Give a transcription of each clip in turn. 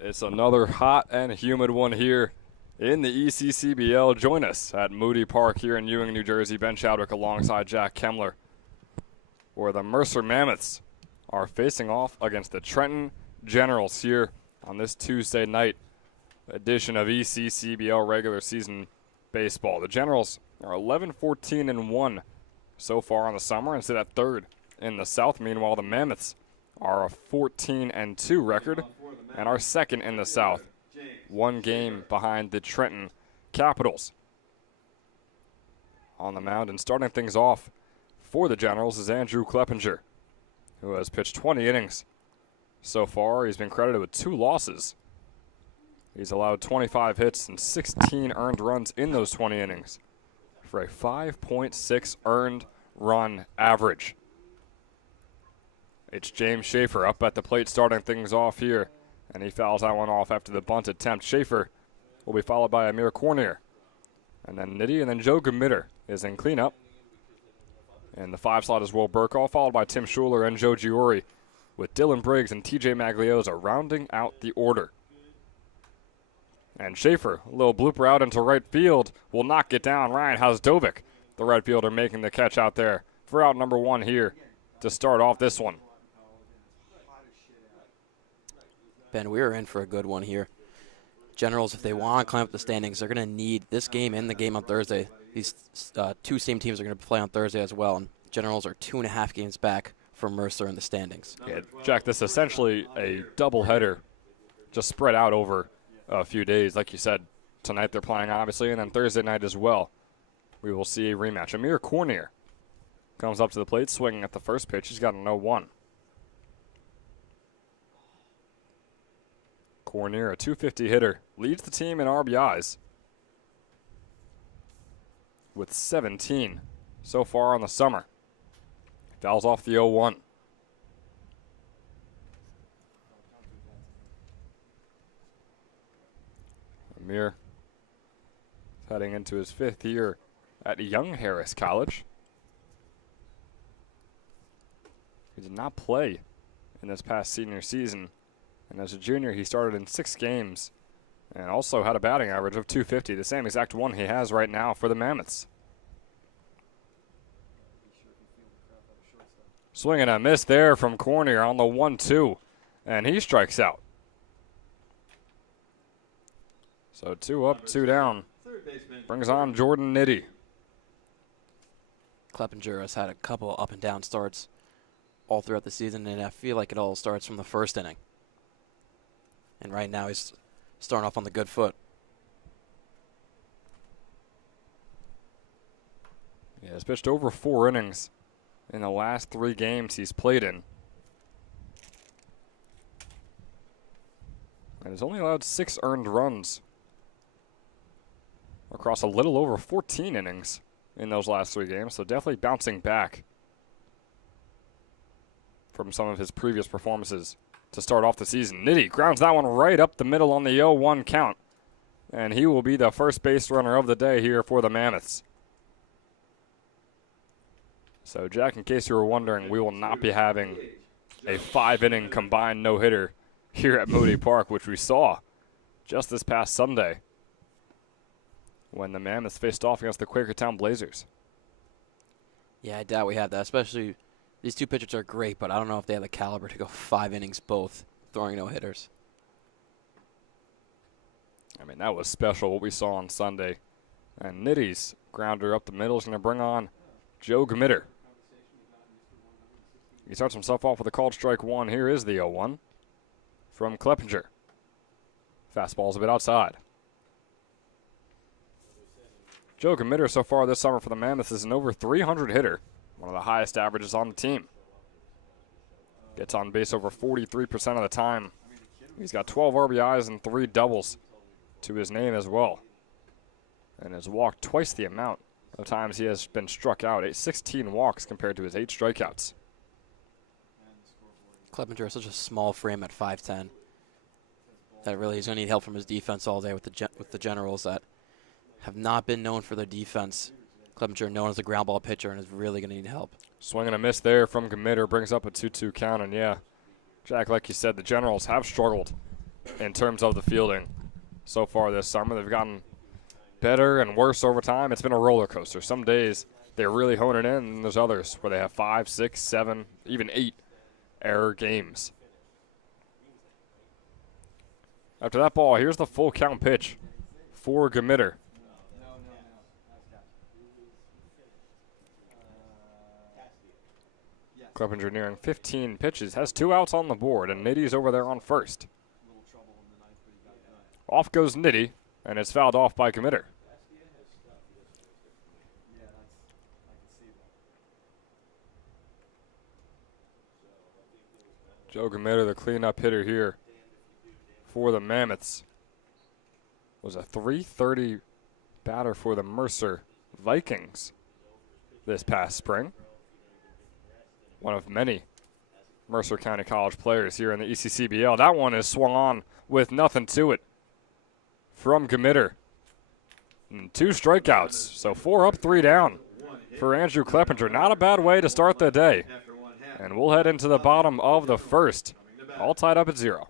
It's another hot and humid one here in the ECCBL. Join us at Moody Park here in Ewing, New Jersey. Ben Chadwick alongside Jack Kemler, where the Mercer Mammoths are facing off against the Trenton Generals here on this Tuesday night edition of ECCBL regular season baseball. The Generals are 11-14-1 so far in the summer and sit at third in the South. Meanwhile, the Mammoths are a 14-2 record and are second in the South, one game behind the Trenton Capitals. On the mound and starting things off for the Generals is Andrew Kleppinger, who has pitched 20 innings so far. He's been credited with 2 losses. He's allowed 25 hits and 16 earned runs in those 20 innings for a 5.6 earned run average. It's James Schaefer up at the plate starting things off here, and he fouls that one off after the bunt attempt. Schaefer will be followed by Amir Cornier, and then Nitty, and then Joe Gamitter is in cleanup. And the 5 slot is Will Burkall, followed by Tim Schuler and Joe Giori, with Dylan Briggs and TJ Maglioza rounding out the order. And Schaefer, a little blooper out into right field, will knock it down. Ryan Hasdovic, the right fielder, making the catch out there for out number 1 here to start off this one. Ben, we're in for a good one here. Generals, if they want to climb up the standings, they're going to need this game and the game on Thursday. These 2 same teams are going to play on Thursday as well, and Generals are 2.5 games back from Mercer in the standings. Yeah, Jack, this is essentially a doubleheader just spread out over a few days. Like you said, tonight they're playing, obviously, and then Thursday night as well. We will see a rematch. Amir Cornier comes up to the plate, swinging at the first pitch. He's got an 0-1. Cornier, a .250 hitter, leads the team in RBIs with 17 so far on the summer. Fouls off the 0-1. Amir heading into his 5th year at Young Harris College. He did not play in this past senior season, and as a junior he started in 6 games and also had a batting average of .250, the same exact one he has right now for the Mammoths. Swing and a miss there from Cornier on the 1-2, and he strikes out. So 2 up, 2 down. Brings on Jordan Nitty. Kleppinger has had a couple up and down starts all throughout the season, and I feel like it all starts from the first inning. And right now he's starting off on the good foot. Yeah, he's pitched over 4 innings in the last 3 games he's played in. And he's only allowed 6 earned runs across a little over 14 innings in those last 3 games, so definitely bouncing back from some of his previous performances to start off the season. Nitty grounds that one right up the middle on the 0-1 count, and he will be the first base runner of the day here for the Mammoths. So, Jack, in case you were wondering, we will not be having a 5-inning combined no-hitter here at Moody Park, which we saw just this past Sunday when the Mammoths faced off against the Quakertown Blazers. Yeah, I doubt we have that, especially these 2 pitchers are great, but I don't know if they have the caliber to go 5 innings both throwing no-hitters. I mean, that was special what we saw on Sunday. And Nitty's grounder up the middle is going to bring on Joe Gamitter. He starts himself off with a called strike 1. Here is the 0-1 from Kleppinger. Fastball's a bit outside. Joe Gamitter so far this summer for the Mammoths is an over 300 hitter, one of the highest averages on the team. Gets on base over 43% of the time. He's got 12 RBIs and 3 doubles to his name as well, and has walked twice the amount of times he has been struck out. 16 walks compared to his 8 strikeouts. Kleppinger has such a small frame at 5'10". That really he's going to need help from his defense all day with the Generals that have not been known for their defense. Kleppinger known as a ground ball pitcher and is really going to need help. Swing and a miss there from Gamitter, brings up a 2-2 count, and yeah, Jack, like you said, the Generals have struggled in terms of the fielding so far this summer. They've gotten better and worse over time. It's been a roller coaster. Some days they really hone it in, and there's others where they have 5, 6, 7, even 8 error games. After that ball, here's the full count pitch for Gmitter. Kleppinger nearing 15 pitches, has 2 outs on the board, and Nitty's over there on first. Off goes Nitty, and it's fouled off by Gmitter. Joe Gmitter, the cleanup hitter here for the Mammoths, was a .330 batter for the Mercer Vikings this past spring. One of many Mercer County College players here in the ECCBL. That one is swung on with nothing to it from Gmitter. And 2 strikeouts, so 4 up, 3 down for Andrew Kleppinger. Not a bad way to start the day. And we'll head into the bottom of the first, all tied up at 0.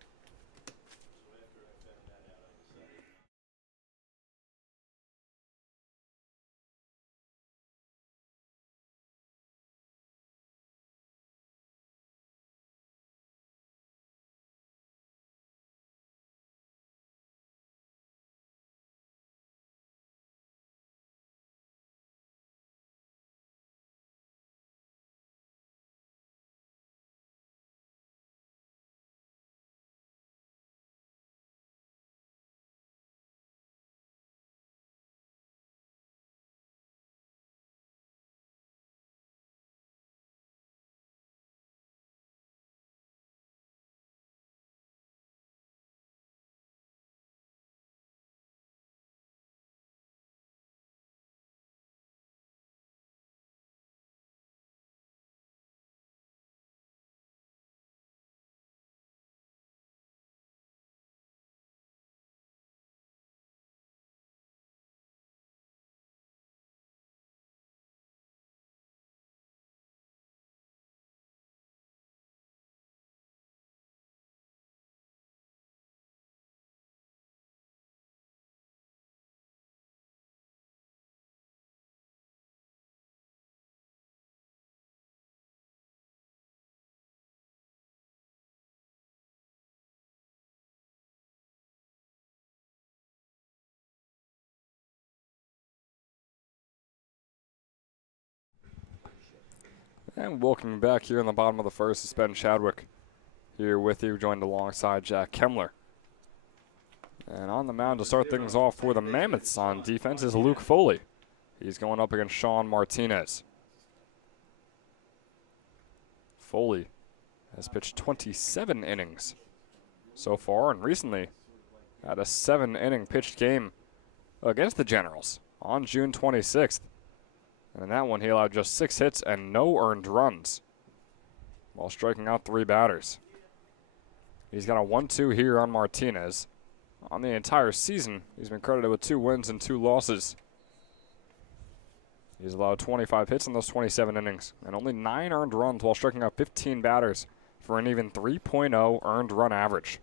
And welcome back here in the bottom of the first is Ben Chadwick here with you, joined alongside Jack Kemmler. And on the mound to start things off for the Mammoths on defense is Luke Foley. He's going up against Sean Martinez. Foley has pitched 27 innings so far, and recently had a 7-inning pitched game against the Generals on June 26th. And in that one, he allowed just 6 hits and no earned runs while striking out 3 batters. He's got a 1-2 here on Martinez. On the entire season, he's been credited with 2 wins and 2 losses. He's allowed 25 hits in those 27 innings and only 9 earned runs while striking out 15 batters for an even 3.0 earned run average.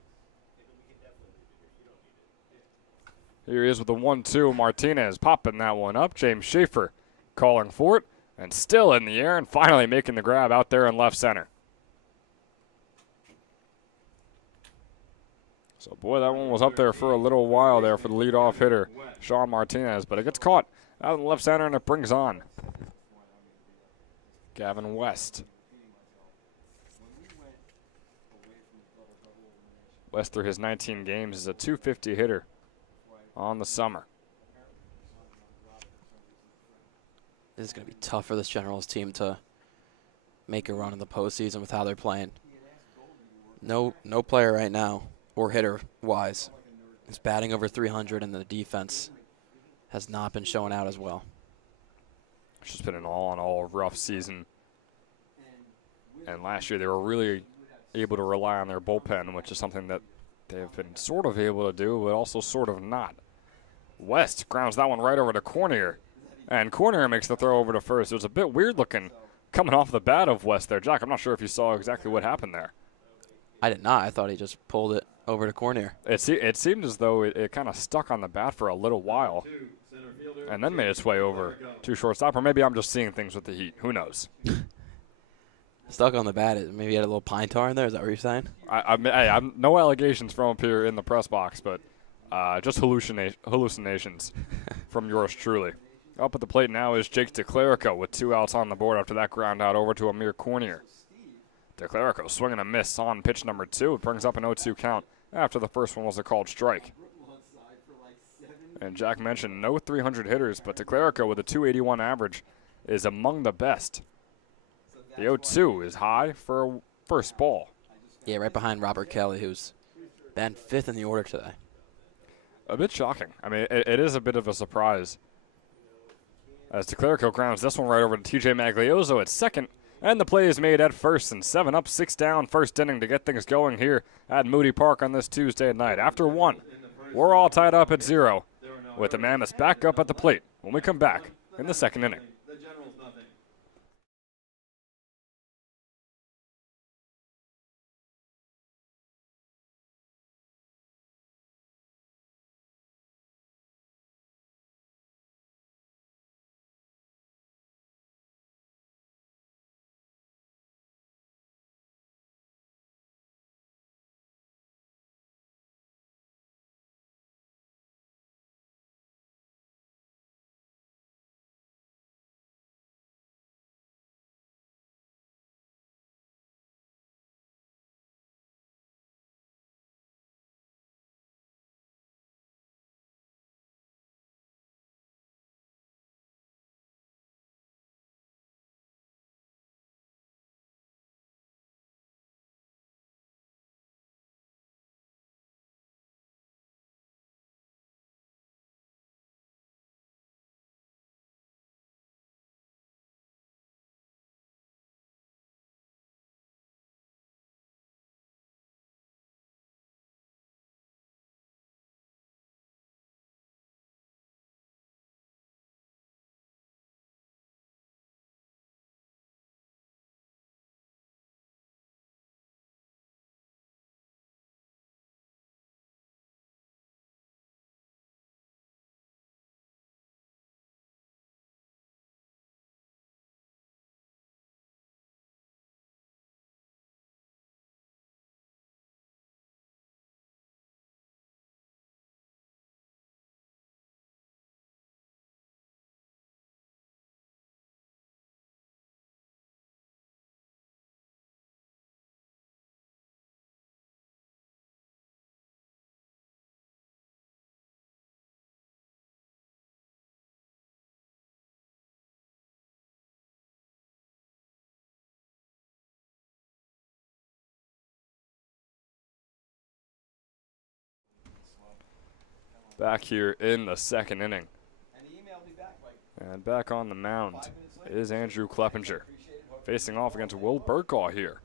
Here he is with the 1-2. Martinez popping that one up. James Schaefer calling for it, and still in the air, and finally making the grab out there in left center. So, boy, that one was up there for a little while there for the leadoff hitter, Sean Martinez, but it gets caught out in left center, and it brings on Gavin West. West, through his 19 games, is a .250 hitter on the summer. This is going to be tough for this Generals team to make a run in the postseason with how they're playing. No player right now, or hitter-wise, is batting over 300, and the defense has not been showing out as well. It's just been an all-in-all rough season. And last year they were really able to rely on their bullpen, which is something that they've been sort of able to do, but also sort of not. West grounds that one right over to Cornier. And Cornier makes the throw over to first. It was a bit weird looking coming off the bat of West there. Jack, I'm not sure if you saw exactly what happened there. I did not. I thought he just pulled it over to Cornier. It seemed as though it kind of stuck on the bat for a little while and then made its way over to shortstop. Or maybe I'm just seeing things with the heat. Who knows? Stuck on the bat. Maybe he had a little pine tar in there. Is that what you're saying? I'm no allegations from up here in the press box, but just hallucinations from yours truly. Up at the plate now is Jake DeClerico with 2 outs on the board after that ground out over to Amir Cornier. DeClerico swinging a miss on pitch number 2. It brings up an 0-2 count after the first one was a called strike. And Jack mentioned no 300 hitters, but DeClerico with a 281 average is among the best. The 0-2 is high for a first ball. Yeah, right behind Robert Kelly, who's been 5th in the order today. A bit shocking. I mean, it is a bit of a surprise. As DeClerico grounds this one right over to TJ Maglioso at second. And the play is made at first, and 7 up, 6 down, first inning to get things going here at Moody Park on this Tuesday night. After 1, we're all tied up at 0, with the Mammoths back up at the plate when we come back in the second inning. Back here in the second inning. And back on the mound is Andrew Kleppinger, facing off against Will Burkaw here.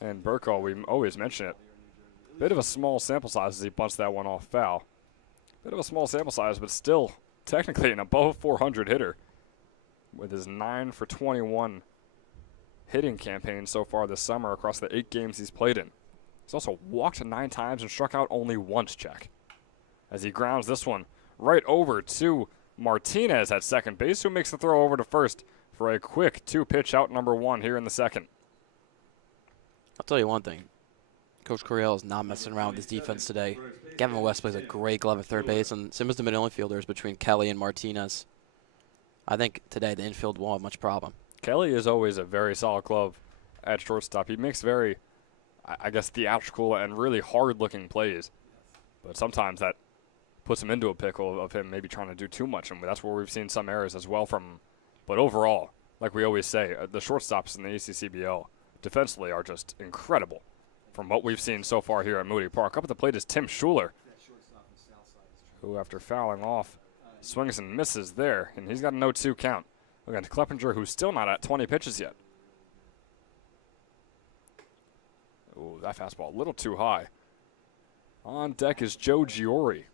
And Burkaw, we always mention it, bit of a small sample size as he bunts that one off foul. Bit of a small sample size, but still technically an above 400 hitter with his 9 for 21 hitting campaign so far this summer across the 8 games he's played in. He's also walked 9 times and struck out only once, Jack, as he grounds this one right over to Martinez at second base, who makes the throw over to first for a quick 2-pitch out number 1 here in the second. I'll tell you one thing. Coach Correal is not messing around with his defense today. Gavin West plays a great glove at third base, and Simmons the middle infielder is between Kelly and Martinez. I think today the infield won't have much problem. Kelly is always a very solid glove at shortstop. He makes very, I guess, theatrical and really hard-looking plays. But sometimes that puts him into a pickle of him maybe trying to do too much, and that's where we've seen some errors as well from him. But overall, like we always say, the shortstops in the ECCBL defensively are just incredible from what we've seen so far here at Moody Park. Up at the plate is Tim Schuler, who after fouling off swings and misses there, and he's got a 0-2 count. Look at Kleppinger, who's still not at 20 pitches yet. Ooh, that fastball a little too high. On deck is Joe Giori.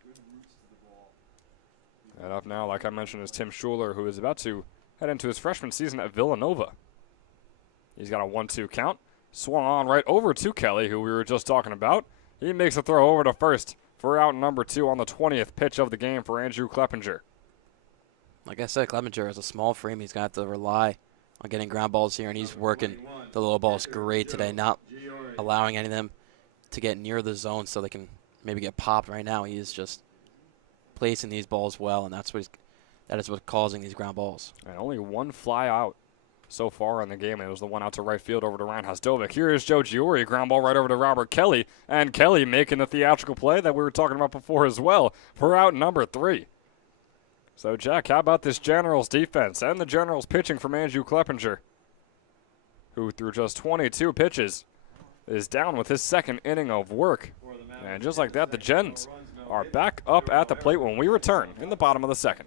And up now, like I mentioned, is Tim Schuler, who is about to head into his freshman season at Villanova. He's got a 1-2 count. Swung on right over to Kelly, who we were just talking about. He makes a throw over to first for out number 2 on the 20th pitch of the game for Andrew Kleppinger. Like I said, Kleppinger has a small frame. He's got to rely on getting ground balls here, and he's working the low balls great today, not allowing any of them to get near the zone so they can maybe get popped right now. He is just placing these balls well, and that is what's causing these ground balls. And only one fly out so far in the game, and it was the one out to right field over to Ryan Hasdovic. Here is Joe Giori, ground ball right over to Robert Kelly, and Kelly making the theatrical play that we were talking about before as well for out number 3. So, Jack, how about this Generals defense and the Generals pitching from Andrew Kleppinger, who through just 22 pitches is down with his second inning of work. And just like that, the Gens are back up at the plate when we return in the bottom of the second.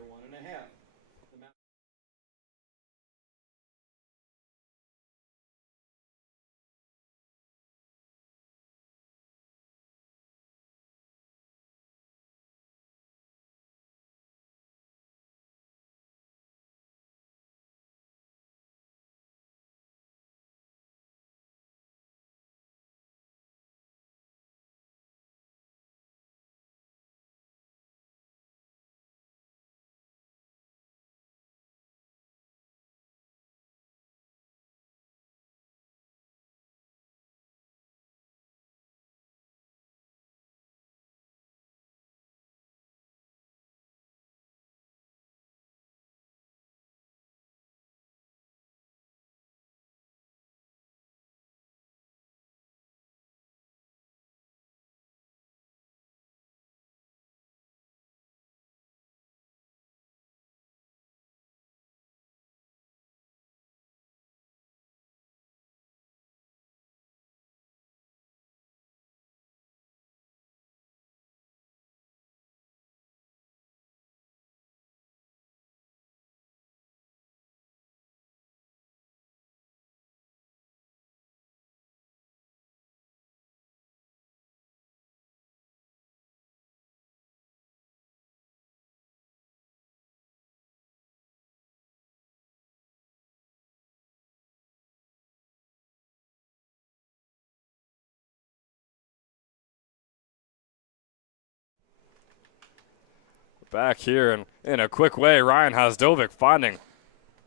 Back here and in a quick way, Ryan Hasdovic finding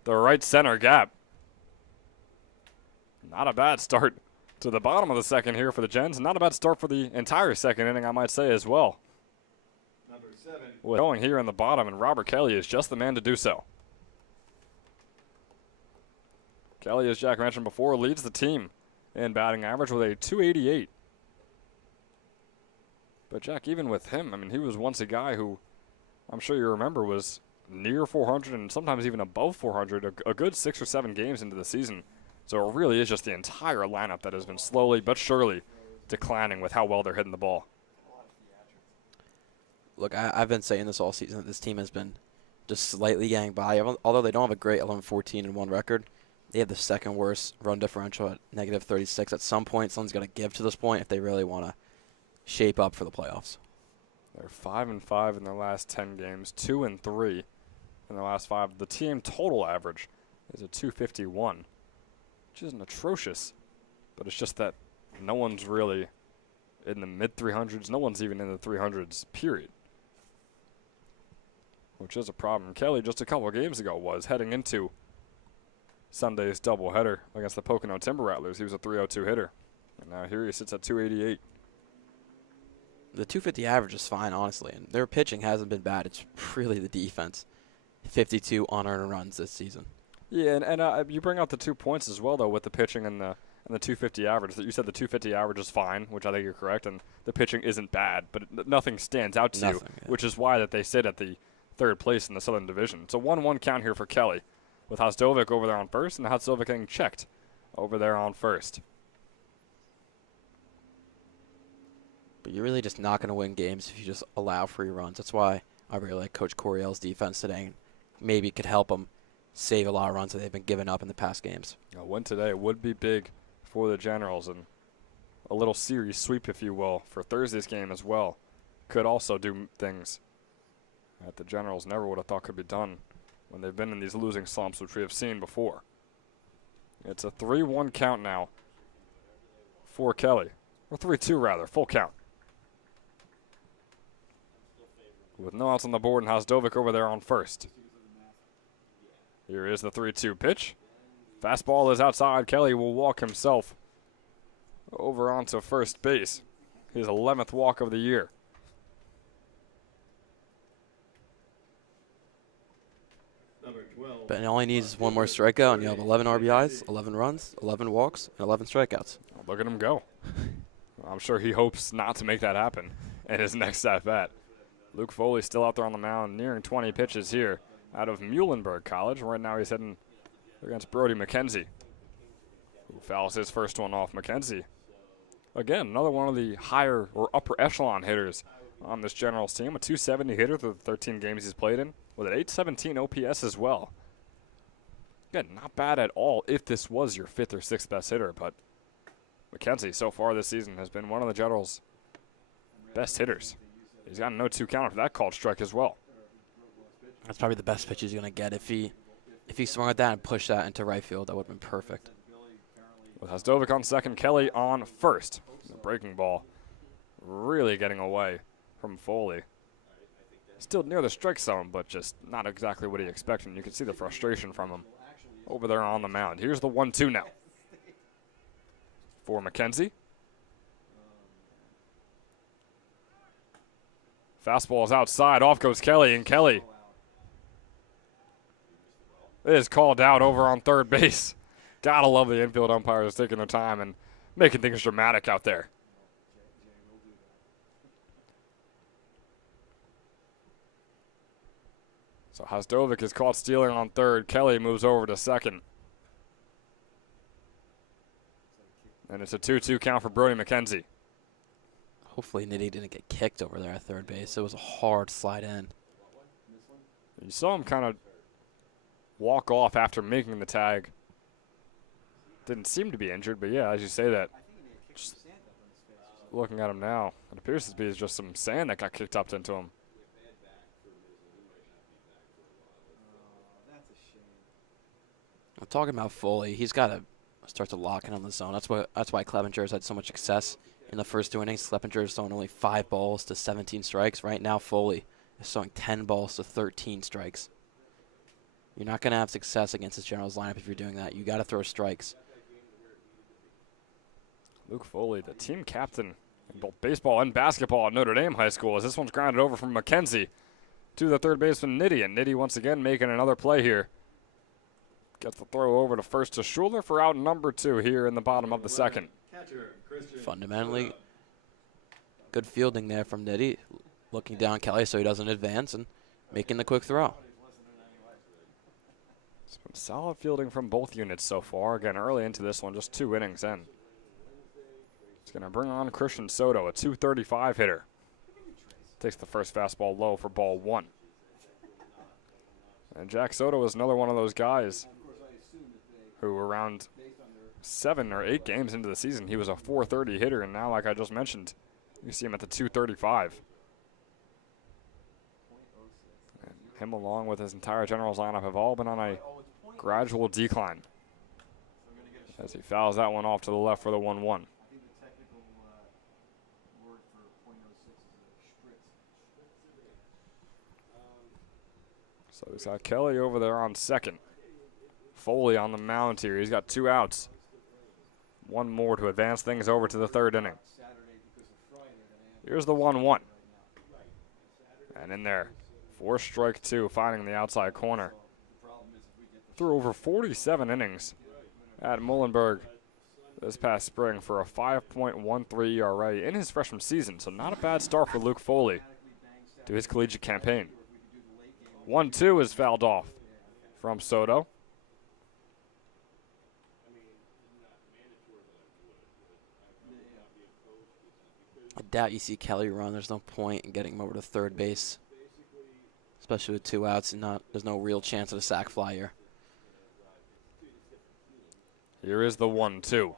the right center gap. Not a bad start to the bottom of the second here for the Gens. Not a bad start for the entire second inning, I might say, as well. Number 7. Going here in the bottom, and Robert Kelly is just the man to do so. Kelly, as Jack mentioned before, leads the team in batting average with a .288. But Jack, even with him, I mean, he was once a guy who I'm sure you remember was near 400 and sometimes even above 400 a good 6 or 7 games into the season. So it really is just the entire lineup that has been slowly but surely declining with how well they're hitting the ball. Look, I've been saying this all season that this team has been just slightly getting by. Although they don't have a great 11-14-1 record, they have the second worst run differential at -36. At some point, someone's going to give to this point if they really want to shape up for the playoffs. They're 5-5 in their last 10 games, 2-3 in their last 5. The team total average is a .251, which isn't atrocious, but it's just that no one's really in the mid-300s. No one's even in the 300s, period, which is a problem. Kelly, just a couple of games ago, was heading into Sunday's doubleheader against the Pocono Timber Rattlers. He was a .302 hitter, and now here he sits at .288. The .250 average is fine, honestly, and their pitching hasn't been bad. It's really the defense. 52 unearned runs this season. Yeah, and you bring out the 2 points as well, though, with the pitching and the .250 average. That you said the .250 average is fine, which I think you're correct, and the pitching isn't bad, but nothing stands out to you, Yeah. which is why that they sit at the 3rd place in the Southern Division. It's a 1-1 count here for Kelly, with Hasdovic over there on first, and Hasdovic getting checked over there on first. But you're really just not going to win games if you just allow free runs. That's why I really like Coach Coryell's defense today. And maybe it could help them save a lot of runs that they've been giving up in the past games. A win today would be big for the Generals, and a little series sweep, if you will, for Thursday's game as well. Could also do things that the Generals never would have thought could be done when they've been in these losing slumps, which we have seen before. It's a 3-1 count now for Kelly. Or 3-2 rather, full count. With no outs on the board and Hasdovic over there on first. Here is the 3-2 pitch. Fastball is outside. Kelly will walk himself over onto first base. His 11th walk of the year. Number 12. But all he needs is one more strikeout, and you have 11 RBIs, 11 runs, 11 walks, and 11 strikeouts. Look at him go. I'm sure he hopes not to make that happen in his next at-bat. Luke Foley still out there on the mound, nearing 20 pitches here out of Muhlenberg College. Right now he's heading against Brody McKenzie, who fouls his first one off. McKenzie, again, another one of the higher or upper echelon hitters on this Generals team. A .270 hitter through the 13 games he's played in, with an .817 OPS as well. Again, not bad at all if this was your 5th or 6th best hitter, but McKenzie so far this season has been one of the Generals' best hitters. He's got a no-2 counter for that called strike as well. That's probably the best pitch he's going to get. If he swung at that and pushed that into right field, that would have been perfect. With Hasdovic on second, Kelly on first. The breaking ball really getting away from Foley. Still near the strike zone, but just not exactly what he expected. And you can see the frustration from him over there on the mound. Here's the 1-2 now for McKenzie. Fastball is outside. Off goes Kelly, and Kelly is called out over on third base. Gotta love the infield umpires taking their time and making things dramatic out there. So Hasdovic is caught stealing on third. Kelly moves over to second. And it's a 2-2 count for Brody McKenzie. Hopefully Nitty didn't get kicked over there at third base. It was a hard slide in. You saw him kind of walk off after making the tag. Didn't seem to be injured, but yeah, as you say that, just looking at him now, it appears to be just some sand that got kicked up into him. I'm talking about Foley. He's got to start to lock in on the zone. That's why Clevenger's had so much success in the first 2 innings. Clevenger's throwing only 5 balls to 17 strikes. Right now, Foley is throwing 10 balls to 13 strikes. You're not going to have success against this Generals lineup if you're doing that. You got to throw strikes. Luke Foley, the team captain in both baseball and basketball at Notre Dame High School, as this one's grounded over from McKenzie to the third baseman Nitty, and Nitty once again making another play here. Gets the throw over to first to Schuler for out number 2 here in the bottom of the second. Fundamentally, good fielding there from Nitty, looking down Kelly so he doesn't advance and making the quick throw. It's been solid fielding from both units so far. Again, early into this one, just 2 innings in. It's going to bring on Christian Soto, a .235 hitter. Takes the first fastball low for ball 1. And Jack Soto is another one of those guys who around 7 or 8 games into the season, he was a .430 hitter, and now, like I just mentioned, you see him at the .235. And him, along with his entire Generals lineup, have all been on a gradual decline as he fouls that one off to the left for the 1-1. So he's got Kelly over there on second. Foley on the mound here. He's got 2 outs. 1 more to advance things over to the 3rd inning. Here's the 1-1. And in there, 4 strike 2, finding the outside corner. Threw over 47 innings at Muhlenberg this past spring for a 5.13 ERA in his freshman season. So not a bad start for Luke Foley to his collegiate campaign. 1-2 is fouled off from Soto. I doubt you see Kelly run. There's no point in getting him over to third base, especially with 2 outs and there's no real chance of a sac fly here. Here is the 1-2.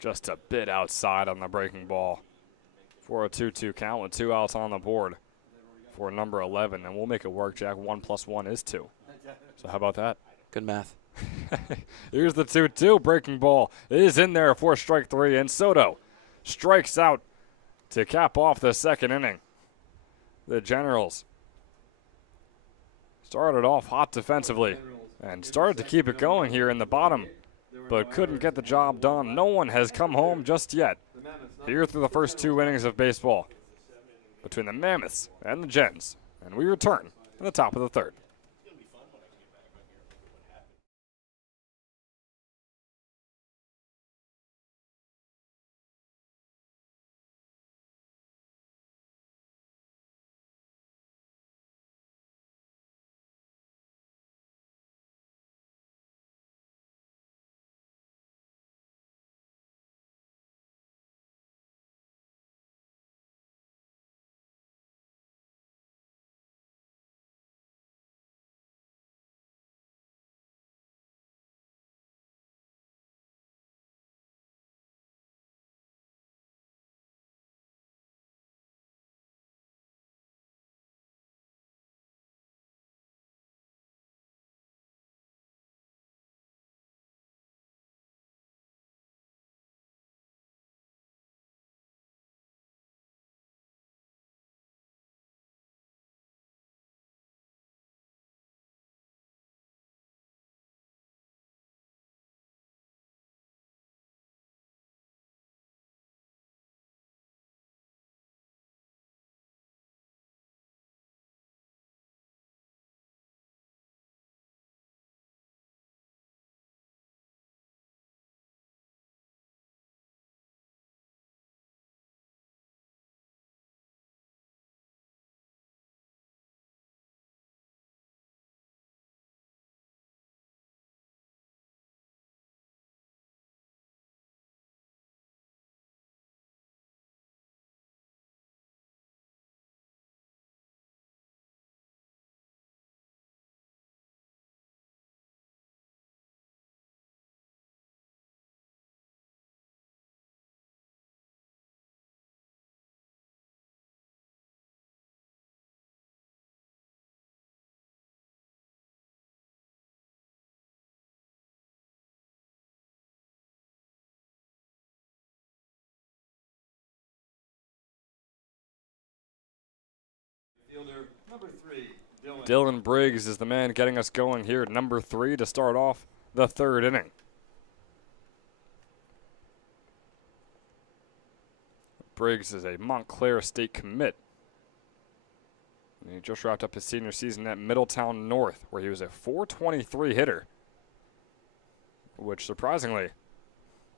Just a bit outside on the breaking ball for a 2-2 count with 2 outs on the board for number 11. And we'll make it work, Jack. 1 + 1 is 2. So how about that? Good math. Here's the 2-2 breaking ball. It is in there for strike 3, and Soto strikes out to cap off the second inning. The Generals started off hot defensively and started to keep it going here in the bottom, but couldn't get the job done. No one has come home just yet here through the first 2 innings of baseball between the Mammoths and the Gens, and we return in the top of the third. Fielder number 3, Dylan. Dylan Briggs is the man getting us going here at number 3 to start off the third inning. Briggs is a Montclair State commit. And he just wrapped up his senior season at Middletown North, where he was a .423 hitter, which surprisingly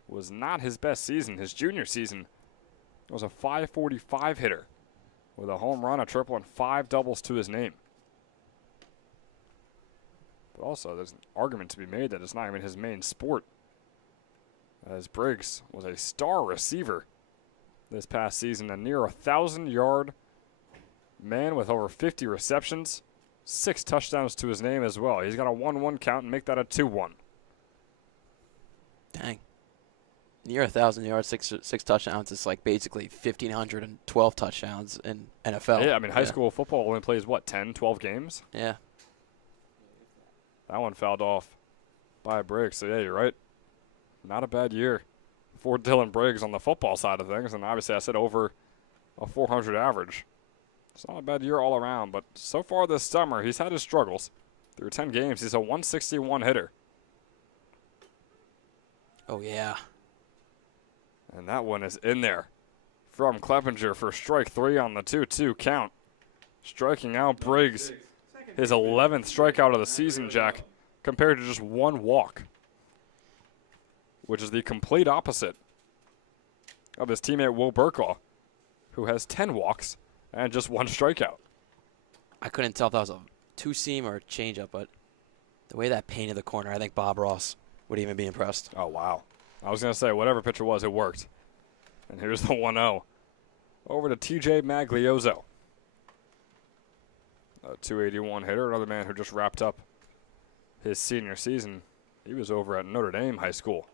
was not his best season. His junior season was a .545 hitter with a home run, a triple, and 5 doubles to his name. But also, there's an argument to be made that it's not even his main sport, as Briggs was a star receiver this past season, a near 1,000-yard man with over 50 receptions, 6 touchdowns to his name as well. He's got a 1-1 count and make that a 2-1. Dang. Near 1,000 yards, six touchdowns. It's like basically 1,512 touchdowns in NFL. Yeah, I mean, high school football only plays, what, 10, 12 games? Yeah. That one fouled off by Briggs. So, yeah, you're right. Not a bad year for Dylan Briggs on the football side of things. And obviously, I said over a 400 average. It's not a bad year all around. But so far this summer, he's had his struggles. Through 10 games, he's a 161 hitter. Oh, yeah. And that one is in there from Clevenger for strike 3 on the 2-2 count. Striking out Briggs, his 11th strikeout of the season, Jack, compared to just 1 walk, which is the complete opposite of his teammate Will Burkaw, who has 10 walks and just 1 strikeout. I couldn't tell if that was a two-seam or a changeup, but the way that painted the corner, I think Bob Ross would even be impressed. Oh, wow. I was going to say, whatever pitcher was, it worked. And here's the 1-0. Over to TJ Magliozzo. A 281 hitter, another man who just wrapped up his senior season. He was over at Notre Dame High School.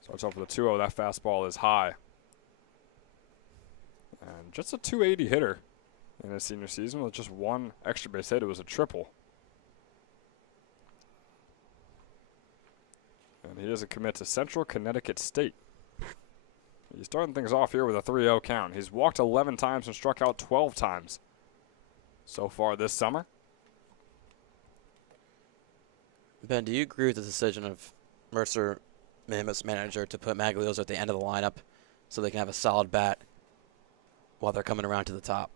Starts off with a 2-0. That fastball is high. And just a 280 hitter in his senior season with just 1 extra base hit. It was a triple. And he is a commit to Central Connecticut State. He's starting things off here with a 3-0 count. He's walked 11 times and struck out 12 times so far this summer. Ben, do you agree with the decision of Mercer Mammoths manager to put Maglioso at the end of the lineup so they can have a solid bat while they're coming around to the top?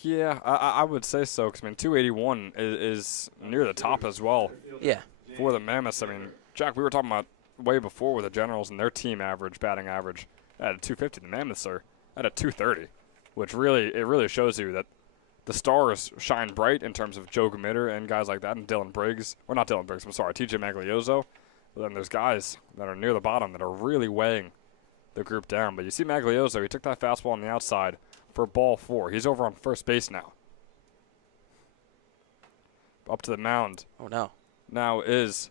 Yeah, I would say so, because, I mean, 281 is near the top as well. Yeah. For the Mammoths. I mean, Jack, we were talking about way before with the Generals and their team average, batting average, at a 250. The Mammoths are at a 230, which really shows you that the stars shine bright in terms of Joe Gamitter and guys like that, and Dylan Briggs. Or not Dylan Briggs, I'm sorry, TJ Maglioso. But then there's guys that are near the bottom that are really weighing the group down. But you see Maglioso, he took that fastball on the outside for ball 4. He's over on first base now. Up to the mound. Oh, no. Now is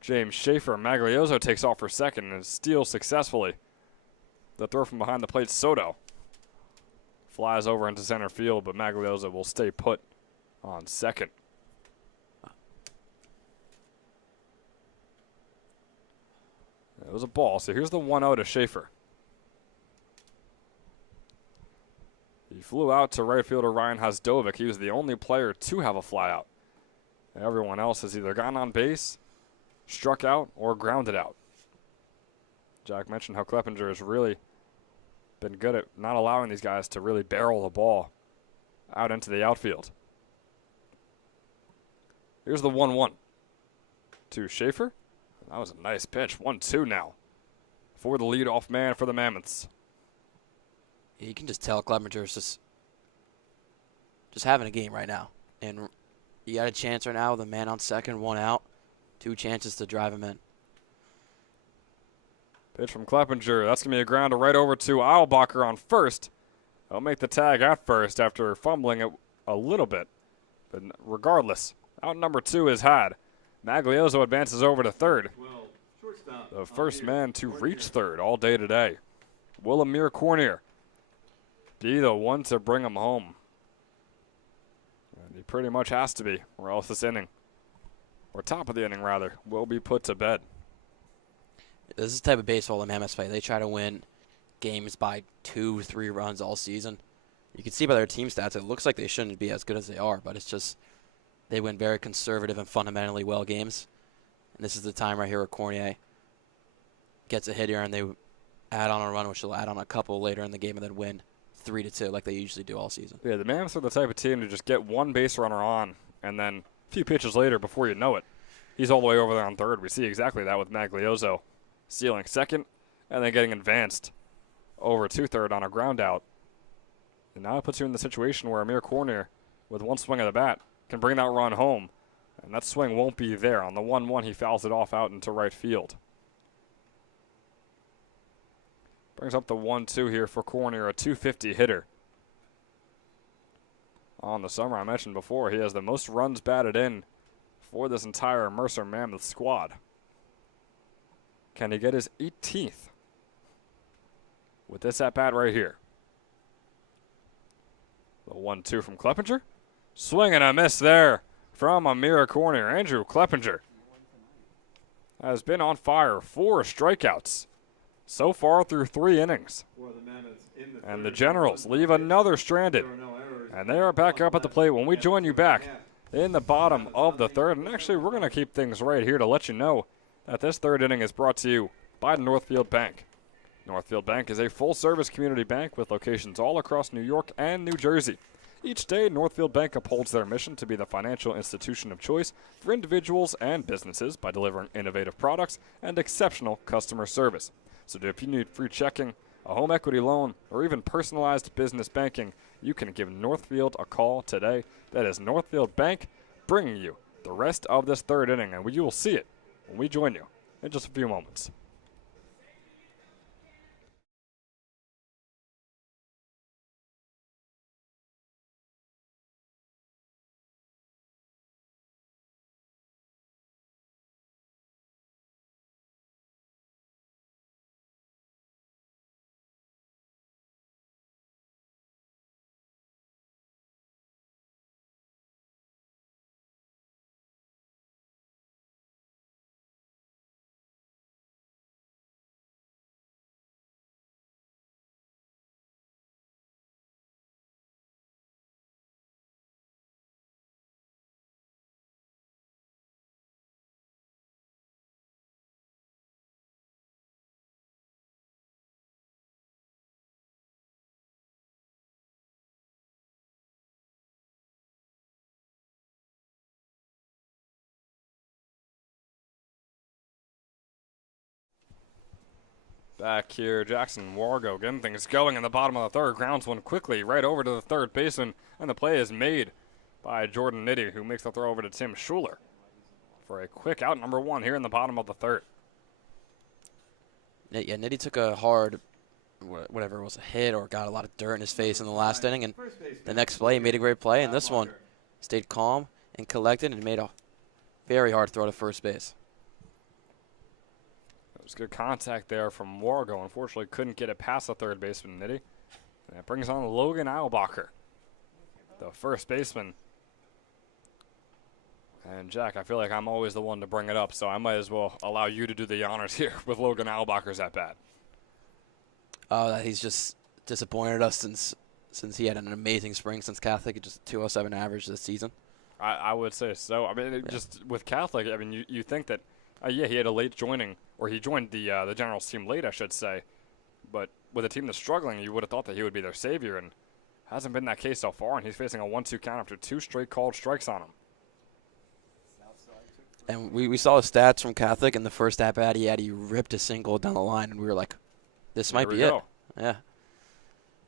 James Schaefer. Maglioso takes off for second and steals successfully. The throw from behind the plate, Soto flies over into center field, but Maglioso will stay put on second. It was a ball, so here's the 1-0 to Schaefer. He flew out to right fielder Ryan Hasdovic. He was the only player to have a flyout. Everyone else has either gotten on base, struck out, or grounded out. Jack mentioned how Kleppinger has really been good at not allowing these guys to really barrel the ball out into the outfield. Here's the 1-1 to Schaefer. That was a nice pitch. 1-2 now for the leadoff man for the Mammoths. You can just tell Kleppinger is just having a game right now. And you got a chance right now with a man on second, 1 out, 2 chances to drive him in. Pitch from Kleppinger. That's going to be a grounder right over to Eilbacher on first. He'll make the tag at first after fumbling it a little bit. But regardless, out number 2 is had. Maglioso advances over to third. The first man to reach third all day today. Will Amir Cornier be the one to bring him home? And he pretty much has to be, or else this inning, or top of the inning rather, will be put to bed. This is the type of baseball the Mammoths play. They try to win games by 2-3 runs all season. You can see by their team stats, it looks like they shouldn't be as good as they are, but it's just they win very conservative and fundamentally well games. And this is the time right here where Cornier gets a hit here and they add on a run, which will add on a couple later in the game and then win 3-2 like they usually do all season. Yeah, the Mammoths are the type of team to just get one base runner on, and then a few pitches later, before you know it, he's all the way over there on third. We see exactly that with Maglioso stealing second and then getting advanced over to third on a ground out. And now it puts you in the situation where Amir Cornier, with one swing of the bat, can bring that run home. And that swing won't be there. On the 1-1, he fouls it off out into right field. Brings up the 1-2 here for Cornier, a 250 hitter. On the summer, I mentioned before, he has the most runs batted in for this entire Mercer Mammoth squad. Can he get his 18th with this at-bat right here? The 1-2 from Kleppinger. Swing and a miss there from Amir Cornier. Andrew Kleppinger has been on fire. 4 strikeouts so far through 3 innings. And the Generals leave another stranded. And they are back up at the plate when we join you back in the bottom of the third. And actually, we're going to keep things right here to let you know that this third inning is brought to you by Northfield Bank. Northfield Bank is a full-service community bank with locations all across New York and New Jersey. Each day, Northfield Bank upholds their mission to be the financial institution of choice for individuals and businesses by delivering innovative products and exceptional customer service. So if you need free checking, a home equity loan, or even personalized business banking, you can give Northfield a call today. That is Northfield Bank, bringing you the rest of this third inning, and you will see it when we join you in just a few moments. Back here, Jackson Wargo getting things going in the bottom of the third. Grounds one quickly right over to the third baseman, and the play is made by Jordan Nitty, who makes the throw over to Tim Schuler for a quick out number one here in the bottom of the third. Yeah, Nitty took a hard, whatever it was, a hit or got a lot of dirt in his face in the last inning, and the next play he made a great play, and this one stayed calm and collected and made a very hard throw to first base. It was good contact there from Wargo. Unfortunately, couldn't get it past the third baseman, Nitty. And that brings on Logan Eilbacher, the first baseman. And Jack, I feel like I'm always the one to bring it up, so I might as well allow you to do the honors here with Logan Eilbacher's at bat. He's just disappointed us since he had an amazing spring since Catholic, just 207 average this season. I would say so. I mean, just with Catholic, I mean, you think that, yeah, he had a late joining, or he joined the Generals team late, I should say. But with a team that's struggling, you would have thought that he would be their savior, and hasn't been that case so far. And he's facing a 1-2 count after 2 straight called strikes on him. And we saw his stats from Catholic in the first at-bat he ripped a single down the line, and we were like, this might be it. Yeah.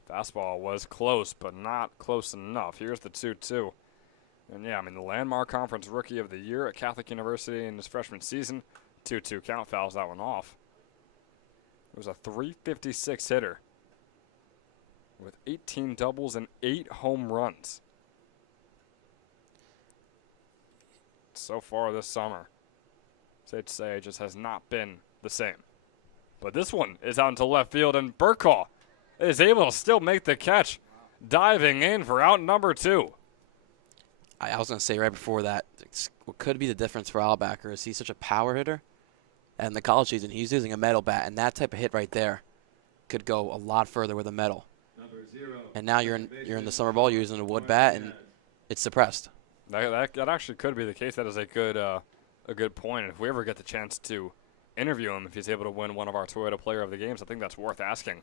Fastball was close, but not close enough. Here's the 2-2. And, yeah, I mean, the landmark conference rookie of the year at Catholic University in his freshman season. 2-2 count, fouls that one off. It was a .356 hitter with 18 doubles and 8 home runs so far this summer. Safe to say it just has not been the same. But this one is out into left field, and Burkall is able to still make the catch, diving in for out number 2. I was going to say right before that, what could be the difference for Eilbacher is he's such a power hitter. And in the college season, he's using a metal bat, and that type of hit right there could go a lot further with a metal. And now you're in the summer ball, you're using a wood bat, and it's suppressed. That actually could be the case. That is a good point. And if we ever get the chance to interview him, if he's able to win one of our Toyota Player of the Games, I think that's worth asking.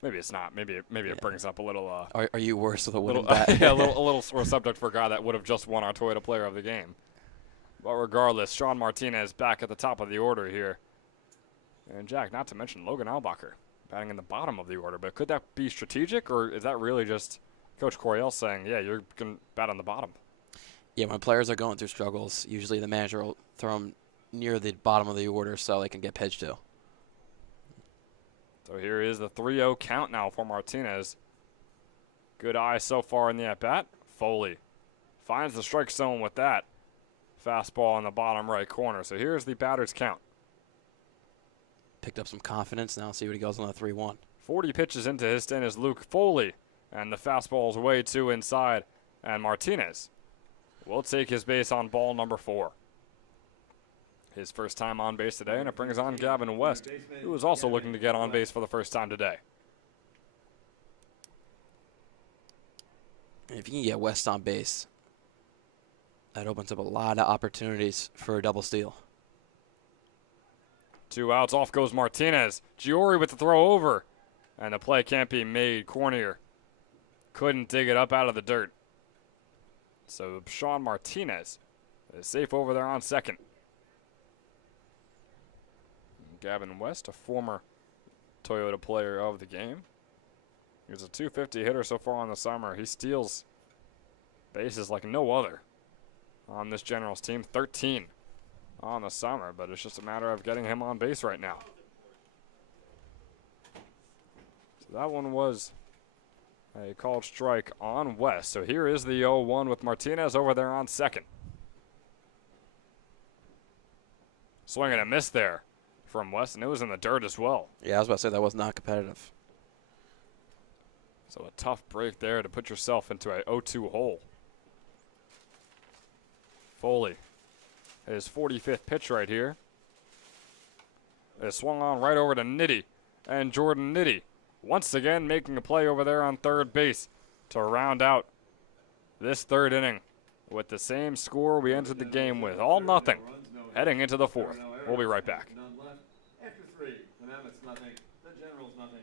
Maybe it's not. Maybe it brings up a little. Are you worse with a wooden bat? Yeah, a little sore subject for a guy that would have just won our Toyota Player of the Game. But regardless, Sean Martinez back at the top of the order here, and Jack, not to mention Logan Eilbacher batting in the bottom of the order. But could that be strategic, or is that really just Coach Coryell saying, "Yeah, you're gonna bat on the bottom"? Yeah, when players are going through struggles, usually the manager will throw them near the bottom of the order so they can get pitched to. So here is the 3-0 count now for Martinez. Good eye so far in the at-bat. Foley finds the strike zone with that fastball in the bottom right corner. So here's the batter's count. Picked up some confidence. Now see what he goes on the 3-1. 40 pitches into his stint is Luke Foley. And the fastball's way too inside. And Martinez will take his base on ball number 4. His first time on base today, and it brings on Gavin West, who is also looking to get on base for the first time today. If you can get West on base, that opens up a lot of opportunities for a double steal. 2 outs, off goes Martinez. Giori with the throw over, and the play can't be made. Cornier couldn't dig it up out of the dirt. So Sean Martinez is safe over there on second. Gavin West, a former Toyota Player of the Game. He's a .250 hitter so far in the summer. He steals bases like no other on this Generals team. 13 on the summer, but it's just a matter of getting him on base right now. So that one was a called strike on West. So here is the 0-1 with Martinez over there on second. Swing and a miss there from West, and it was in the dirt as well. Yeah, I was about to say that was not competitive. So a tough break there to put yourself into a 0-2 hole. Foley, his 45th pitch right here. It swung on right over to Nitty, and Jordan Nitty once again making a play over there on third base to round out this third inning with the same score we entered the game with. 0-0 heading into the fourth. We'll be right back. After 3, the Mammoths nothing, the Generals nothing.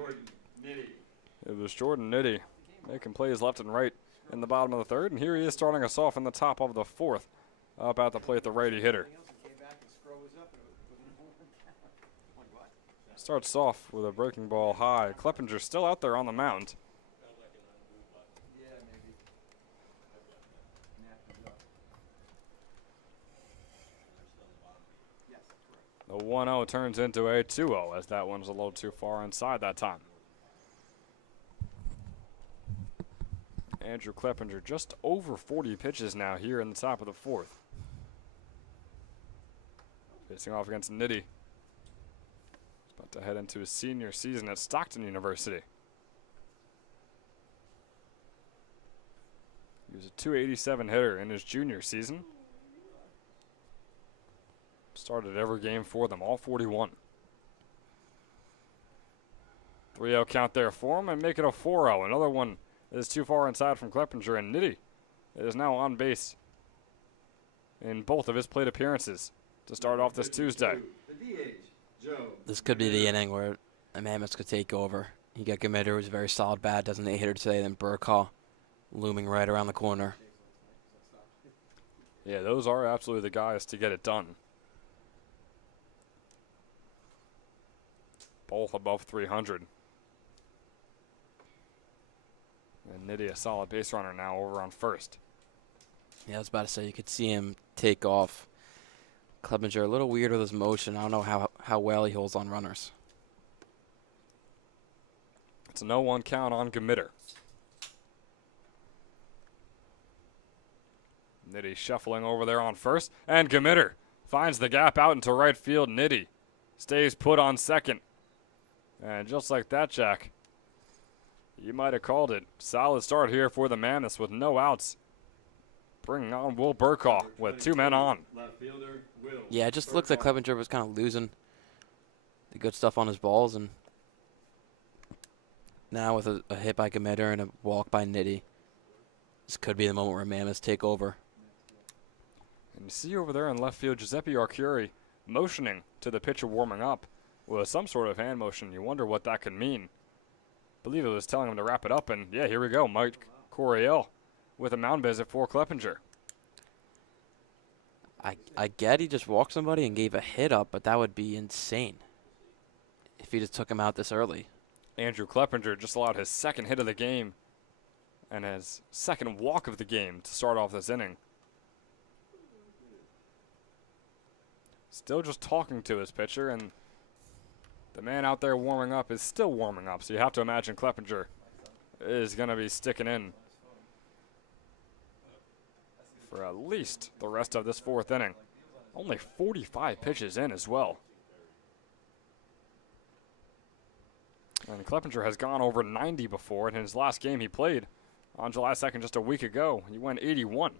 Jordan Nitty. It was Jordan Nitty making plays left and right in the bottom of the third, and here he is starting us off in the top of the fourth, up at the plate, the righty hitter. Starts off with a breaking ball high. Kleppinger still out there on the mound. The 1-0 turns into a 2-0 as that one's a little too far inside that time. Andrew Kleppinger just over 40 pitches now here in the top of the fourth. Facing off against Nitty. About to head into his senior season at Stockton University. He was a .287 hitter in his junior season. Started every game for them, all 41. 3-0 count there for him and make it a 4-0. Another one is too far inside from Kleppinger, and Nitty is now on base in both of his plate appearances to start off this Tuesday. This could be the inning where the Mammoths could take over. You got Gamitter, who's a very solid bat, doesn't they hitter today, then Burkaw looming right around the corner. Yeah, those are absolutely the guys to get it done. Both above 300. And Nitty a solid base runner now over on first. Yeah, I was about to say, you could see him take off. Kleppinger a little weird with his motion. I don't know how well he holds on runners. It's a 0-1 count on Gamitter. Nitty shuffling over there on first, and Gamitter finds the gap out into right field. Nitty stays put on second. And just like that, Jack, you might have called it. Solid start here for the Mammoths with no outs. Bringing on Will Burkaw with 2 men on. Yeah, it just looked like Kleppinger was kind of losing the good stuff on his balls, and now with a hit by Gamitter and a walk by Nitty, this could be the moment where Mammoths take over. And you see over there in left field, Giuseppe Arcuri motioning to the pitcher warming up with some sort of hand motion. You wonder what that could mean. I believe it was telling him to wrap it up, and yeah, here we go. Mike Coryell with a mound visit for Kleppinger. I get he just walked somebody and gave a hit up, but that would be insane if he just took him out this early. Andrew Kleppinger just allowed his second hit of the game and his second walk of the game to start off this inning. Still just talking to his pitcher, and the man out there warming up is still warming up, so you have to imagine Kleppinger is going to be sticking in for at least the rest of this fourth inning. Only 45 pitches in as well. And Kleppinger has gone over 90 before. In his last game he played on July 2nd, just a week ago, he went 81.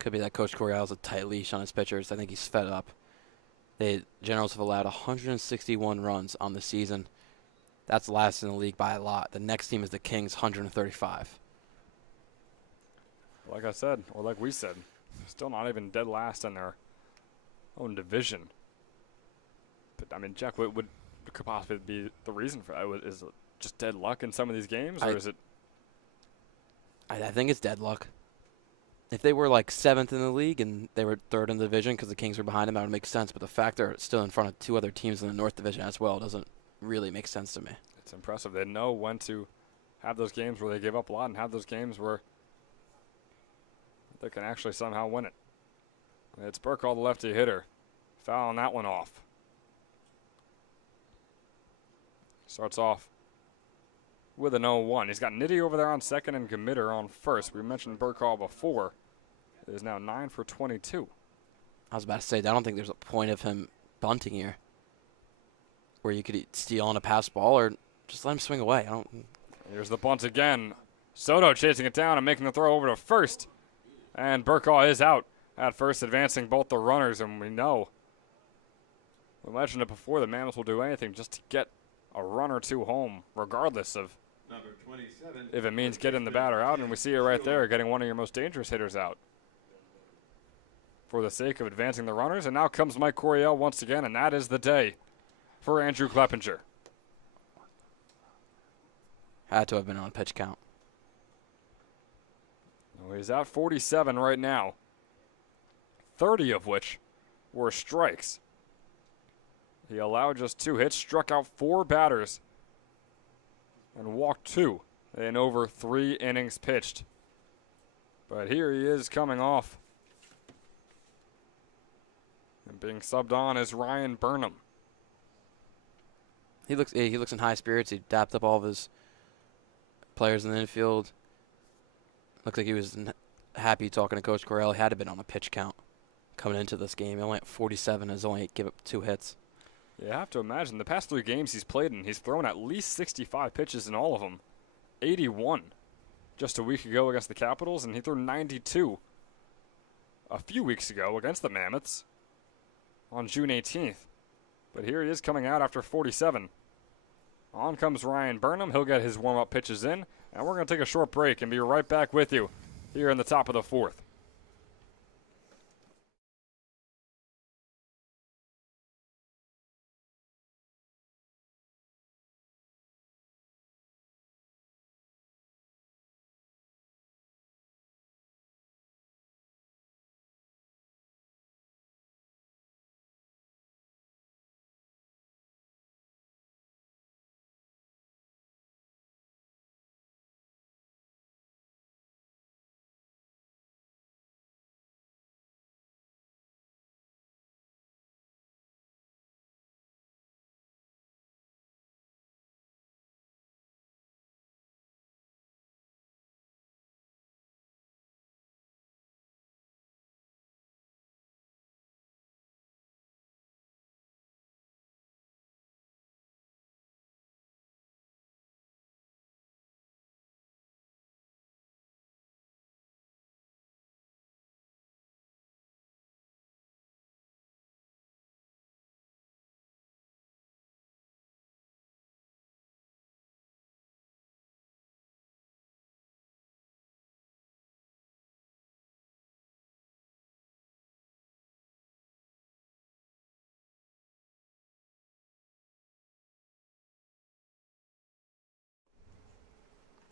Could be that Coach Coryell has a tight leash on his pitchers. I think he's fed up. The Generals have allowed 161 runs on the season. That's last in the league by a lot. The next team is the Kings, 135. Like I said, or like we said, still not even dead last in their own division. But, I mean, Jack, what could possibly be the reason for that? Is it just dead luck in some of these games, or is it? I think it's dead luck. If they were like 7th in the league and they were 3rd in the division because the Kings were behind them, that would make sense. But the fact they're still in front of 2 other teams in the North Division as well doesn't really make sense to me. It's impressive. They know when to have those games where they give up a lot and have those games where they can actually somehow win it. It's Burkaw, the lefty hitter, fouling that one off. Starts off with an 0-1. He's got Nitty over there on second and Gamitter on first. We mentioned Burkaw before. It is now 9 for 22. I was about to say, I don't think there's a point of him bunting here where you could steal on a pass ball or just let him swing away. Here's the bunt again. Soto chasing it down and making the throw over to first. And Burkaw is out at first, advancing both the runners, and we mentioned it before, the Mammoths will do anything just to get a run or two home, regardless of if it means getting the batter out, and we see it right there, getting one of your most dangerous hitters out for the sake of advancing the runners. And now comes Mike Coryell once again, and that is the day for Andrew Kleppinger. Had to have been on a pitch count. Well, he's at 47 right now, 30 of which were strikes. He allowed just 2 hits, struck out 4 batters, and walked 2 in over 3 innings pitched. But here he is coming off. And being subbed on is Ryan Burnham. He looks in high spirits. He dapped up all of his players in the infield. Looks like he was happy talking to Coach Corral. He had to have been on a pitch count coming into this game. He only at 47 has only given up 2 hits. You have to imagine the past 3 games he's played in, he's thrown at least 65 pitches in all of them. 81 just a week ago against the Capitals, and he threw 92 a few weeks ago against the Mammoths on June 18th. But here he is coming out after 47. On comes Ryan Burnham. He'll get his warm-up pitches in, and we're going to take a short break and be right back with you here in the top of the 4th.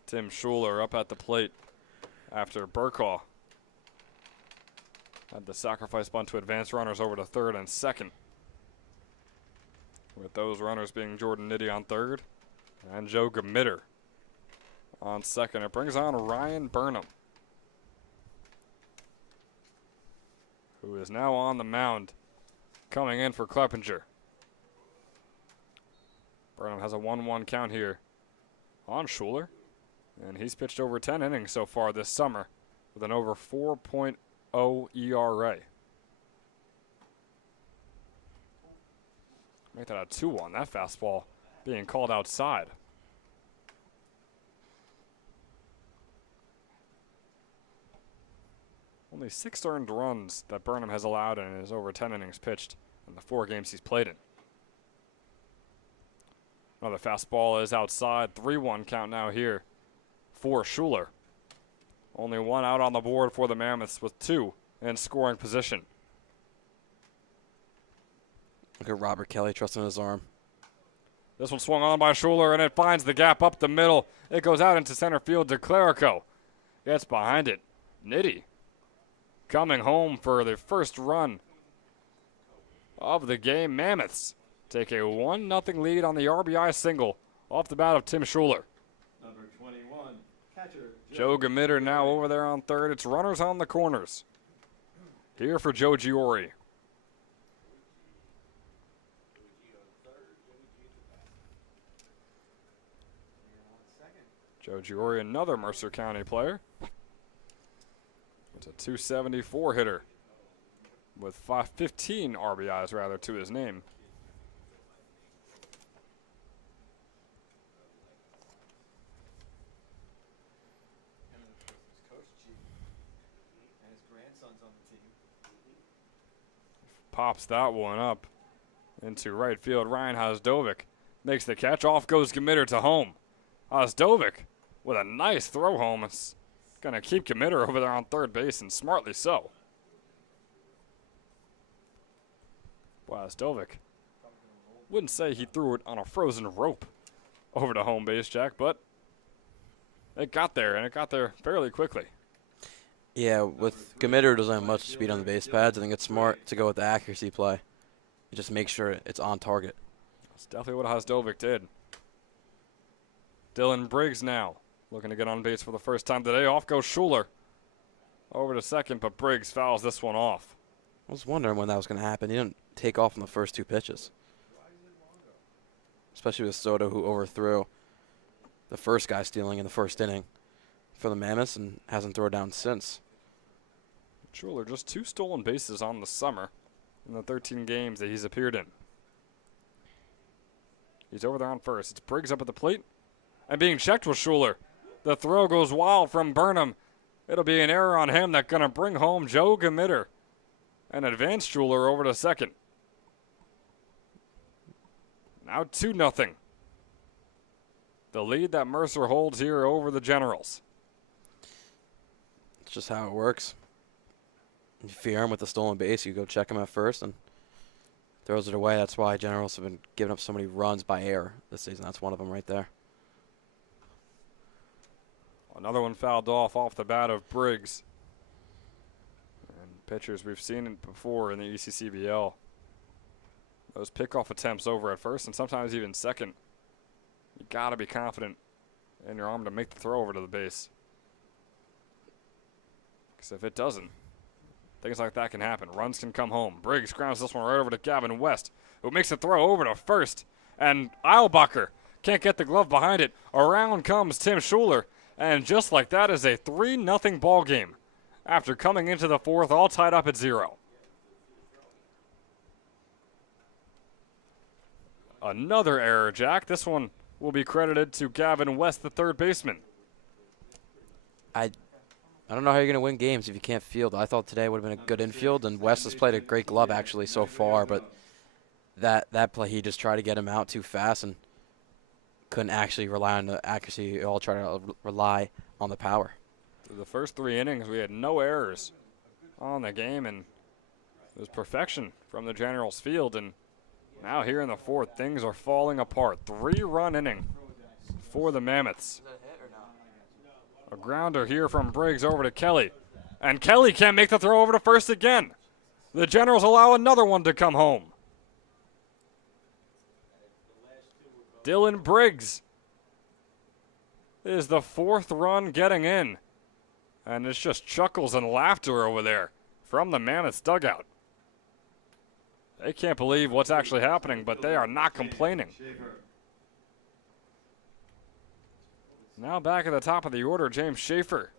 Tim Schuler up at the plate after Burkaw had the sacrifice bunt to advance runners over to third and second. With those runners being Jordan Nitty on third and Joe Gamitter on second. It brings on Ryan Burnham, who is now on the mound coming in for Kleppinger. Burnham has a 1-1 count here on Schuler. And he's pitched over 10 innings so far this summer with an over 4.0 ERA. Make that a 2-1. That fastball being called outside. Only 6 earned runs that Burnham has allowed in his over 10 innings pitched in the 4 games he's played in. Another fastball is outside. 3-1 count now here for Schuler. Only 1 out on the board for the Mammoths with 2 in scoring position. Look at Robert Kelly trusting his arm. This one swung on by Schuler, and it finds the gap up the middle. It goes out into center field to Clerico. Gets behind it. Nitty coming home for the first run of the game. Mammoths take a 1-0 lead on the RBI single off the bat of Tim Schuler. Number 21, catcher Joe Gamitter now over there on third. It's runners on the corners here for Joe Giori. Joe Giori, another Mercer County player. It's a 274 hitter with 15 RBIs rather to his name. Pops that one up into right field. Ryan Hosdovic makes the catch. Off goes Gamitter to home. Hosdovic with a nice throw home. It's going to keep Gamitter over there on third base, and smartly so. Well, Hosdovic wouldn't say he threw it on a frozen rope over to home base, Jack, but it got there, and it got there fairly quickly. Yeah, with Gamitter doesn't have much speed on the base pads. I think it's smart to go with the accuracy play. Just make sure it's on target. That's definitely what Hosdovic did. Dylan Briggs now looking to get on base for the first time today. Off goes Schuler. Over to second, but Briggs fouls this one off. I was wondering when that was going to happen. He didn't take off on the first 2 pitches. Especially with Soto, who overthrew the first guy stealing in the first inning for the Mammoths and hasn't thrown down since. Schuler just 2 stolen bases on the summer in the 13 games that he's appeared in. He's over there on first. It's Briggs up at the plate and being checked with Schuler. The throw goes wild from Burnham. It'll be an error on him that's going to bring home Joe Gamitter and advance Schuler over to second. Now 2-0. The lead that Mercer holds here over the Generals. It's just how it works. You fear him with the stolen base, you go check him at first and throws it away. That's why Generals have been giving up so many runs by error this season. That's one of them right there. Another one fouled off the bat of Briggs. And pitchers, we've seen it before in the ECCBL. Those pickoff attempts over at first and sometimes even second. You got to be confident in your arm to make the throw over to the base. Because if it doesn't, things like that can happen. Runs can come home. Briggs grounds this one right over to Gavin West, who makes the throw over to first. And Eilbacher can't get the glove behind it. Around comes Tim Schuler. And just like that is a 3-0 ball game after coming into the 4th all tied up at 0. Another error, Jack. This one will be credited to Gavin West, the third baseman. I don't know how you're going to win games if you can't field. I thought today would have been a good infield, and West has played a great glove actually so far, but that play, he just tried to get him out too fast and couldn't actually rely on the accuracy. He all tried to rely on the power. Through the first 3 innings, we had no errors on the game, and it was perfection from the Generals field. And now here in the 4th, things are falling apart. 3-run inning for the Mammoths. A grounder here from Briggs over to Kelly. And Kelly can't make the throw over to first again. The Generals allow another one to come home. Dylan Briggs is the 4th run getting in. And it's just chuckles and laughter over there from the Mammoths dugout. They can't believe what's actually happening, but they are not complaining. Now back at the top of the order, James Schaefer.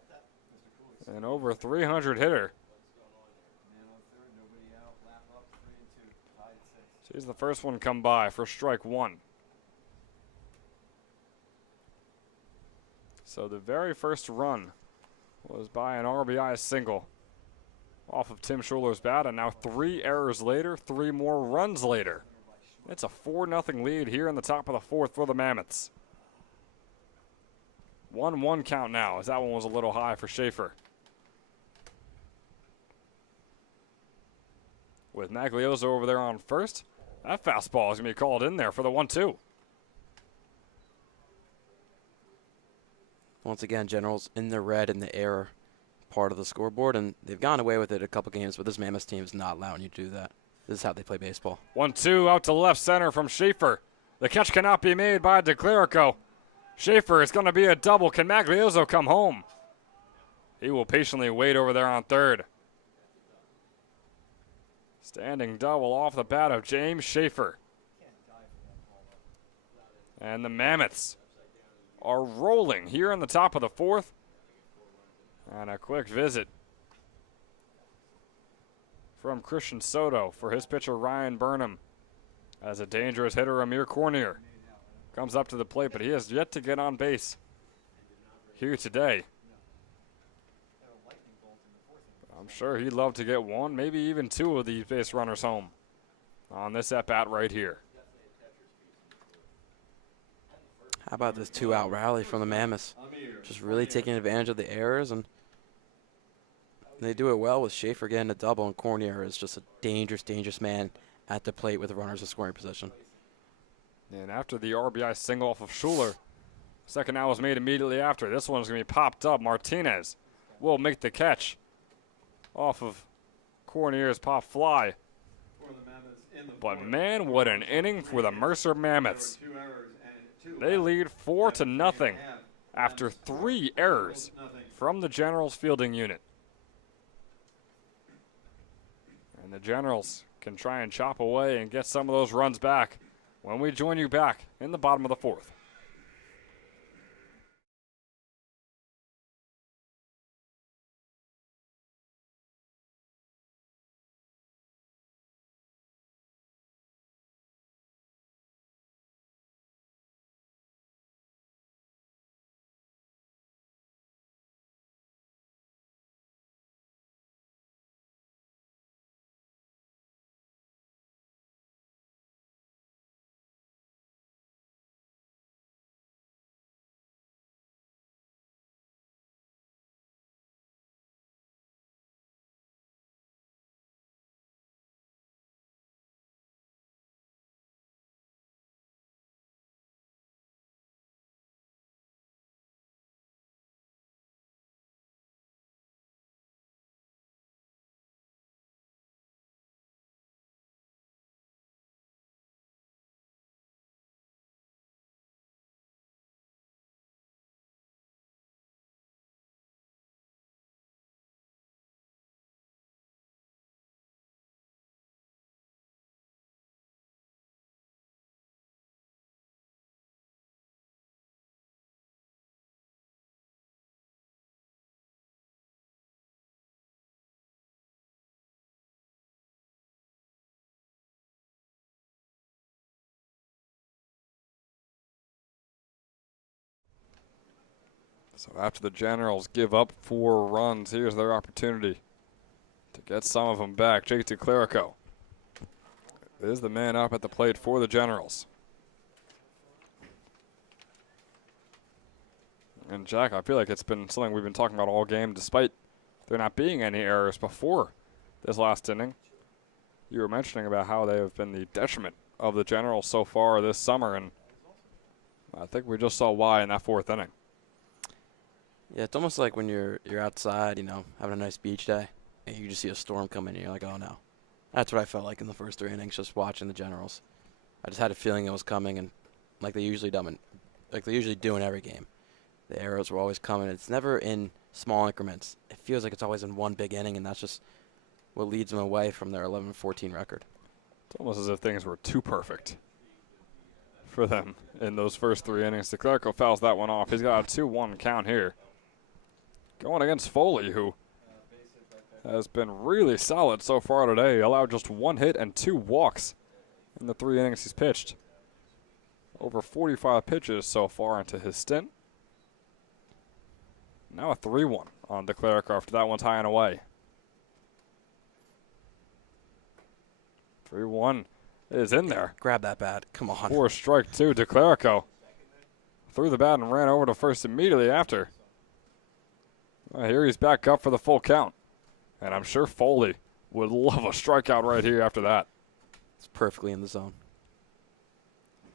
An over 300 hitter. Sees the first one come by for strike 1. So the very first run was by an RBI single off of Tim Schuler's bat, and now 3 errors later, 3 more runs later. It's a 4-0 lead here in the top of the 4th for the Mammoths. 1-1 count now, as that one was a little high for Schaefer. With Maglioso over there on first, that fastball is going to be called in there for the 1-2. Once again, Generals in the red in the error part of the scoreboard, and they've gone away with it a couple games, but this Mammoths team is not allowing you to do that. This is how they play baseball. 1-2 out to left center from Schaefer. The catch cannot be made by DeClerico. Schaefer is going to be a double. Can Maglioso come home? He will patiently wait over there on third. Standing double off the bat of James Schaefer. And the Mammoths are rolling here in the top of the 4th. And a quick visit from Christian Soto for his pitcher Ryan Burnham, as a dangerous hitter Amir Cornier comes up to the plate, but he has yet to get on base here today. I'm sure he'd love to get 1, maybe even 2 of these base runners home on this at-bat right here. How about this 2-out rally from the Mammoths? Just really taking advantage of the errors, and they do it well with Schaefer getting a double, and Cornier is just a dangerous, dangerous man at the plate with the runners in scoring position. And after the RBI single off of Schuler, Second out was made immediately after. This one's going to be popped up. Martinez will make the catch off of Cornier's pop fly. But man, what an inning for the Mercer Mammoths. They lead 4-0 after 3 errors from the Generals fielding unit. And the Generals can try and chop away and get some of those runs back when we join you back in the bottom of the 4th. So after the Generals give up 4 runs, here's their opportunity to get some of them back. Jake DeClerico is the man up at the plate for the Generals. And Jack, I feel like it's been something we've been talking about all game, despite there not being any errors before this last inning. You were mentioning about how they have been the detriment of the Generals so far this summer, and I think we just saw why in that 4th inning. Yeah, it's almost like when you're outside, you know, having a nice beach day, and you just see a storm coming, and you're like, oh no. That's what I felt like in the first 3 innings, just watching the Generals. I just had a feeling it was coming, and like they usually do in every game. The arrows were always coming. It's never in small increments. It feels like it's always in one big inning, and that's just what leads them away from their 11-14 record. It's almost as if things were too perfect for them in those first 3 innings. DeClerico fouls that one off. He's got a 2-1 count here. Going against Foley, who has been really solid so far today. He allowed just 1 hit and 2 walks in the 3 innings he's pitched. Over 45 pitches so far into his stint. Now a 3-1 on DeClerico after that one's high and away. 3-1 is in there. Grab that bat. Come on. 4 strike 2. DeClerico threw the bat and ran over to first immediately after. Well, here he's back up for the full count. And I'm sure Foley would love a strikeout right here after that. It's perfectly in the zone.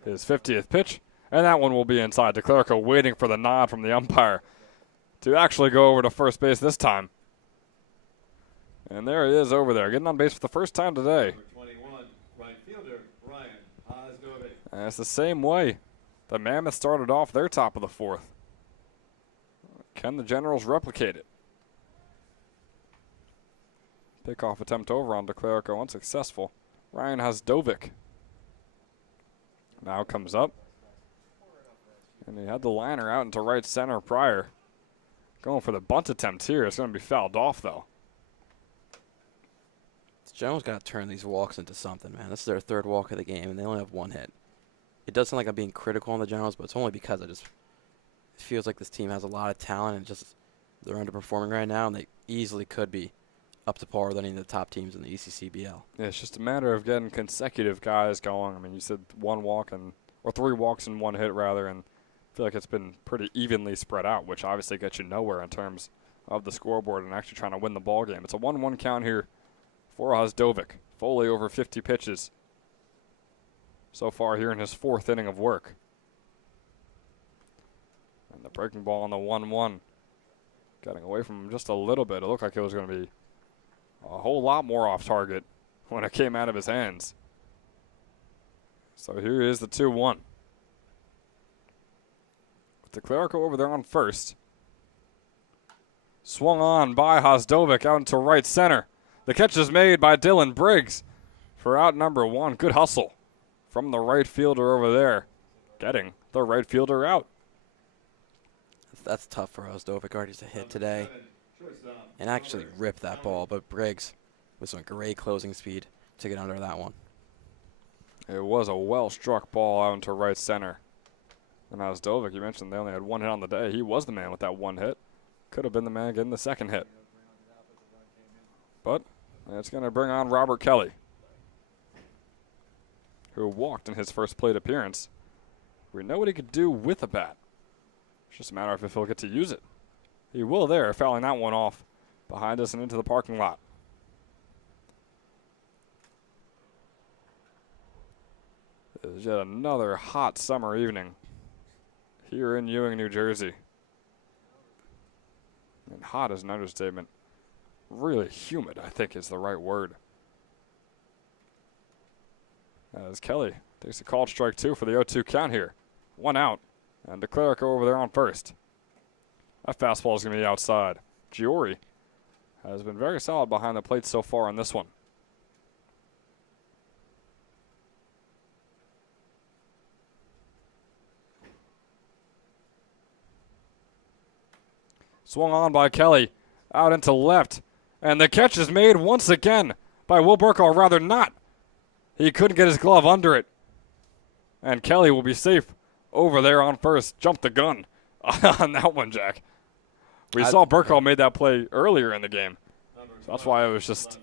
His 50th pitch, and that one will be inside. DeClerico waiting for the nod from the umpire to actually go over to first base this time. And there he is over there, getting on base for the first time today. Number 21, right fielder, Ryan Osgovic. And it's the same way the Mammoths started off their top of the 4th. Can the Generals replicate it? Pickoff attempt over on DeClerico, unsuccessful. Ryan Osgovic now comes up. And he had the liner out into right center prior. Going for the bunt attempt here. It's going to be fouled off, though. The Generals got to turn these walks into something, man. This is their 3rd walk of the game, and they only have 1 hit. It does sound like I'm being critical on the Generals, but it's only because it feels like this team has a lot of talent, and just they're underperforming right now, and they easily could be up to par with any of the top teams in the ECCBL. Yeah, it's just a matter of getting consecutive guys going. I mean, you said 1 walk or 3 walks and 1 hit rather, and I feel like it's been pretty evenly spread out, which obviously gets you nowhere in terms of the scoreboard and actually trying to win the ball game. It's a 1-1 count here for Osgovic. Foley over 50 pitches so far here in his 4th inning of work. breaking ball on the 1-1. Getting away from him just a little bit. It looked like it was going to be a whole lot more off target when it came out of his hands. So here is the 2-1. With the Clerico over there on first. Swung on by Hosdovic out into right center. The catch is made by Dylan Briggs for out number 1. Good hustle from the right fielder over there. Getting the right fielder out. That's tough for Hosdovic already to hit today. And actually rip that ball, but Briggs with some great closing speed to get under that one. It was a well-struck ball out into right center. And Hosdovic, you mentioned they only had 1 hit on the day. He was the man with that 1 hit. Could have been the man getting the 2nd hit. But it's going to bring on Robert Kelly, who walked in his first plate appearance. We know what he could do with a bat. It's just a matter of if he'll get to use it. He will there, fouling that one off behind us and into the parking lot. It is yet another hot summer evening here in Ewing, New Jersey. And hot is an understatement. Really humid, I think, is the right word. As Kelly takes a called strike 2 for the 0-2 count here. 1 out. And DeClerico over there on first. That fastball is going to be outside. Giori has been very solid behind the plate so far in this one. Swung on by Kelly. Out into left. And the catch is made once again by Will Burkall, rather not. He couldn't get his glove under it. And Kelly will be safe over there on first. Jumped the gun on that one, Jack. We saw Burkall made that play earlier in the game. So that's why it was just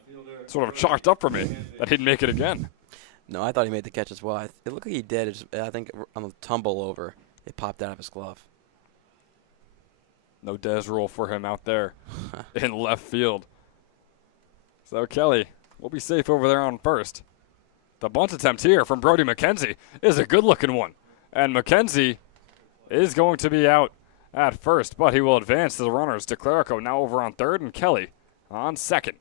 sort of chalked up for me that he'd make it again. No, I thought he made the catch as well. It looked like he did. I think on the tumble over, it popped out of his glove. No Dez rule for him out there in left field. So Kelly will be safe over there on first. The bunt attempt here from Brody McKenzie is a good-looking one. And McKenzie is going to be out at first, but he will advance to the runners. DeClerico now over on third and Kelly on second.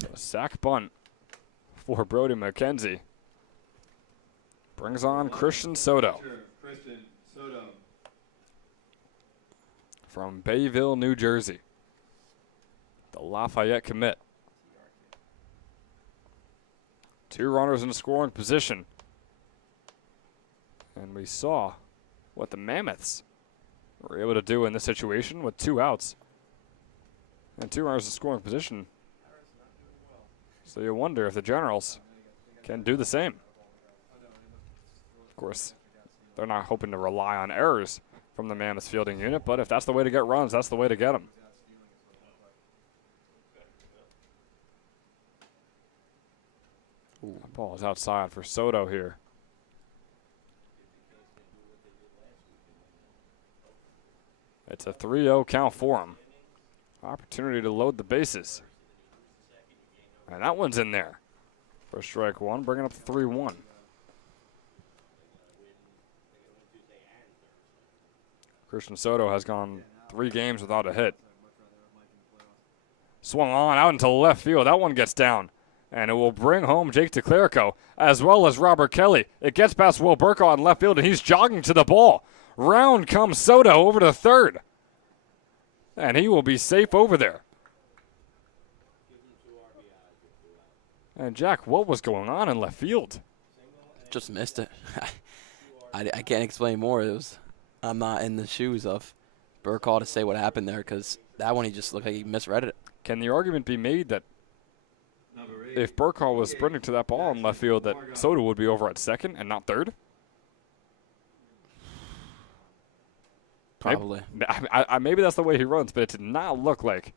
So a sack bunt for Brody McKenzie. Brings on Christian Soto. From Bayville, New Jersey. The Lafayette commit. 2 runners in scoring position. And we saw what the Mammoths were able to do in this situation with 2 outs. And 2 runners in scoring position. So you wonder if the Generals can do the same. Of course, they're not hoping to rely on errors from the Mammoths fielding unit, but if that's the way to get runs, that's the way to get them. Ooh, that ball is outside for Soto here. It's a 3-0 count for him. Opportunity to load the bases. And that one's in there for strike 1, bringing up the 3-1. Christian Soto has gone 3 games without a hit. Swung on out into left field. That one gets down. And it will bring home Jake DeClerico as well as Robert Kelly. It gets past Will Burkall in left field, and he's jogging to the ball. Round comes Soto over to third. And he will be safe over there. And Jack, what was going on in left field? Just missed it. I can't explain more. I'm not in the shoes of Burkall to say what happened there, because that one he just looked like he misread it. Can the argument be made that if Burkall was sprinting to that ball in left field, that Soto would be over at second and not third? Probably. Maybe that's the way he runs, but it did not look like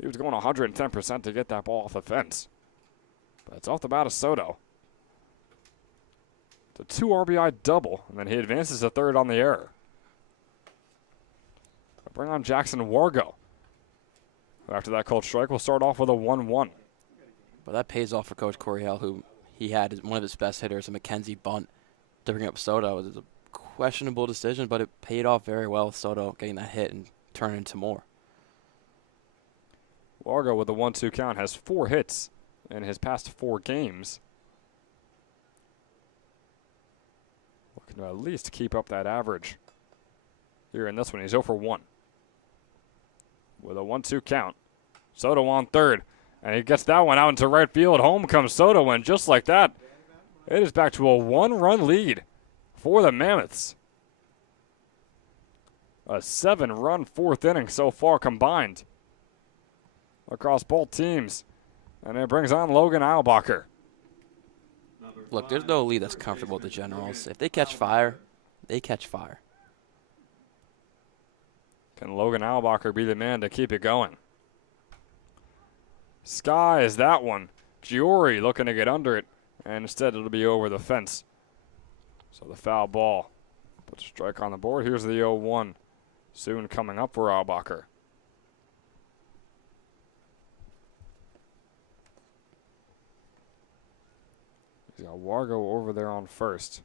he was going 110% to get that ball off the fence. But it's off the bat of Soto. It's a 2 RBI double, and then he advances to third on the error. Bring on Jackson Wargo. After that called strike, we'll start off with a 1-1. But that pays off for Coach Coryell, who he had one of his best hitters, a McKenzie bunt, to bring up Soto. It was a questionable decision, but it paid off very well with Soto getting that hit and turning into more. Wargo with the 1-2 count has 4 hits in his past 4 games. Looking to at least keep up that average here in this one. He's 0 for 1. With a 1-2 count. Soto on third. And he gets that one out into right field. Home comes Soto, and just like that, it is back to a 1-run lead for the Mammoths. A 7-run 4th inning so far combined across both teams. And it brings on Logan Eilbacher. Look, there's no lead that's comfortable with the Generals. If they catch fire, they catch fire. Can Logan Eilbacher be the man to keep it going? Sky is that one. Giori looking to get under it, and instead it'll be over the fence. So the foul ball puts a strike on the board. Here's the 0-1 soon coming up for Eilbacher. He's got Wargo over there on first.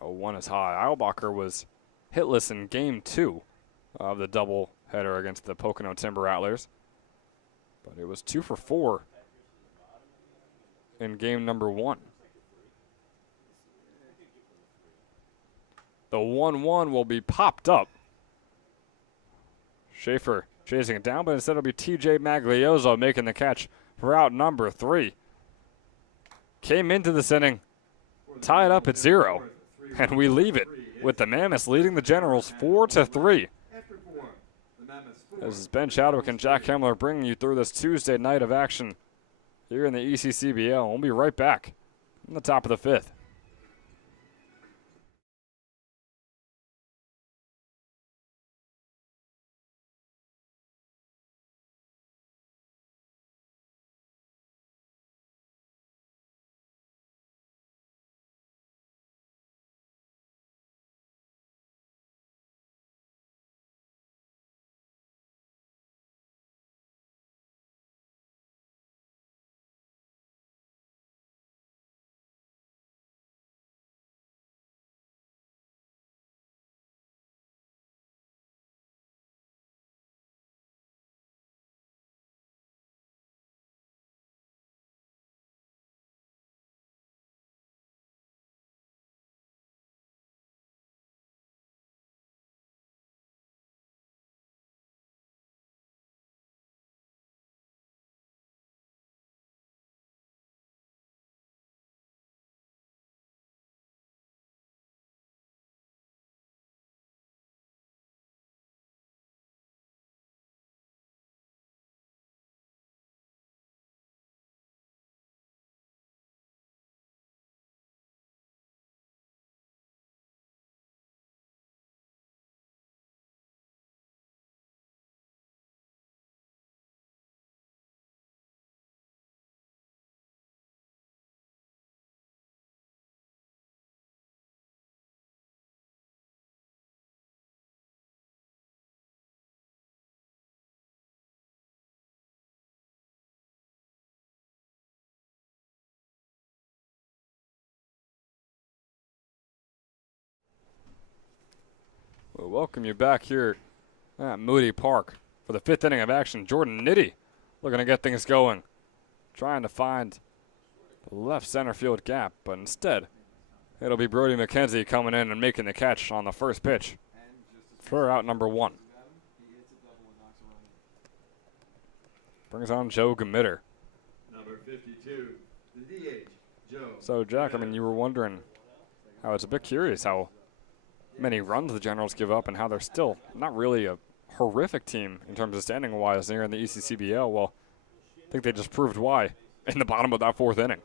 Oh, 1 is high. Eilbacher was hitless in game 2 of the doubleheader against the Pocono Timber Rattlers. But it was 2 for 4 in game number 1. The 1-1 will be popped up. Schaefer chasing it down, but instead it'll be TJ Magliozzo making the catch for out number 3. Came into this inning, tied up at 0, and we leave it with the Mammoths leading the Generals 4-3. This is Ben Chadwick and Jack Hemmler bringing you through this Tuesday night of action here in the ECCBL. We'll be right back in the top of the 5th. We'll welcome you back here at Moody Park for the 5th inning of action. Jordan Nitty looking to get things going, trying to find the left center field gap, but instead it'll be Brody McKenzie coming in and making the catch on the first pitch for out number 1. Brings on Joe Gamitter. Number 52, the DH, Joe. So, Jack, I mean, you were wondering how it's a bit curious how many runs the Generals give up and how they're still not really a horrific team in terms of standing-wise here in the ECCBL. Well, I think they just proved why in the bottom of that 4th inning.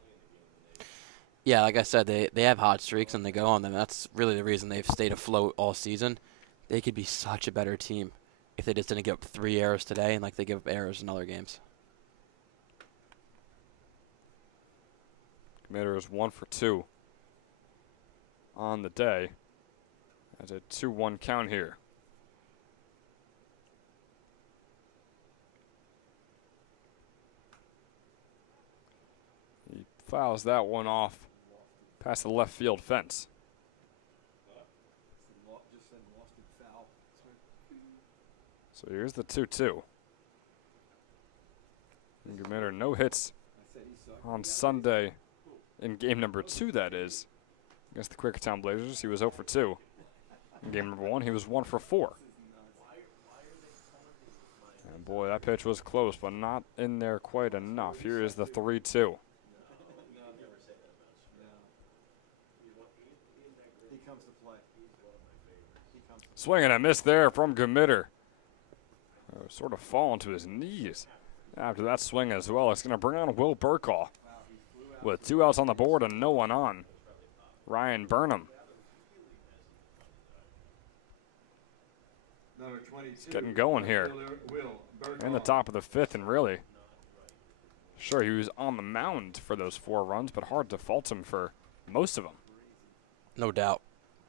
Yeah, like I said, they have hot streaks and they go on them. That's really the reason they've stayed afloat all season. They could be such a better team if they just didn't give up 3 errors today and like they give up errors in other games. Gamitter is 1 for 2 on the day. That's a 2-1 count here. fouls that one off past the left field fence. So here's the 2-2. Gmitter, no hits on Sunday in game number 2, that is, against the Quakertown Blazers. He was 0 for 2. In game number 1, he was 1 for 4. And boy, that pitch was close, but not in there quite enough. Here is the 3-2. Swing and a miss there from Gmitter. Sort of falling to his knees after that swing as well. It's going to bring on Will Burkaw with 2 outs on the board and no one on. Ryan Burnham. It's getting going here in the top of the 5th, and really, sure, he was on the mound for those 4 runs, but hard to fault him for most of them. No doubt.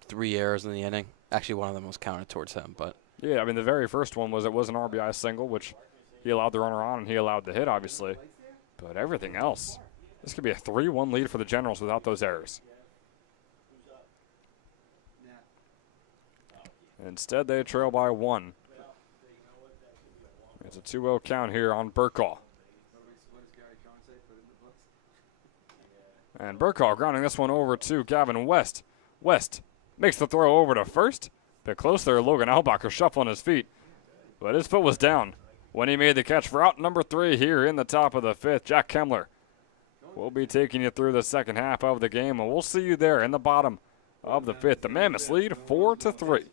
3 errors in the inning. Actually, one of them was counted towards him, but. Yeah, I mean, the very first one was an RBI single, which he allowed the runner on and he allowed the hit, obviously. But everything else, this could be a 3-1 lead for the Generals without those errors. Instead, they trail by 1. It's a 2-0 count here on Burkaw. And Burkaw grounding this one over to Gavin West. West makes the throw over to first. Bit close there, Logan Albacher shuffling his feet. But his foot was down when he made the catch for out number 3 here in the top of the 5th. Jack Kemmler will be taking you through the second half of the game, and we'll see you there in the bottom of the 5th. The Mammoths lead 4-3.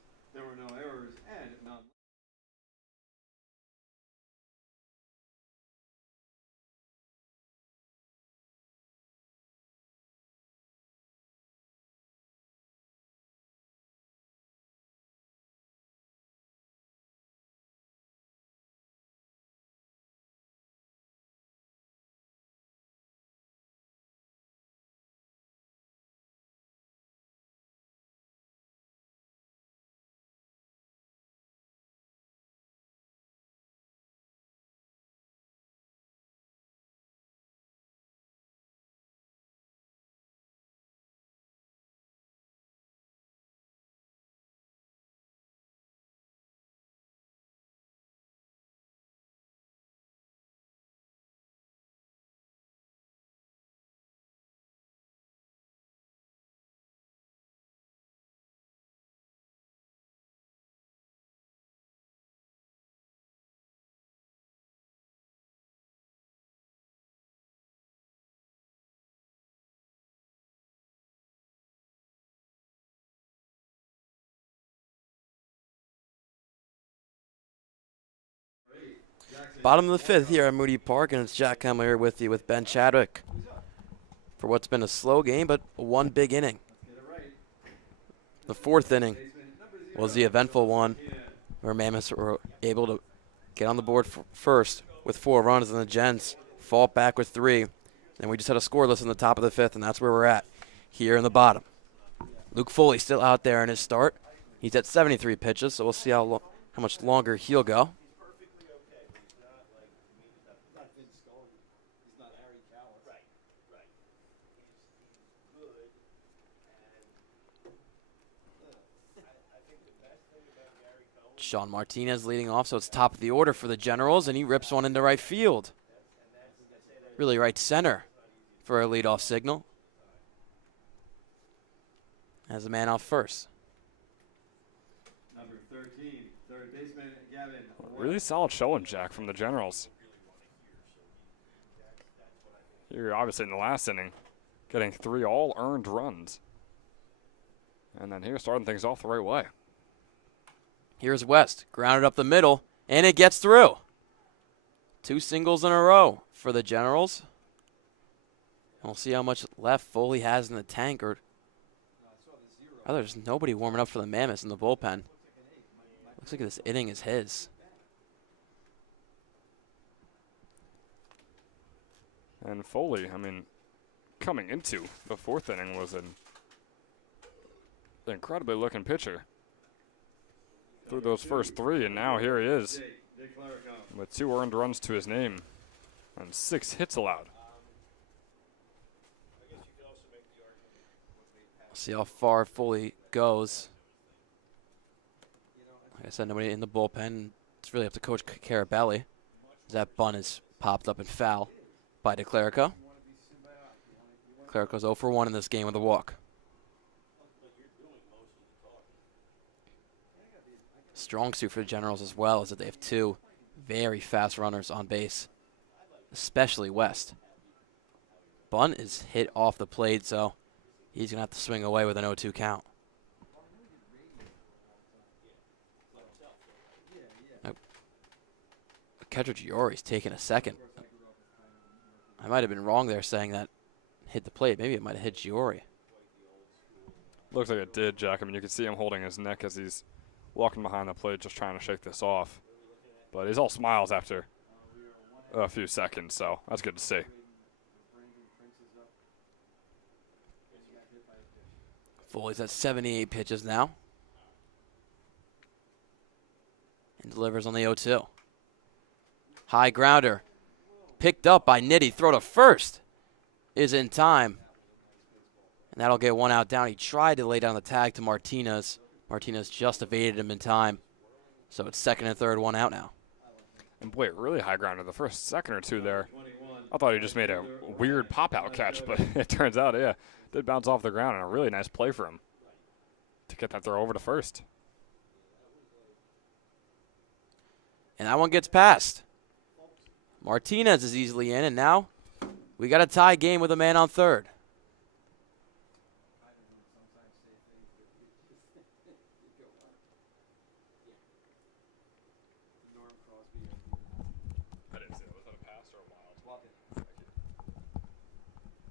Bottom of the 5th here at Moody Park, and it's Jack Kemmler here with you with Ben Chadwick for what's been a slow game, but one big inning. The 4th inning was the eventful one where Mammoths were able to get on the board first with 4 runs, and the Gens fought back with 3. And we just had a scoreless in the top of the 5th, and that's where we're at here in the bottom. Luke Foley still out there in his start. He's at 73 pitches, so we'll see how much longer he'll go. Sean Martinez leading off, so it's top of the order for the Generals, and he rips one into right field. Really right center for a leadoff signal. As a man out first. Number 13, third baseman Gavin. Really solid showing, Jack, from the Generals. Here, obviously, in the last inning, getting 3 all-earned runs. And then here, starting things off the right way. Here's West, grounded up the middle, and it gets through. 2 singles in a row for the Generals. And we'll see how much left Foley has in the tank. Or there's nobody warming up for the Mammoths in the bullpen. Looks like this inning is his. And Foley, I mean, coming into the 4th inning was an incredibly looking pitcher. Through those first 3, and now here he is with 2 earned runs to his name and 6 hits allowed. See how far Foley goes. Like I said, nobody in the bullpen. It's really up to Coach Carabelli. That bunt is popped up and foul by DeClerico. DeClerico's 0 for 1 in this game with a walk. Strong suit for the Generals as well is that they have 2 very fast runners on base, especially West. Bunt is hit off the plate, so he's going to have to swing away with an 0-2 count. Now, catcher Giori's taking a second. I might have been wrong there saying that hit the plate. Maybe it might have hit Giori. Looks like it did, Jack. I mean, you can see him holding his neck as he's walking behind the plate, just trying to shake this off. But he's all smiles after a few seconds, so that's good to see. Foley's at 78 pitches now. And delivers on the 0-2. High grounder. Picked up by Nitty. Throw to first. Is in time. And that'll get 1 out down. He tried to lay down the tag to Martinez. Martinez just evaded him in time. So it's second and third, 1 out now. And boy, really high grounder the first second or two there. I thought he just made a weird pop-out catch, but it turns out, yeah, did bounce off the ground, and a really nice play for him to get that throw over to first. And that one gets past. Martinez is easily in, and now we got a tie game with a man on third.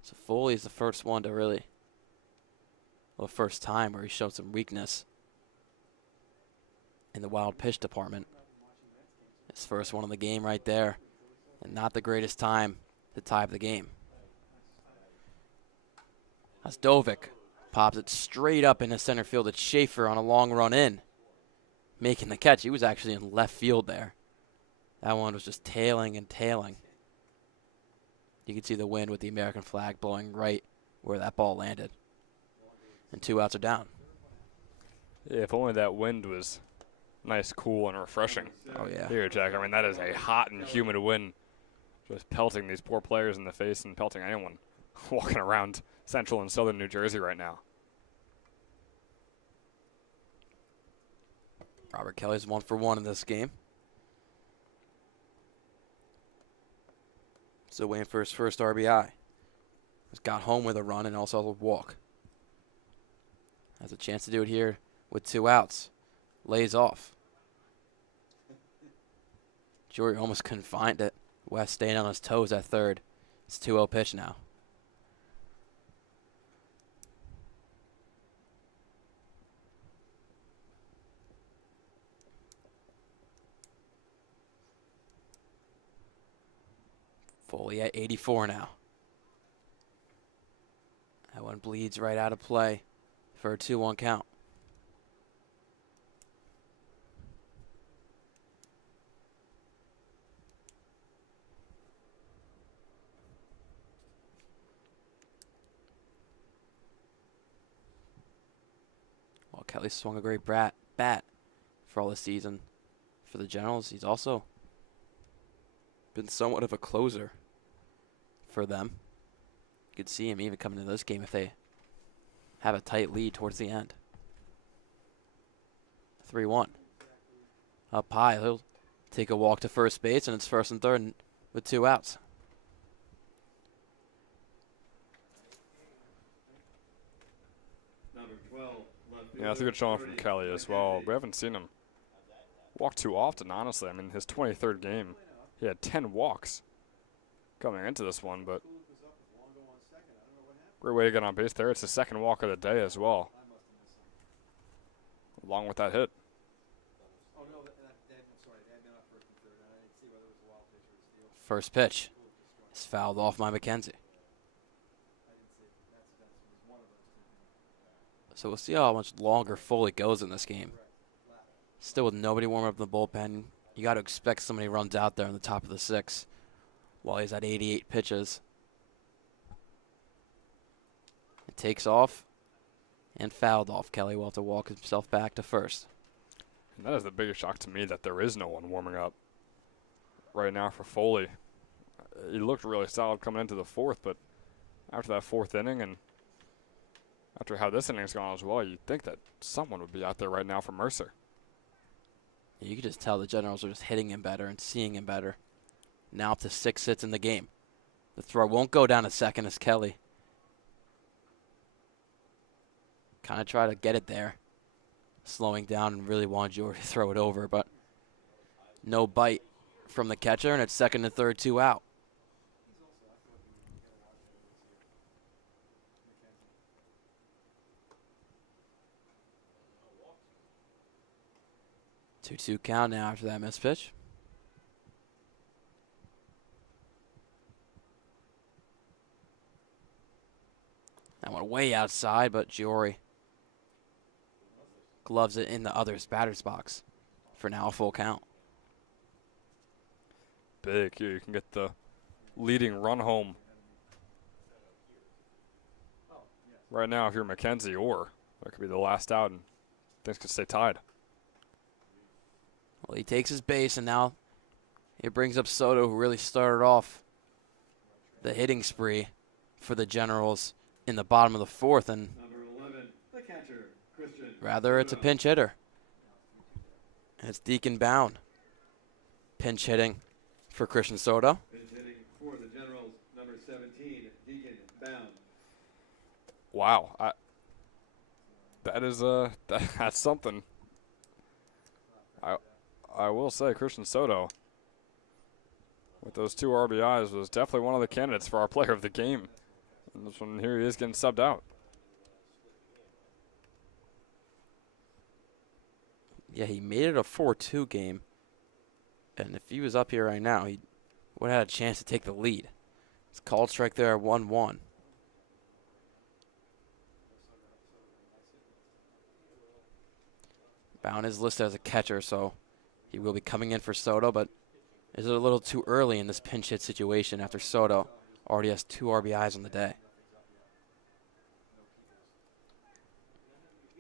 So Foley is the first one to really, well, first time where he showed some weakness in the wild pitch department. His first one of the game right there, and not the greatest time to tie up the game. As Dovic pops it straight up into center field. It's Schaefer on a long run in, making the catch. He was actually in left field there. That one was just tailing and tailing. You can see the wind with the American flag blowing right where that ball landed. And 2 outs are down. Yeah, if only that wind was nice, cool, and refreshing. Oh, yeah. Here, Jack, I mean, that is a hot and humid wind just pelting these poor players in the face and pelting anyone walking around central and southern New Jersey right now. Robert Kelly's 1 for 1 in this game. Still waiting for his first RBI. He's got home with a run and also a walk. Has a chance to do it here with 2 outs. Lays off. Jory almost couldn't find it. West staying on his toes at third. It's 2-0 pitch now. Foley at 84 now. That one bleeds right out of play for a 2-1 count. Well, Kelly swung a great bat for all this season for the Generals. He's also been somewhat of a closer for them. You could see him even coming into this game if they have a tight lead towards the end. 3-1. Up high, he'll take a walk to first base, and it's first and third with 2 outs. Number 12, left Yeah, that's a good showing from Kelly as well. We haven't seen him walk too often, honestly. I mean, his 23rd game, he had 10 walks coming into this one, but great way to get on base there. It's the second walk of the day as well, along with that hit. First pitch is fouled off by McKenzie. So we'll see how much longer Foley goes in this game. Still with nobody warming up in the bullpen. You got to expect somebody runs out there on the top of the 6 while he's at 88 pitches. It takes off. And fouled off. Kelly will have to walk himself back to first. And that is the biggest shock to me, that there is no one warming up right now for Foley. He looked really solid coming into the fourth, but after that fourth inning and after how this inning's gone as well, you'd think that someone would be out there right now for Mercer. You can just tell the Generals are just hitting him better and seeing him better. Now up to 6 hits in the game. The throw won't go down to second as Kelly kind of try to get it there. Slowing down and really wanted Jory to throw it over, but no bite from the catcher, and it's second and third, 2 out. Two count now after that missed pitch. That went way outside, but Jory gloves it in the other's batter's box for now a full count. Big here. You can get the leading run home right now if you're McKenzie, or that could be the last out and things could stay tied. Well, he takes his base, and now it brings up Soto, who really started off the hitting spree for the Generals in the bottom of the fourth, and Number 11, the catcher, Christian. rather it's a pinch hitter. And it's Deacon Bound pinch hitting for Christian Soto. Pinch hitting for the Generals, number 17, Deacon Bound. Wow, that is that's something. I will say Christian Soto, with those 2 RBIs, was definitely one of the candidates for our player of the game. And this one here, he is getting subbed out. Yeah, he made it a 4-2 game. And if he was up here right now, he would have had a chance to take the lead. It's called strike there at 1-1. Bound is listed as a catcher, so he will be coming in for Soto, but is it a little too early in this pinch hit situation after Soto already has 2 RBIs on the day?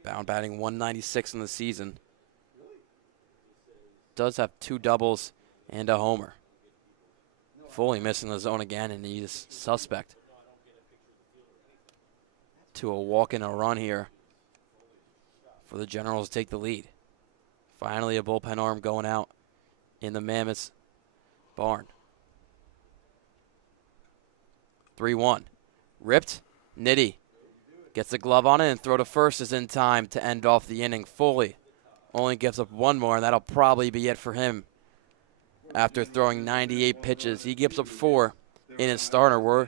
Bound batting 196 in the season. Does have 2 doubles and a homer. Fully missing the zone again, and he's suspect to a walk and a run here for the Generals to take the lead. Finally, a bullpen arm going out in the Mammoths barn. 3-1. Ripped. Nitty gets the glove on it, and throw to first is in time to end off the inning. Foley only gives up 1 more, and that'll probably be it for him. After throwing 98 pitches, he gives up 4 in his starter. We're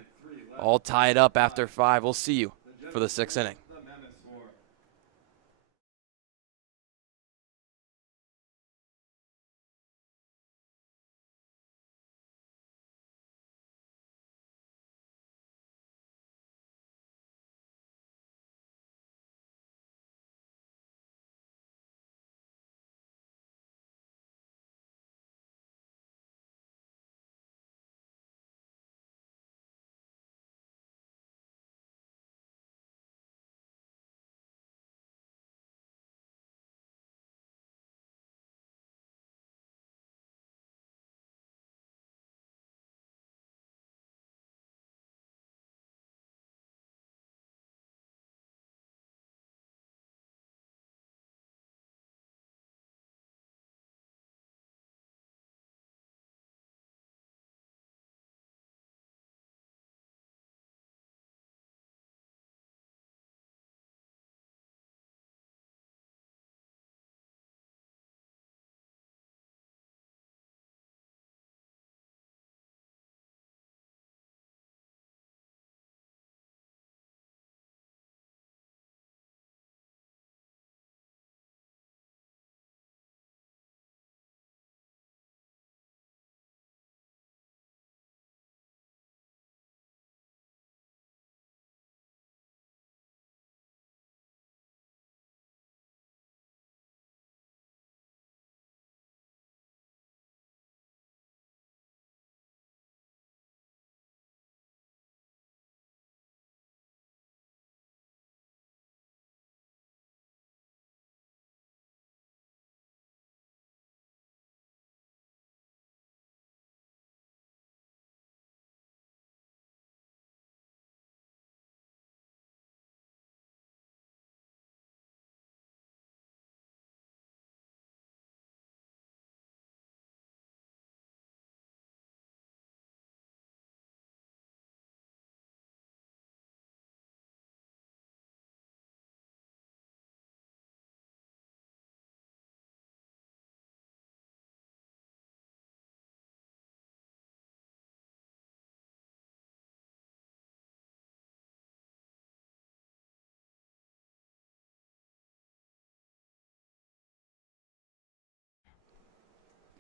all tied up after 5. We'll see you for the 6th inning.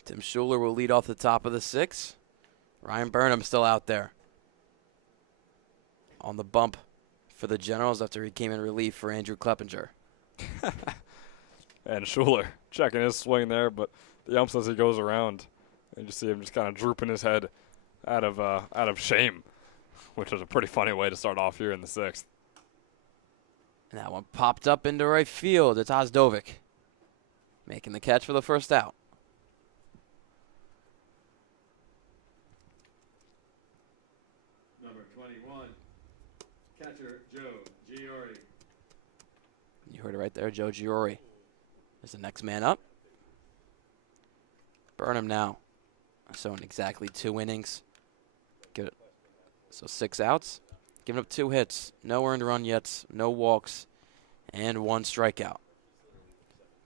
Tim Schuler will lead off the top of the 6. Ryan Burnham still out there on the bump for the Generals after he came in relief for Andrew Kleppinger. And Schuler checking his swing there, but the ump says he goes around. And you see him just kind of drooping his head out of shame, which was a pretty funny way to start off here in the 6th. And that one popped up into right field. It's Ozdovic making the catch for the first out. Number 21, catcher Joe Giori. You heard it right there. Joe Giori is the next man up. Burnham now. So in exactly 2 innings. So 6 outs. Giving up 2 hits. No earned run yet. No walks. And 1 strikeout.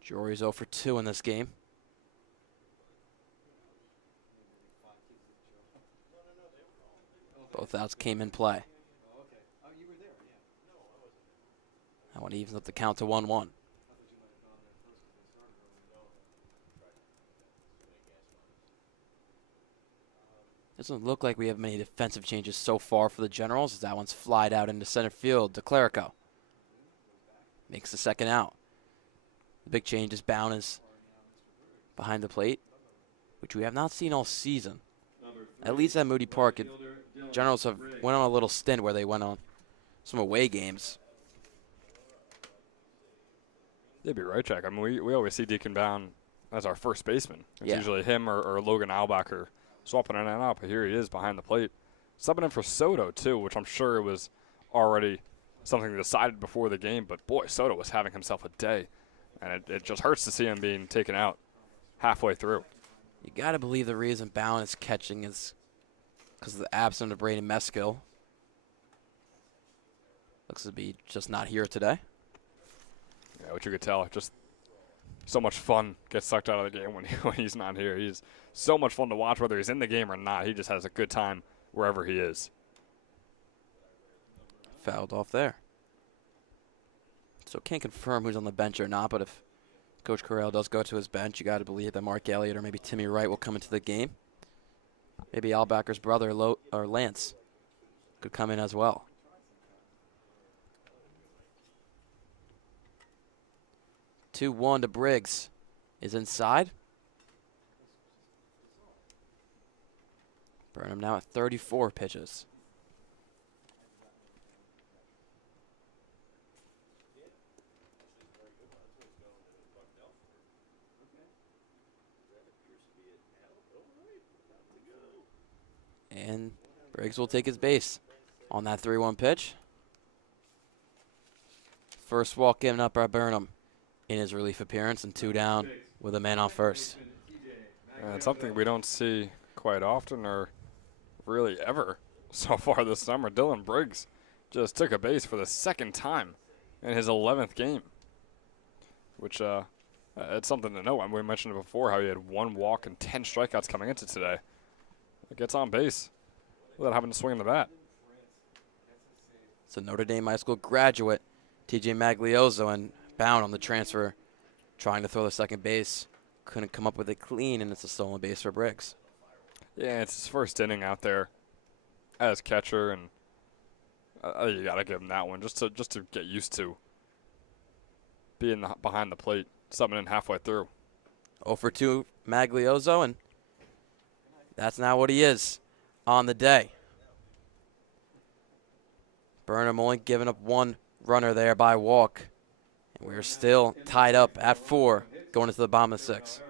Giori's 0 for 2 in this game. Both outs came in play. That one evens up the count to 1-1. Doesn't look like we have many defensive changes so far for the Generals, as that one's flied out into center field to Clerico. Makes the second out. The big change is Bound is behind the plate, which we have not seen all season. At least at Moody Park, Generals have went on a little stint where they went on some away games. You'd be right, Jack. I mean, we always see Deacon Bound as our first baseman. It's Yeah. usually him or Logan Albacher swapping in and out, but here he is behind the plate. Subbing in for Soto, too, which I'm sure was already something decided before the game, but boy, Soto was having himself a day, and it just hurts to see him being taken out halfway through. You got to believe the reason Bound is catching is because of the absence of Braden Meskill. Looks to be just not here today. Yeah, which you could tell, just so much fun gets sucked out of the game when he's not here. He's so much fun to watch, whether he's in the game or not. He just has a good time wherever he is. Fouled off there. So can't confirm who's on the bench or not, but if Coach Corral does go to his bench, you got to believe that Mark Elliott or maybe Timmy Wright will come into the game. Maybe Albacher's brother, or Lance, could come in as well. Two-one to Briggs. Is inside. Burnham now at 34 pitches. And Briggs will take his base on that 3-1 pitch. First walk given up by Burnham in his relief appearance, and 2 down with a man on first. It's something we don't see quite often or really ever so far this summer. Dylan Briggs just took a base for the 2nd time in his 11th game, which it's something to know. I mean, we mentioned it before how he had 1 walk and 10 strikeouts coming into today. It gets on base without having to swing the bat. It's a Notre Dame High School graduate, TJ Magliozzo, and Bound on the transfer, trying to throw the second base. Couldn't come up with it clean, and it's a stolen base for Briggs. Yeah, it's his first inning out there as catcher, and you got to give him that one just to get used to being behind the plate, subbing in halfway through. 0 for 2 Magliozzo, and that's not what he is on the day. Burnham only giving up 1 runner there by walk. And we're still tied up at 4 going into the bottom of the 6th.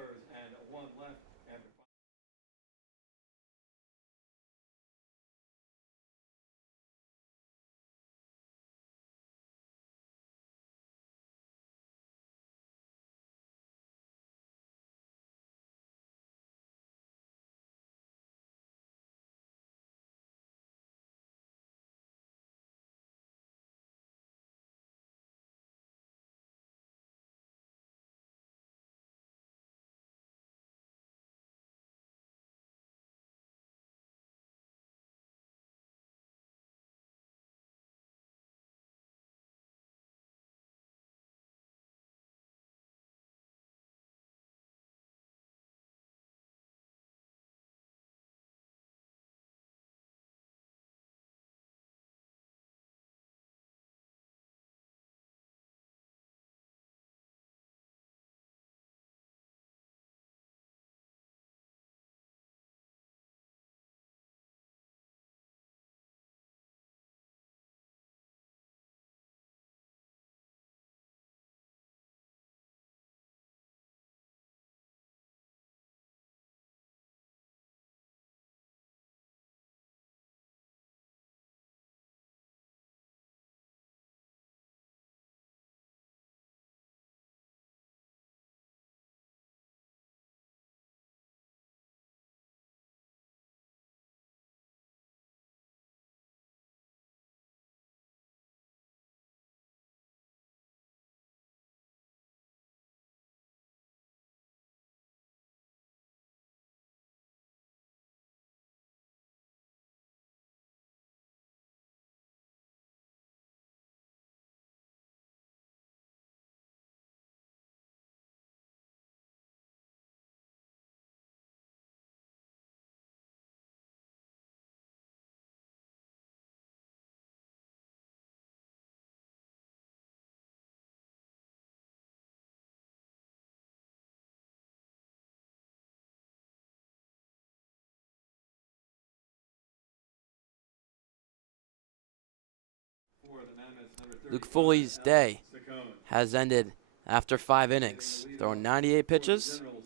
For the Mammoths, number Luke 35, Foley's day Saccone. has ended after 5 innings, throwing 98 pitches Generals,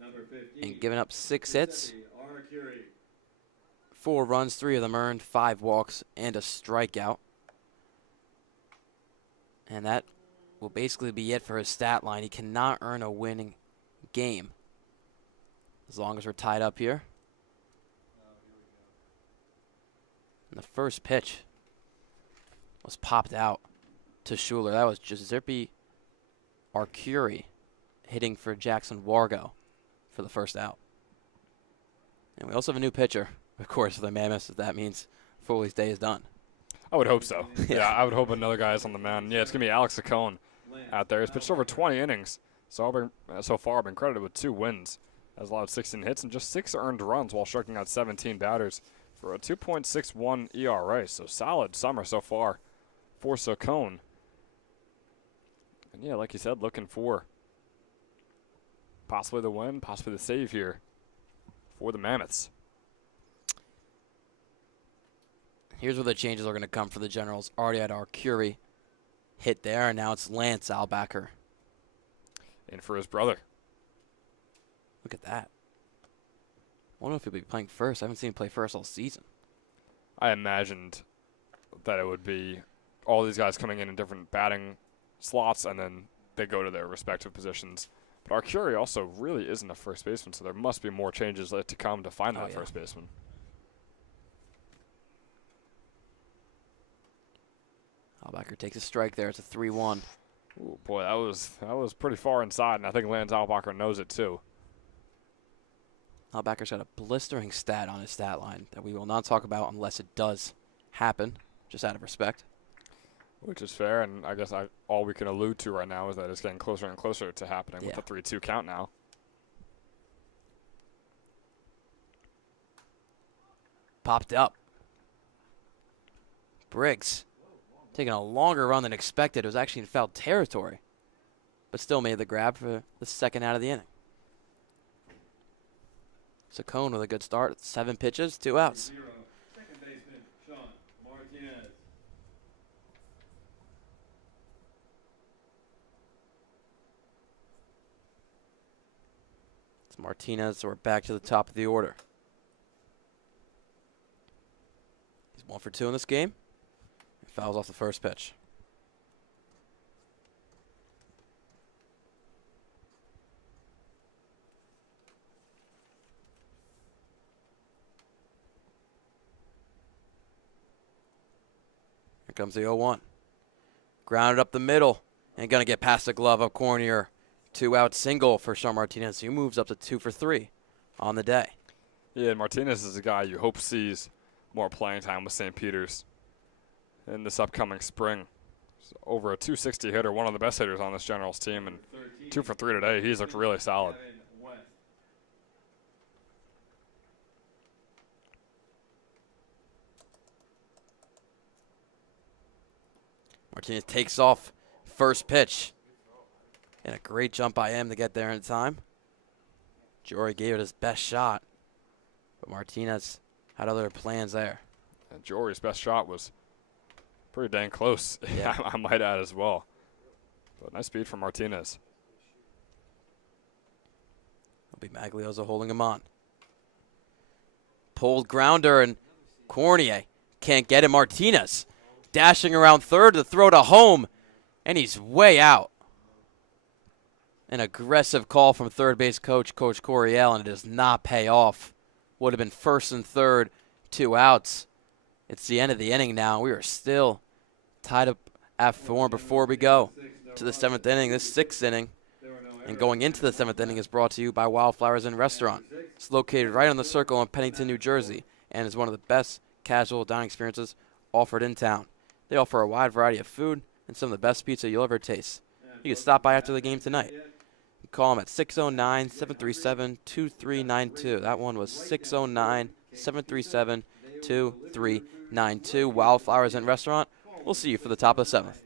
number 15, and giving up 6 hits, Giuseppe Arcuri. 4 runs, 3 of them earned, 5 walks, and a strikeout. And that will basically be it for his stat line. He cannot earn a winning game as long as we're tied up here. And the first pitch was popped out to Schuler. That was Giuseppe Arcuri hitting for Jackson Wargo for the first out. And we also have a new pitcher, of course, for the Mammoths. If that means Foley's day is done. I would hope so. Yeah, I would hope another guy is on the mound. Yeah, it's going to be Alex Saccone out there. He's pitched over 20 innings. So far, been credited with 2 wins. Has allowed 16 hits and just 6 earned runs while striking out 17 batters for a 2.61 ERA. So solid summer so far for Saccone. And yeah, like you said, looking for possibly the win, possibly the save here for the Mammoths. Here's where the changes are going to come for the Generals. Already had Arcuri hit there, and now it's Lance Albacker. In for his brother. Look at that. I wonder if he'll be playing first. I haven't seen him play first all season. I imagined that it would be all these guys coming in different batting slots, and then they go to their respective positions. But Arcuri also really isn't a first baseman, so there must be more changes yet to come to find that first baseman. Albacker takes a strike there. It's a 3-1. Ooh, boy, that was pretty far inside, and I think Lance Albacker knows it too. Albacker's got a blistering stat on his stat line that we will not talk about unless it does happen, just out of respect. Which is fair, and I guess all we can allude to right now is that it's getting closer and closer to happening with the 3-2 count now. Popped up. Briggs taking a longer run than expected. It was actually in foul territory, but still made the grab for the second out of the inning. Saccone with a good start. 7 pitches, 2 outs. Second baseman, Sean Martinez. It's Martinez, so we're back to the top of the order. He's 1 for 2 in this game. He fouls off the first pitch. Here comes the 0-1. Grounded up the middle and going to get past the glove of Cornier. 2-out single for Sean Martinez. He moves up to 2 for 3 on the day. Yeah, Martinez is a guy you hope sees more playing time with St. Peter's in this upcoming spring. He's over a 260 hitter, one of the best hitters on this Generals team, and 2 for 3 today. He's looked really solid. Martinez takes off first pitch. And a great jump by him to get there in time. Jory gave it his best shot, but Martinez had other plans there. And Jory's best shot was pretty dang close, Yeah. I might add as well. But nice speed from Martinez. It'll be Maglioza holding him on. Pulled grounder, and Cornier can't get it. Martinez dashing around third to throw to home, and he's way out. An aggressive call from third base coach Coryell, and it does not pay off. Would have been first and third, 2 outs. It's the end of the inning now. We are still tied up at 4 before we go to the 7th inning, this 6th inning. And going into the 7th inning is brought to you by Wildflowers Inn Restaurant. It's located right on the Circle in Pennington, New Jersey, and is one of the best casual dining experiences offered in town. They offer a wide variety of food and some of the best pizza you'll ever taste. You can stop by after the game tonight. Call them at 609-737-2392. That one was 609-737-2392. Wildflowers Inn Restaurant. We'll see you for the top of the 7th.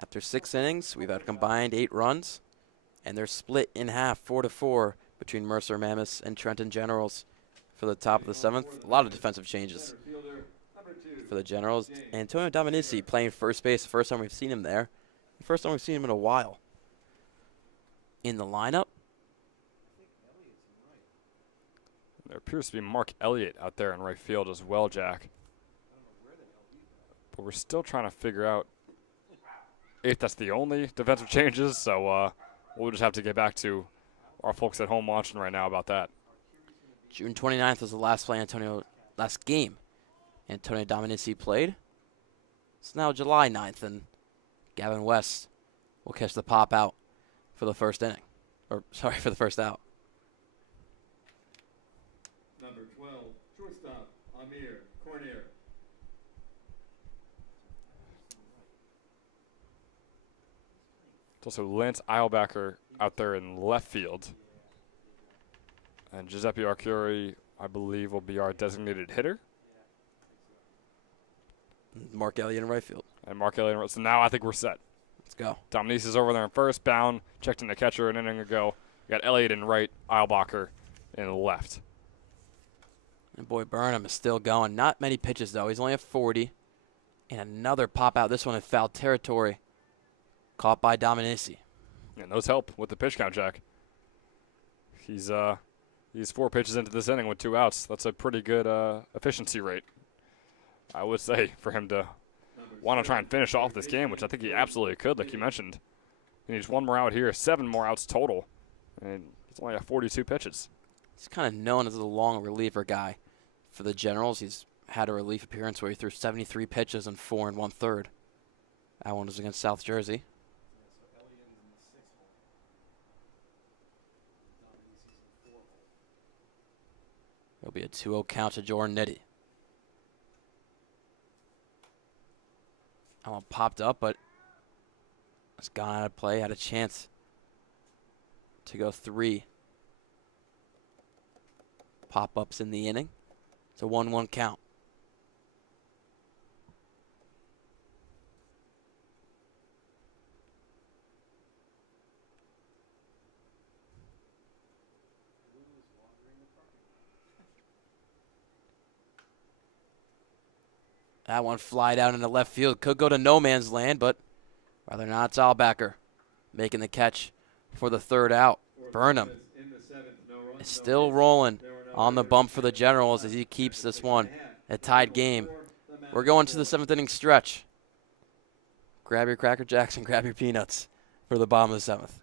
After 6 innings, we've had a combined 8 runs, and they're split in half, 4-4, between Mercer Mammoths and Trenton Generals for the top of the 7th. A lot of defensive changes for the Generals. Antonio Dominici playing first base, the first time we've seen him there. The first time we've seen him in a while. In the lineup, There appears to be Mark Elliott out there in right field as well, Jack. But we're still trying to figure out if that's the only defensive changes, so we'll just have to get back to our folks at home watching right now about that. June 29th was the last game Antonio Dominici played. It's now July 9th, and Gavin West will catch the pop out for the first inning. For the first out. Number 12, shortstop, Amir Cornier. It's also Lance Eilbacher out there in left field. And Giuseppe Arcuri, I believe, will be our designated hitter. Mark Elliott in right field. And Mark Elliott in right. So now I think we're set. Let's go. Dominici is over there in first, bound, checked in the catcher an inning ago. We got Elliott in right, Eilbacher in left. And boy, Burnham is still going. Not many pitches, though. He's only at 40. And another pop out, this one in foul territory. Caught by Dominici. And those help with the pitch count, Jack. He's 4 pitches into this inning with 2 outs. That's a pretty good efficiency rate, I would say, for him to want to try and finish off this game, which I think he absolutely could, like you mentioned. He needs 1 more out here, 7 more outs total, and he's only got 42 pitches. He's kind of known as the long reliever guy for the Generals. He's had a relief appearance where he threw 73 pitches in 4 1/3. That one was against South Jersey. It'll be a 2-0 count to Jordan Nitty. That one popped up, but it's gone out of play. Had a chance to go 3 pop-ups in the inning. It's a 1-1 count. That one fly down into left field. Could go to no man's land, but rather not. It's Eilbacher making the catch for the 3rd out. Burnham is still rolling on the bump for the Generals as he keeps this one a tied game. We're going to the 7th inning stretch. Grab your Cracker Jacks and grab your peanuts for the bottom of the 7th.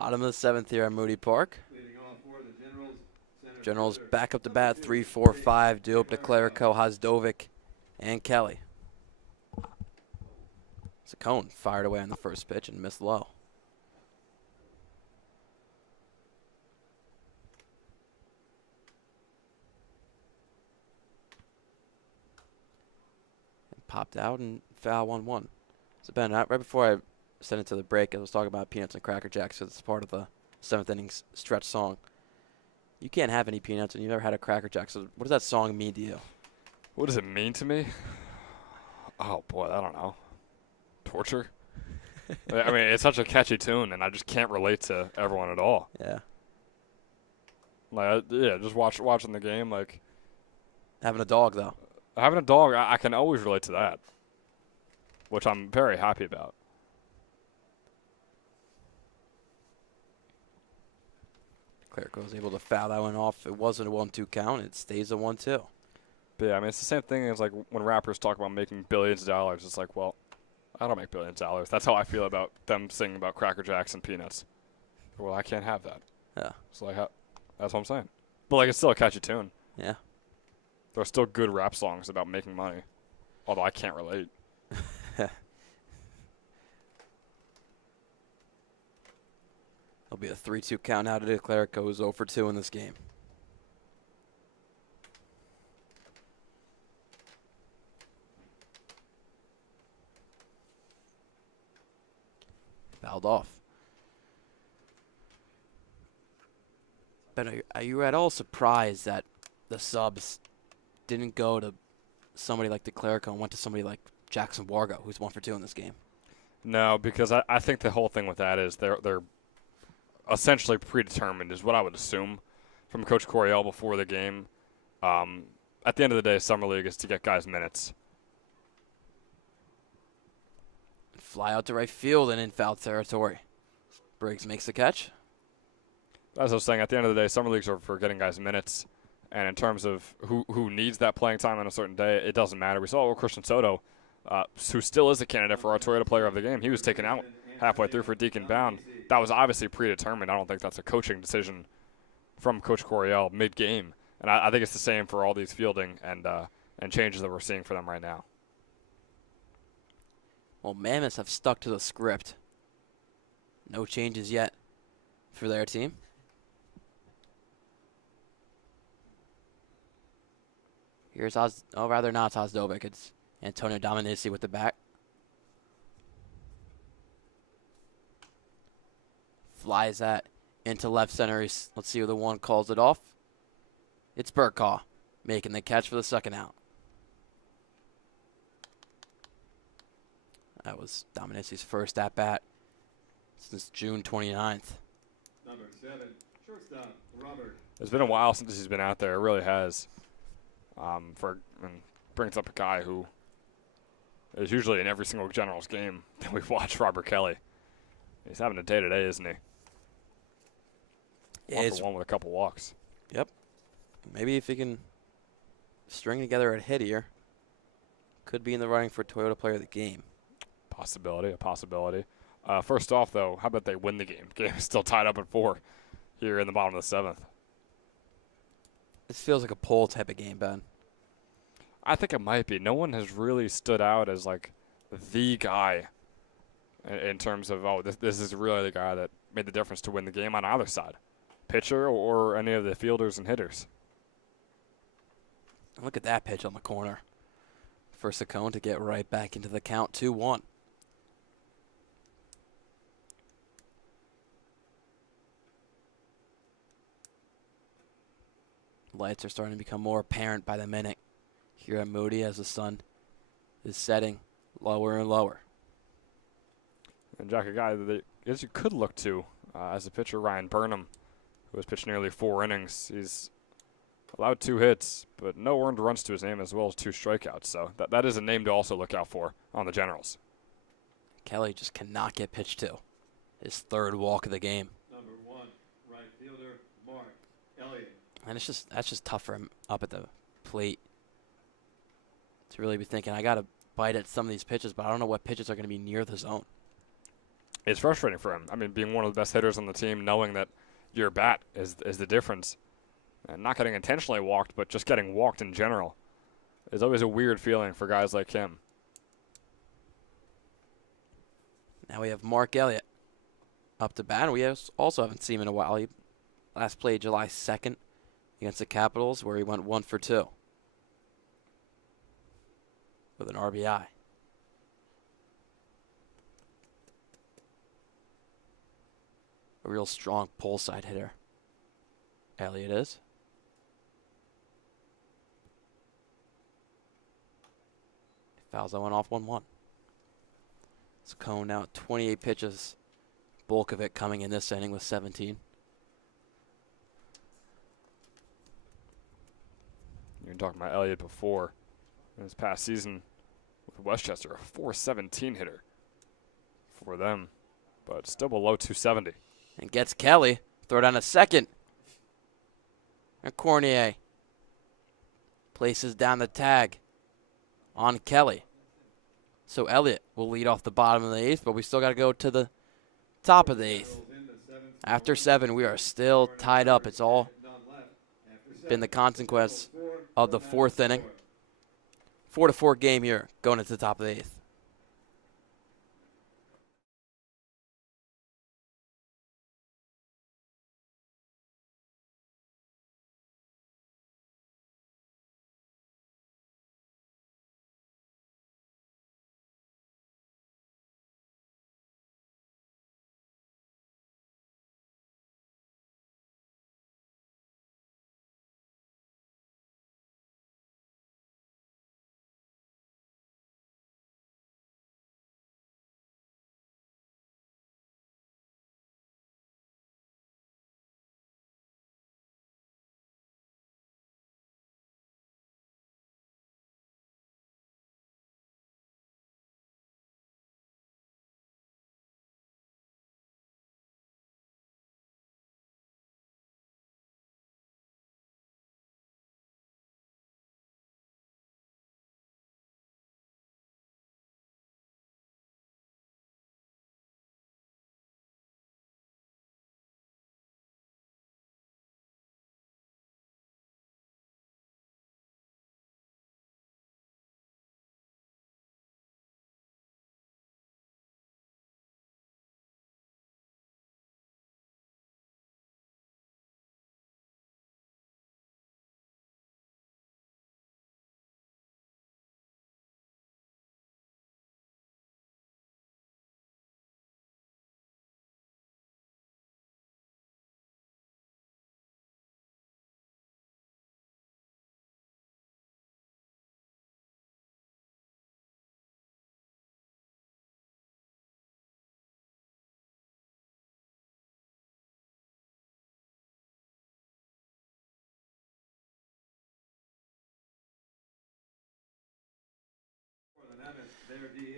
Bottom of the 7th here at Moody Park. Leading off for the Generals. Center Generals fielder, back up to number bat, 2, 3, 4, Tate 5, due up to Clerico. Clerico, Hosdovic, and Kelly. Saccone fired away on the first pitch and missed low. And popped out and foul 1-1. So Ben, right before I sent it to the break, I was talking about peanuts and Cracker Jacks because it's part of the 7th inning stretch song. You can't have any peanuts and you've never had a Cracker Jack. So what does that song mean to you? What does it mean to me? Oh, boy, I don't know. Torture? I mean, it's such a catchy tune, and I just can't relate to everyone at all. Yeah. Like, yeah, just watching the game. Like, Having a dog, though. having a dog, I can always relate to that, which I'm very happy about. Clerico was able to foul that one off. It wasn't a 1-2 count. It stays a 1-2. But yeah, I mean, it's the same thing as like when rappers talk about making billions of dollars. It's like, well, I don't make billions of dollars. That's how I feel about them singing about Cracker Jacks and peanuts. Well, I can't have that. Yeah. So like, that's what I'm saying. But like, it's still a catchy tune. Yeah. There are still good rap songs about making money, although I can't relate. It'll be a 3-2 count now to declare Clerico is 0 for 2 in this game. Fouled off. But are you at all surprised that the subs didn't go to somebody like the Clerico and went to somebody like Jackson Wargo, who's 1 for 2 in this game? No, because I think the whole thing with that is they're essentially predetermined, is what I would assume from Coach Coryell before the game. At the end of the day, Summer League is to get guys minutes. Fly out to right field and in foul territory. Briggs makes the catch. As I was saying, at the end of the day, Summer Leagues are for getting guys minutes. And in terms of who needs that playing time on a certain day, it doesn't matter. We saw with Christian Soto, who still is a candidate for our Toyota Player of the Game. He was taken out halfway through for Deacon Bound. That was obviously predetermined. I don't think that's a coaching decision from Coach Coryell mid-game. And I think it's the same for all these fielding and changes that we're seeing for them right now. Well, Mammoths have stuck to the script. No changes yet for their team. Here's rather not Hosdovic. It's Antonio Dominici with the bat. Flies that into left center. Let's see who the one calls it off. It's Burkaw making the catch for the second out. That was Dominici's first at-bat since June 29th. Number 7, shortstop, Robert. It's been a while since he's been out there. It really has. Brings up a guy who is usually in every single Generals game that we've watched, Robert Kelly. He's having a day today, isn't he? Yeah, 1 for 1 with a couple walks. Yep. Maybe if he can string together a hit here, could be in the running for Toyota Player of the Game. A possibility. First off, though, how about they win the game? Game is still tied up at 4 here in the bottom of the 7th. This feels like a poll type of game, Ben. I think it might be. No one has really stood out as, like, the guy in terms of, this is really the guy that made the difference to win the game on either side. Pitcher or any of the fielders and hitters. Look at that pitch on the corner for Saccone to get right back into the count, 2-1. Lights are starting to become more apparent by the minute here at Moody as the sun is setting lower and lower. And Jack, a guy that you could look to as a pitcher, Ryan Burnham, who has pitched nearly 4 innings. He's allowed 2 hits, but no earned runs to his name, as well as 2 strikeouts. So that is a name to also look out for on the Generals. Kelly just cannot get pitched to. His 3rd walk of the game. Number 1, right fielder, Mark Elliott. And that's just tough for him up at the plate to really be thinking, I got to bite at some of these pitches, but I don't know what pitches are going to be near the zone. it's frustrating for him. I mean, being one of the best hitters on the team, knowing that your bat is the difference. And not getting intentionally walked, but just getting walked in general is always a weird feeling for guys like him. Now we have Mark Elliott up to bat. We also haven't seen him in a while. He last played July 2nd against the Capitals, where he went 1 for 2 with an RBI. A real strong pull side hitter. Elliott is. Fouls that one off 1-1. So Cone now at 28 pitches. Bulk of it coming in this inning with 17. You were talking about Elliott before. In his past season with Westchester, a 417 hitter for them, but still below 270. And gets Kelly. Throw down a second. And Cornier places down the tag on Kelly. So Elliott will lead off the bottom of the 8th, but we still got to go to the top of the 8th. After 7, we are still tied up. It's all been the consequence of the 4th inning. 4-4 game here going into the top of the 8th.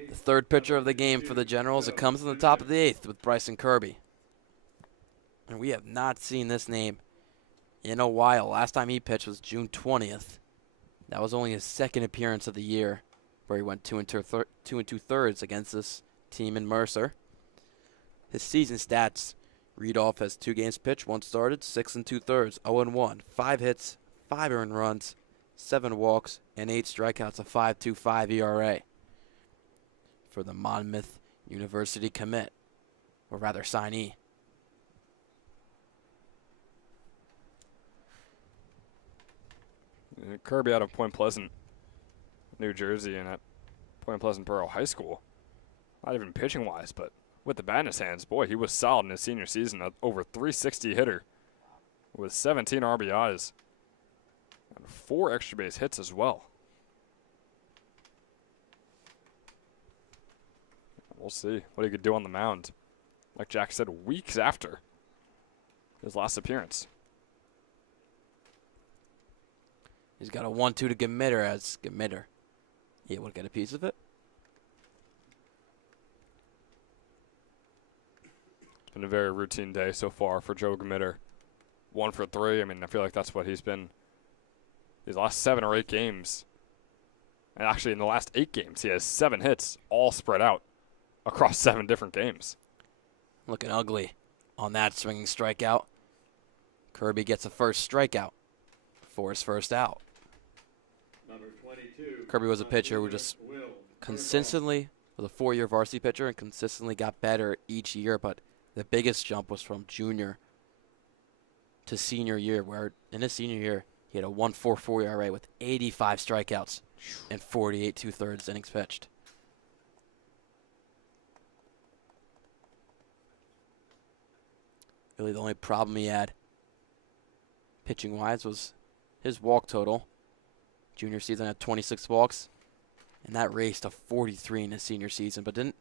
The third pitcher of the game for the Generals. It comes in the top of the 8th with Bryson Kirby. And we have not seen this name in a while. Last time he pitched was June 20th. That was only his 2nd appearance of the year, where he went 2 2/3 against this team in Mercer. His season stats read off as 2 games pitched, 1 started, 6 2/3, 0-1, 5 hits, 5 earned runs, 7 walks, and 8 strikeouts, a 5.25 ERA for the Monmouth University commit, or rather signee. Kirby out of Point Pleasant, New Jersey, and at Point Pleasant Borough High School. Not even pitching-wise, but with the bat in his hands, boy, he was solid in his senior season. Over 360 hitter with 17 RBIs and 4 extra base hits as well. We'll see what he could do on the mound. Like Jack said, weeks after his last appearance. He's got a 1-2 to Gmitter as Gmitter. He able to get a piece of it. It's been a very routine day so far for Joe Gmitter. 1 for 3. I mean, I feel like that's what he's been these last 7 or 8 games. And actually, in the last 8 games, he has 7 hits, all spread out across 7 different games. Looking ugly on that swinging strikeout. Kirby gets a first strikeout for his first out. Number 22. Kirby was a pitcher who just consistently was a 4-year varsity pitcher and consistently got better each year, but the biggest jump was from junior to senior year, where in his senior year he had a 1.44 ERA with 85 strikeouts and 48 2/3 innings pitched. Really the only problem he had pitching wise was his walk total. Junior season had 26 walks, and that raced to 43 in his senior season, but didn't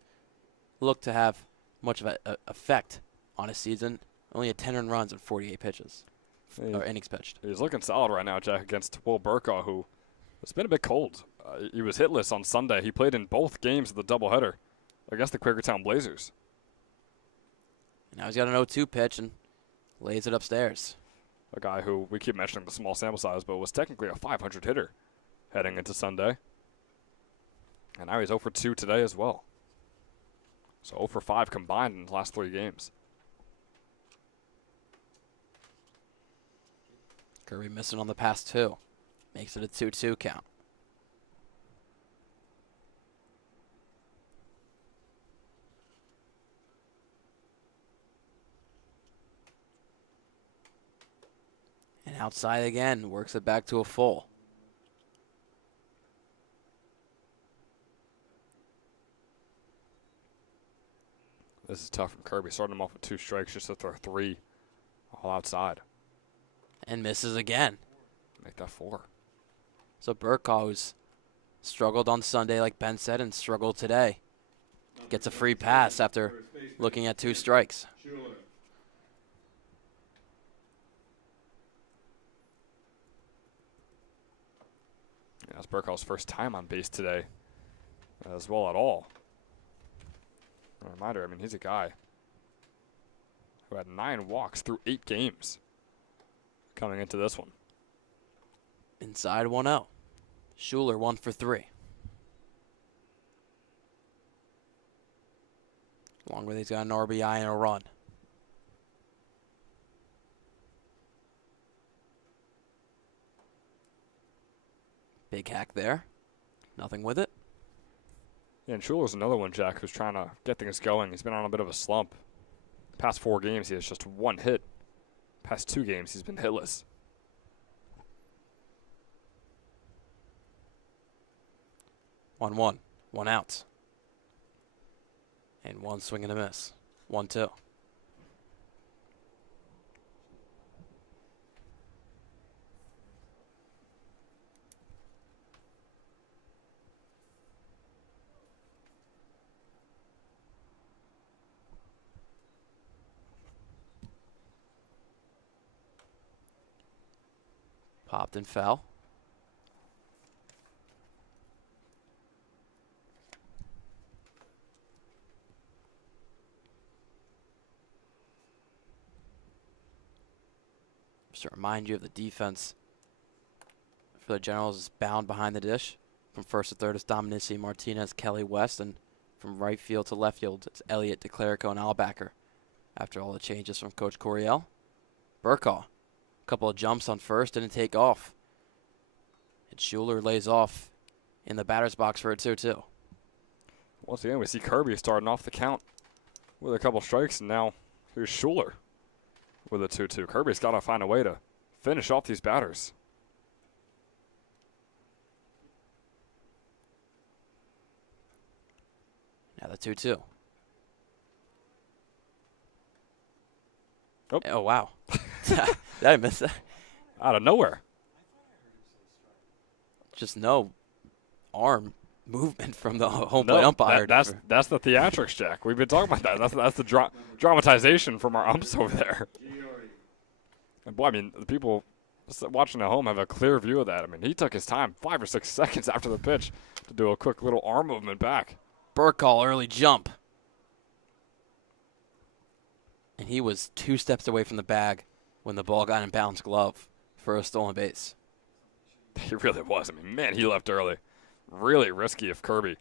look to have much of an effect on his season. Only had 10 earned runs and 48 pitches, or innings pitched. He's looking solid right now, Jack, against Will Burkaw, who has been a bit cold. He was hitless on Sunday. He played in both games of the doubleheader against the Quakertown Blazers. Now he's got an 0-2 pitch and lays it upstairs. A guy who, we keep mentioning the small sample size, but was technically a 500 hitter heading into Sunday. And now he's 0 for 2 today as well. So 0 for 5 combined in the last 3 games. Kirby missing on the past 2. Makes it a 2-2 count. And outside again, works it back to a full. This is tough from Kirby. Starting him off with 2 strikes just to throw 3 all outside. And misses again. Make that 4. So Burkaw, who's struggled on Sunday, like Ben said, and struggled today, gets a free pass after looking at 2 strikes. Yeah, that's Burkow's first time on base today as well at all. A reminder, I mean, he's a guy who had 9 walks through 8 games coming into this one. Inside 1-0. Schuler 1 for 3. Along with he's got an RBI and a run. Big hack there. Nothing with it. Yeah, and Schuler's another one, Jack, who's trying to get things going. He's been on a bit of a slump. Past 4 games, he has just 1 hit. Past 2 games, he's been hitless. One out. And 1 swing and a miss. 1-2. Popped and fell. Just to remind you of the defense for the Generals is bound behind the dish. From first to third is Dominici, Martinez, Kelly West, and from right field to left field it's Elliott, DeClerico, and Albacker. After all the changes from Coach Coryell. Burkaw. Couple of jumps on first, didn't take off. And Schuler lays off in the batter's box for a 2-2. Once again, we see Kirby starting off the count with a couple strikes, and now here's Schuler with a 2-2. Kirby's got to find a way to finish off these batters. Now the 2-2. Oh, wow. Did I miss that? Out of nowhere. Just no arm movement from the home plate umpire. That's the theatrics, Jack. We've been talking about that. That's the dramatization from our umps over there. And boy, I mean, the people watching at home have a clear view of that. I mean, he took his time, 5 or 6 seconds after the pitch, to do a quick little arm movement back. Burkaw early jump. And he was 2 steps away from the bag when the ball got in Bound's glove for a stolen base. He really was. I mean, man, he left early. Really risky if Kirby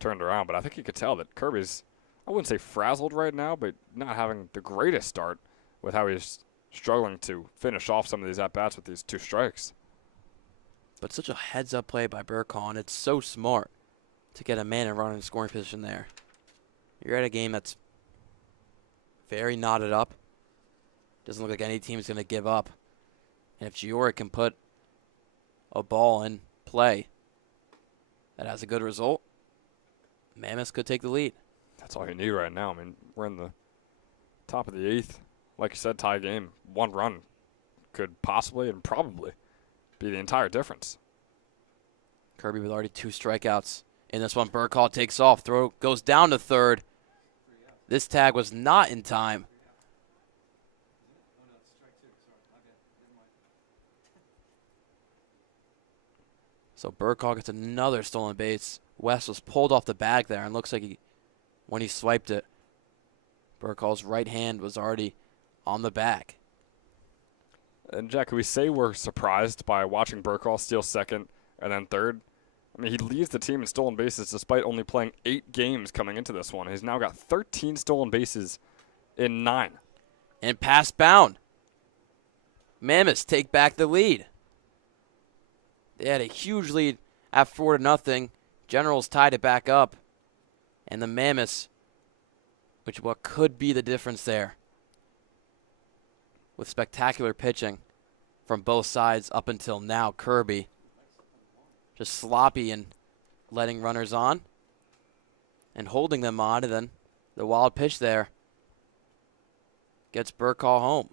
turned around, but I think you could tell that Kirby's I wouldn't say frazzled right now, but not having the greatest start with how he's struggling to finish off some of these at-bats with these 2 strikes. But such a heads-up play by Burkall, and it's so smart to get a man and run in scoring position there. You're at a game that's very knotted up. Doesn't look like any team's going to give up. And if Giora can put a ball in play that has a good result, Mammoths could take the lead. That's all you need right now. I mean, we're in the top of the 8th. Like you said, tie game. 1 run could possibly and probably be the entire difference. Kirby with already 2 strikeouts in this one. Burkall takes off. Throw goes down to third. This tag was not in time. So Burkall gets another stolen base. West was pulled off the bag there, and looks like when he swiped it, Burkall's right hand was already on the bag. And Jack, can we say we're surprised by watching Burkall steal second and then third? I mean, he leads the team in stolen bases despite only playing 8 games coming into this one. He's now got 13 stolen bases in 9. And pass bound. Mammoths take back the lead. They had a huge lead at 4-0. Generals tied it back up. And the Mammoths, which what could be the difference there, with spectacular pitching from both sides up until now. Kirby just sloppy and letting runners on and holding them on, and then the wild pitch there gets Burkall home.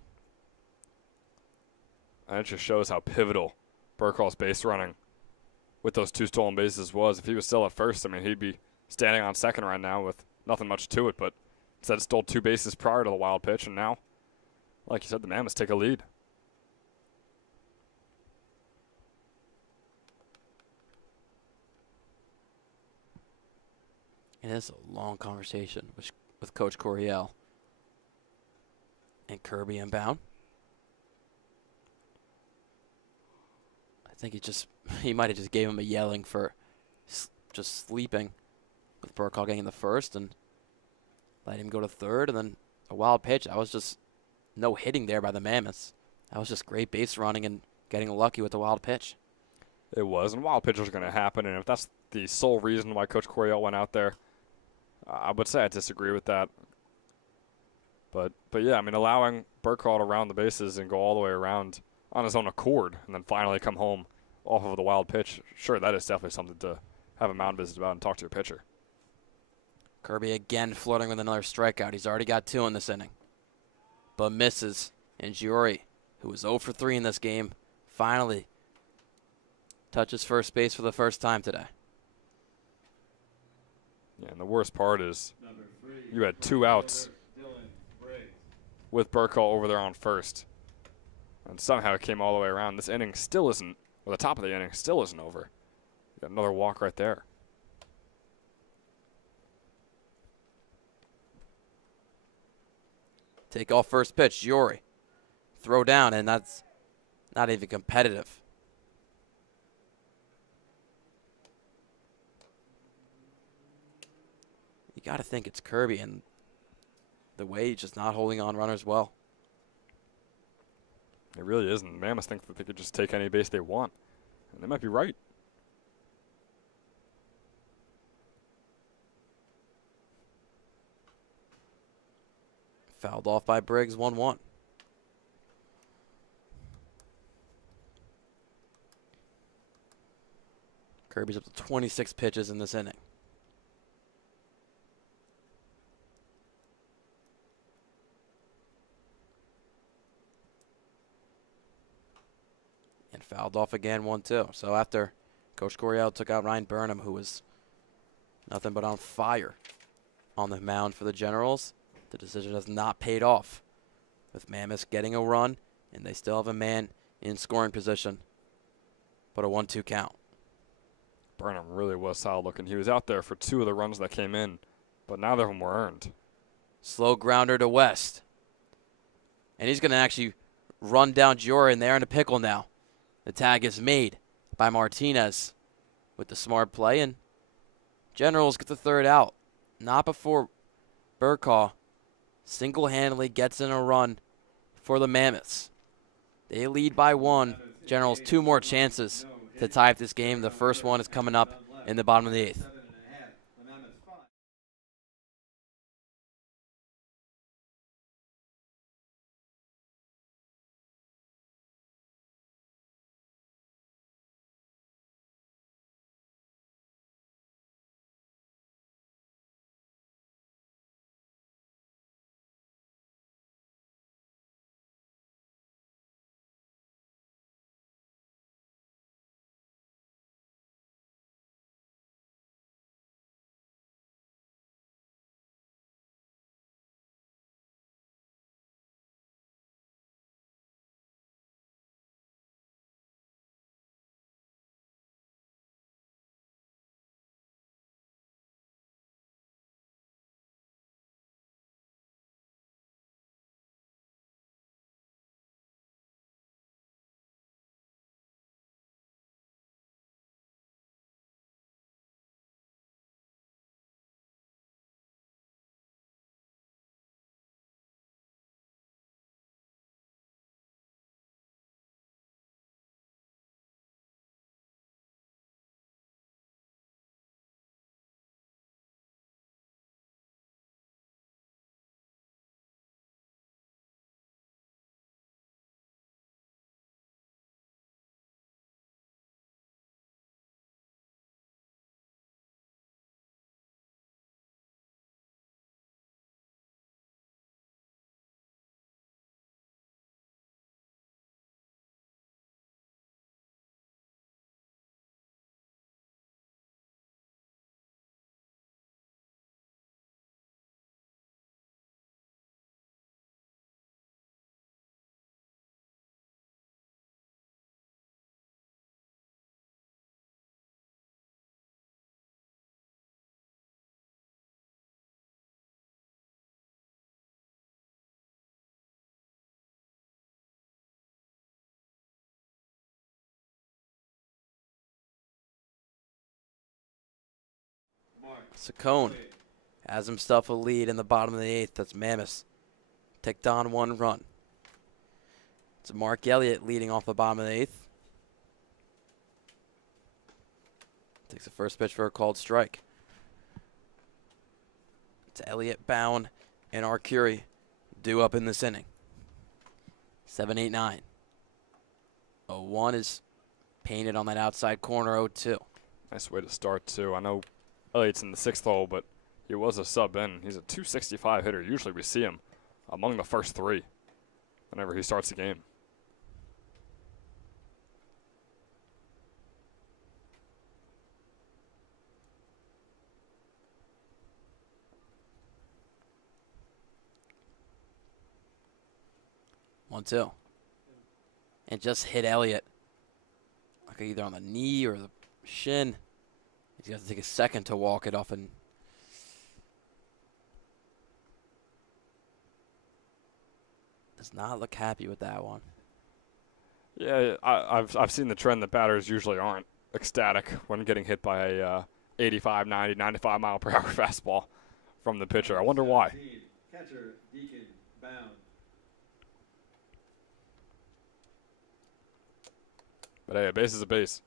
And it just shows how pivotal Burkall's base running with those 2 stolen bases was. If he was still at first, I mean, he'd be standing on second right now with nothing much to it, but instead stole 2 bases prior to the wild pitch, and now, like you said, the Mammoths take a lead. And it's a long conversation with Coach Coryell. And Kirby inbound. I think he might have just gave him a yelling for just sleeping with Burkall getting in the first and let him go to third, and then a wild pitch. That was just no hitting there by the Mammoths. That was just great base running and getting lucky with the wild pitch. It was, and wild pitches are going to happen, and if that's the sole reason why Coach Coryell went out there, I would say I disagree with that. But yeah, I mean, allowing Burkall to round the bases and go all the way around on his own accord and then finally come home off of the wild pitch, sure, that is definitely something to have a mound visit about and talk to your pitcher. Kirby again flirting with another strikeout. He's already got 2 in this inning, but misses. And Giori, who was 0 for 3 in this game, finally touches first base for the first time today. Yeah, and the worst part is you had 2 outs with Burkall over there on first, and somehow it came all the way around. This inning still isn't, or the top of the inning still isn't over. You got another walk right there. Take off first pitch, Giori. Throw down, and that's not even competitive. You got to think it's Kirby, and the way he's just not holding on runners well. It really isn't. Mammoths think that they could just take any base they want, and they might be right. Fouled off by Briggs, 1-1. Kirby's up to 26 pitches in this inning. And fouled off again, 1-2. So after Coach Coryell took out Ryan Burnham, who was nothing but on fire on the mound for the Generals, the decision has not paid off, with Mammoths getting a run, and they still have a man in scoring position, but a 1-2 count. Burnham really was solid looking. He was out there for 2 of the runs that came in, but neither of them were earned. Slow grounder to West. And he's going to actually run down Giora, and they're in a pickle now. The tag is made by Martinez with the smart play, and Generals get the 3rd out. Not before Burkaw single-handedly gets in a run for the Mammoths. They lead by 1. Generals 2 more chances to tie up this game. The first one is coming up in the bottom of the 8th. 7.5. The Mammoths 5. Saccone has himself a lead in the bottom of the 8th. That's Mammoths. Ticked on 1 run. It's Mark Elliott leading off the bottom of the 8th. Takes the first pitch for a called strike. It's Elliott, Bound, and Arcuri due up in this inning. 7-8-9. 0-1 is painted on that outside corner. 0-2. Nice way to start, too. I know Elliott's in the 6th hole, but he was a sub in. He's a 265 hitter. Usually we see him among the first 3 whenever he starts the game. One, two. And just hit Elliott. Like either on the knee or the shin. He's got to take a second to walk it off and does not look happy with that one. Yeah, I've seen the trend that batters usually aren't ecstatic when getting hit by a 85, 90, 95 mile per hour fastball from the pitcher. I wonder why. 17. Catcher Deacon Bound. But hey, a base is a base.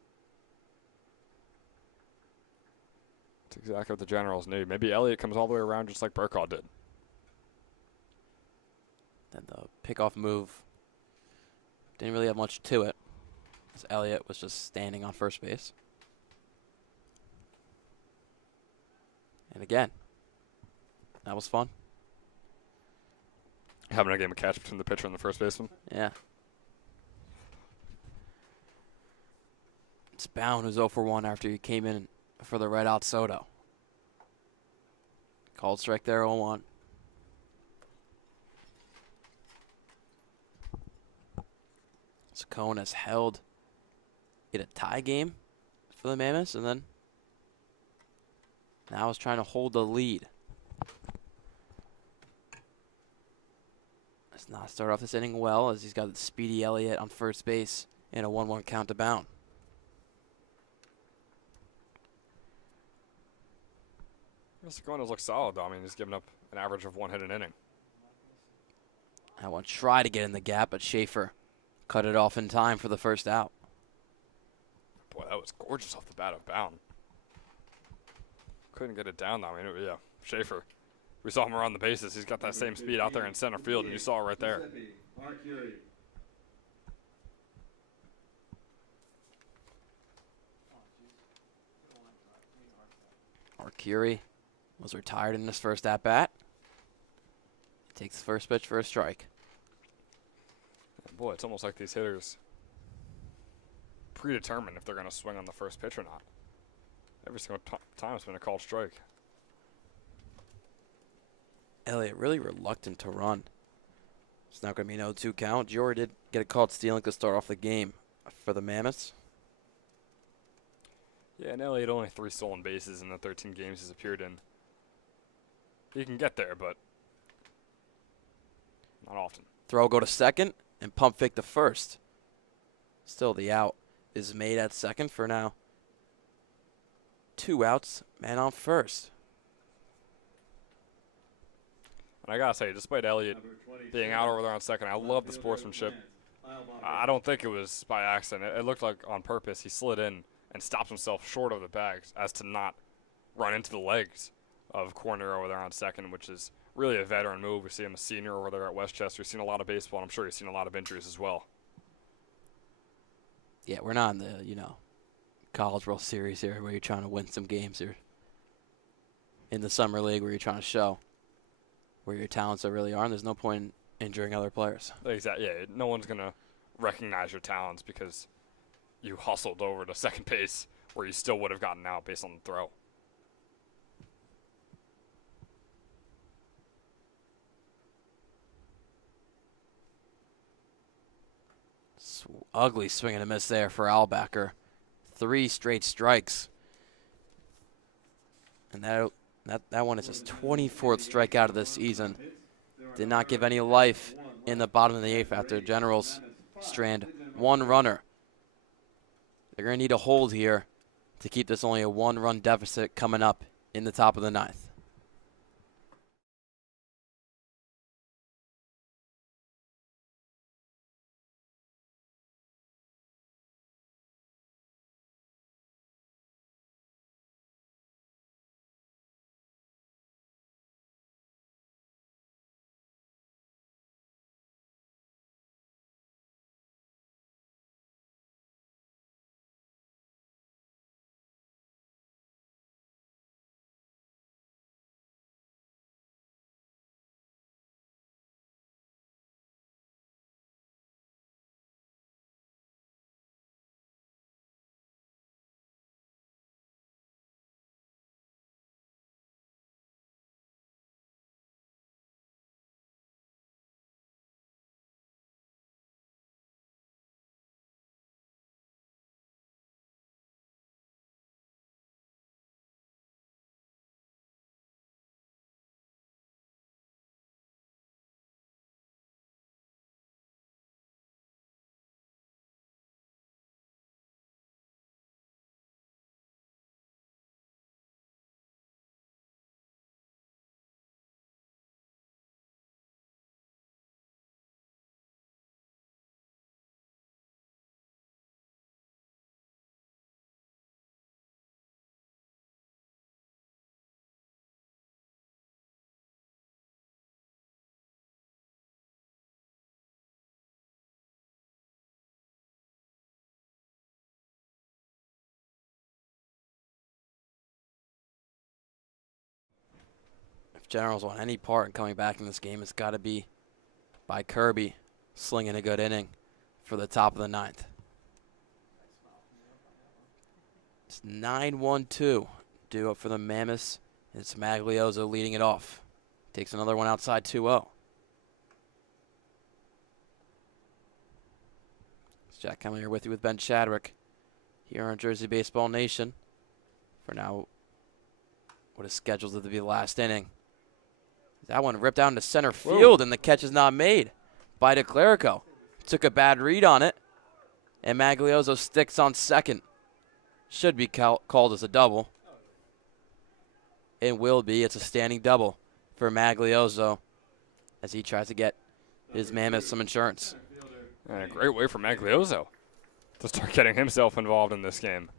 That's exactly what the Generals need. Maybe Elliott comes all the way around just like Burkaw did. Then the pickoff move didn't really have much to it, as Elliott was just standing on first base. And again, that was fun. Having a game of catch between the pitcher and the first baseman. Yeah. It's Bound who's 0 for 1 after he came in for the Red Out Soto. Called strike there, 0-1. Saccone has held it a tie game for the Mammoths, and then now is trying to hold the lead. Does not start off this inning well, as he's got Speedy Elliott on first base in a 1-1 count to Bound. Saccone looks solid, though. I mean, he's given up an average of 1 hit an inning. That one tried to get in the gap, but Schaefer cut it off in time for the first out. Boy, that was gorgeous off the bat of Bound. Couldn't get it down, though. I mean, yeah, Schaefer. We saw him around the bases. He's got that same speed out there in center field, and you saw it right there. Arcuri was retired in his first at-bat. He takes the first pitch for a strike. Boy, it's almost like these hitters predetermine if they're going to swing on the first pitch or not. Every single time it's been a called strike. Elliott really reluctant to run. It's not going to be an 0-2 count. Jory did get a called stealing to start off the game for the Mammoths. Yeah, and Elliott only 3 stolen bases in the 13 games he's appeared in. He can get there, but not often. Throw go to second and pump fake to first. Still the out is made at second for now. 2 outs, man on first. And I got to say, despite Elliott being out over there on second, I love the sportsmanship. I don't think it was by accident. It looked like on purpose he slid in and stopped himself short of the bags as to not run into the legs of corner over there on second, which is really a veteran move. We see him a senior over there at Westchester. He's seen a lot of baseball, and I'm sure he's seen a lot of injuries as well. Yeah, we're not in the, College World Series here where you're trying to win some games here. In the Summer League where you're trying to show where your talents are really are, and there's no point in injuring other players. Exactly. Yeah, no one's going to recognize your talents because you hustled over to second base where you still would have gotten out based on the throw. Ugly swing and a miss there for Albacker. 3 straight strikes. And that one is his 24th strikeout of this season. Did not give any life in the bottom of the 8th after Generals strand 1 runner. They're going to need a hold here to keep this only a 1-run deficit coming up in the top of the 9th. If Generals want any part in coming back in this game, it's got to be by Kirby slinging a good inning for the top of the 9th. It's 9-1-2 due up for the Mammoths. It's Maglioso leading it off. Takes another one outside 2-0. It's Jack Kemler here with you with Ben Chadwick here on Jersey Baseball Nation. For now, what is scheduled to be the last inning. That one ripped down to center field, and the catch is not made by DeClerico. Took a bad read on it, and Maglioso sticks on second. Should be called as a double. It will be. It's a standing double for Maglioso as he tries to get his Mammoths some insurance. And a great way for Maglioso to start getting himself involved in this game.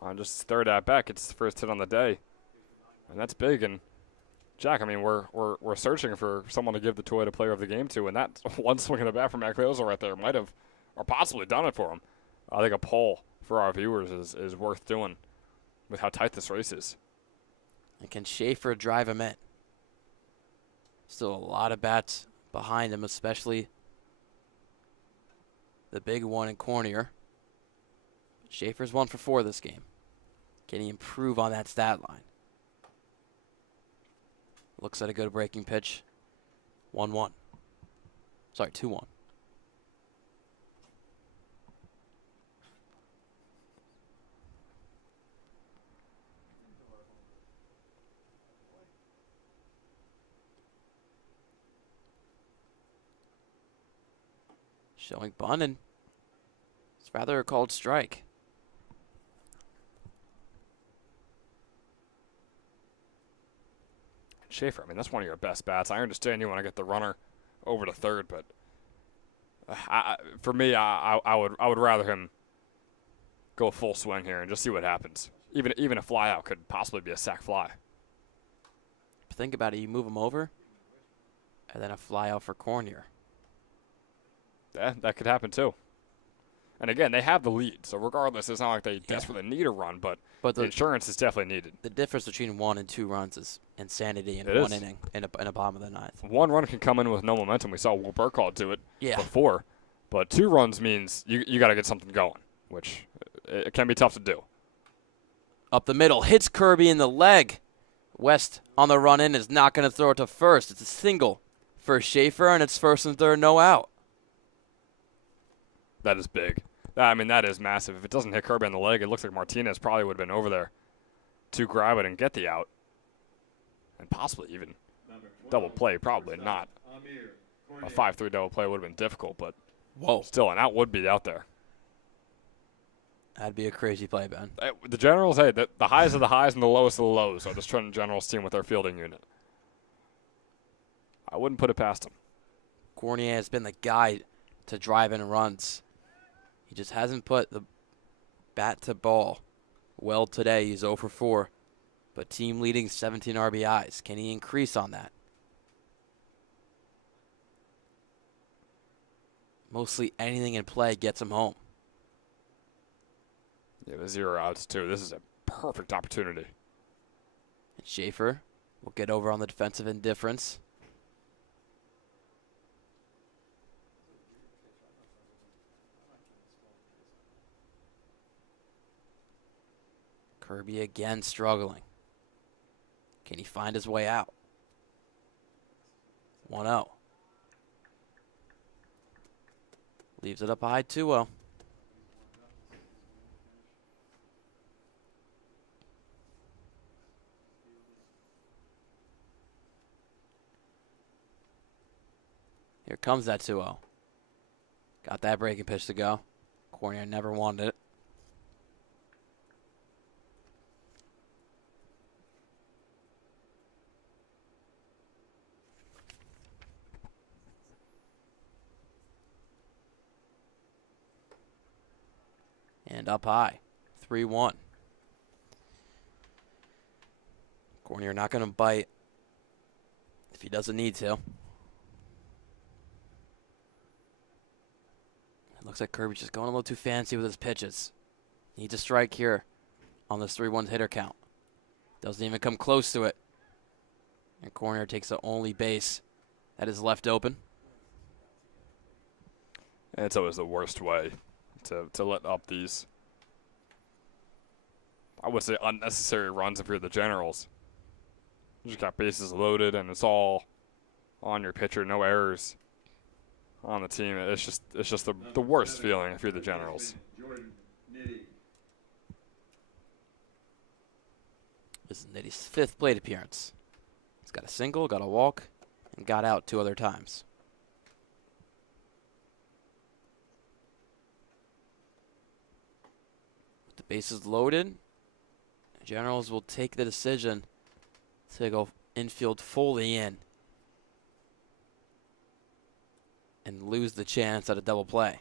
On just his third at bat, gets the first hit on the day. And that's big. And Jack, I mean, we're searching for someone to give the Toyota Player of the Game to, and that one swing of the bat from Maglioso right there might have, or possibly done it for him. I think a poll for our viewers is worth doing with how tight this race is. And can Schaefer drive him in? Still a lot of bats behind him, especially the big one in Cornier. Schaefer's 1 for 4 this game. Can he improve on that stat line? Looks at a good breaking pitch. 1-1. Sorry, 2-1. Showing bunt, and it's rather a called strike. Schaefer, I mean, that's one of your best bats. I understand you want to get the runner over to third, but for me, I would rather him go full swing here and just see what happens. Even a fly out could possibly be a sac fly. Think about it. You move him over, and then a fly out for Cornier. Yeah, that could happen too. And again, they have the lead, so regardless, it's not like they desperately need a run, but the insurance is definitely needed. The difference between 1 and 2 runs is insanity in one inning in a bottom of the ninth. 1 run can come in with no momentum. We saw Will Burkhalter do it before, but 2 runs means you got to get something going, which it can be tough to do. Up the middle, hits Kirby in the leg. West on the run in is not going to throw it to first. It's a single for Schaefer, and it's first and third, no out. That is big. I mean, that is massive. If it doesn't hit Kirby on the leg, it looks like Martinez probably would have been over there to grab it and get the out. And possibly even double play. Probably not. A 5-3 double play would have been difficult, but still, an out would be out there. That'd be a crazy play, Ben. The Generals, hey, the highs are the highs and the lowest are the lows. So this Trenton Generals team with their fielding unit. I wouldn't put it past him. Cornier has been the guy to drive in runs. He just hasn't put the bat to ball well today. He's 0 for 4, but team leading 17 RBIs. Can he increase on that? Mostly anything in play gets him home. Yeah, the 0 outs too. This is a perfect opportunity. And Schaefer will get over on the defensive indifference. Kirby again struggling. Can he find his way out? 1-0. Leaves it up high 2-0. Here comes that 2-0. Got that breaking pitch to go. Cornier never wanted it. And up high, 3-1. Cornier not going to bite if he doesn't need to. It looks like Kirby's just going a little too fancy with his pitches. Needs a strike here on this 3-1 hitter count. Doesn't even come close to it. And Cornier takes the only base that is left open. And it's always the worst way to let up these, I would say, unnecessary runs if you're the Generals. You just got bases loaded and it's all on your pitcher, no errors on the team. It's just the worst feeling if you're the Generals. This is Nitty's 5th plate appearance. He's got a single, got a walk, and got out 2 other times. With the bases loaded, Generals will take the decision to go infield fully in and lose the chance at a double play.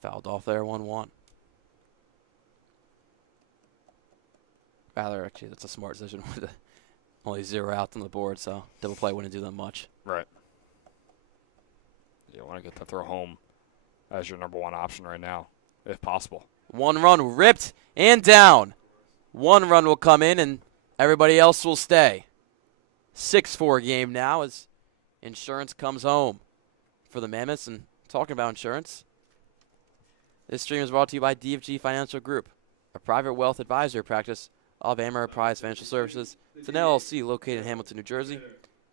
Fouled off there, 1-1. Rather, actually, that's a smart decision with only 0 outs on the board, so double play wouldn't do them much. Right. You want to get the throw home as your number 1 option right now, if possible. 1 run ripped and down. 1 run will come in, and everybody else will stay. 6-4 game now as insurance comes home for the Mammoths. And talking about insurance, this stream is brought to you by DFG Financial Group, a private wealth advisory practice of Ameriprise Financial Services. It's an LLC located in Hamilton, New Jersey.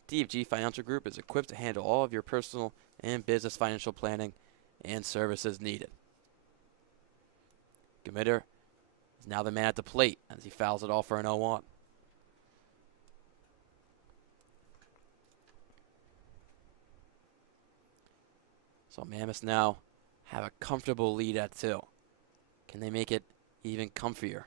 DFG Financial Group is equipped to handle all of your personal and business financial planning and services needed. Gmitter is now the man at the plate as he fouls it off for an 0-1. So Mammoths now have a comfortable lead at 2. Can they make it even comfier?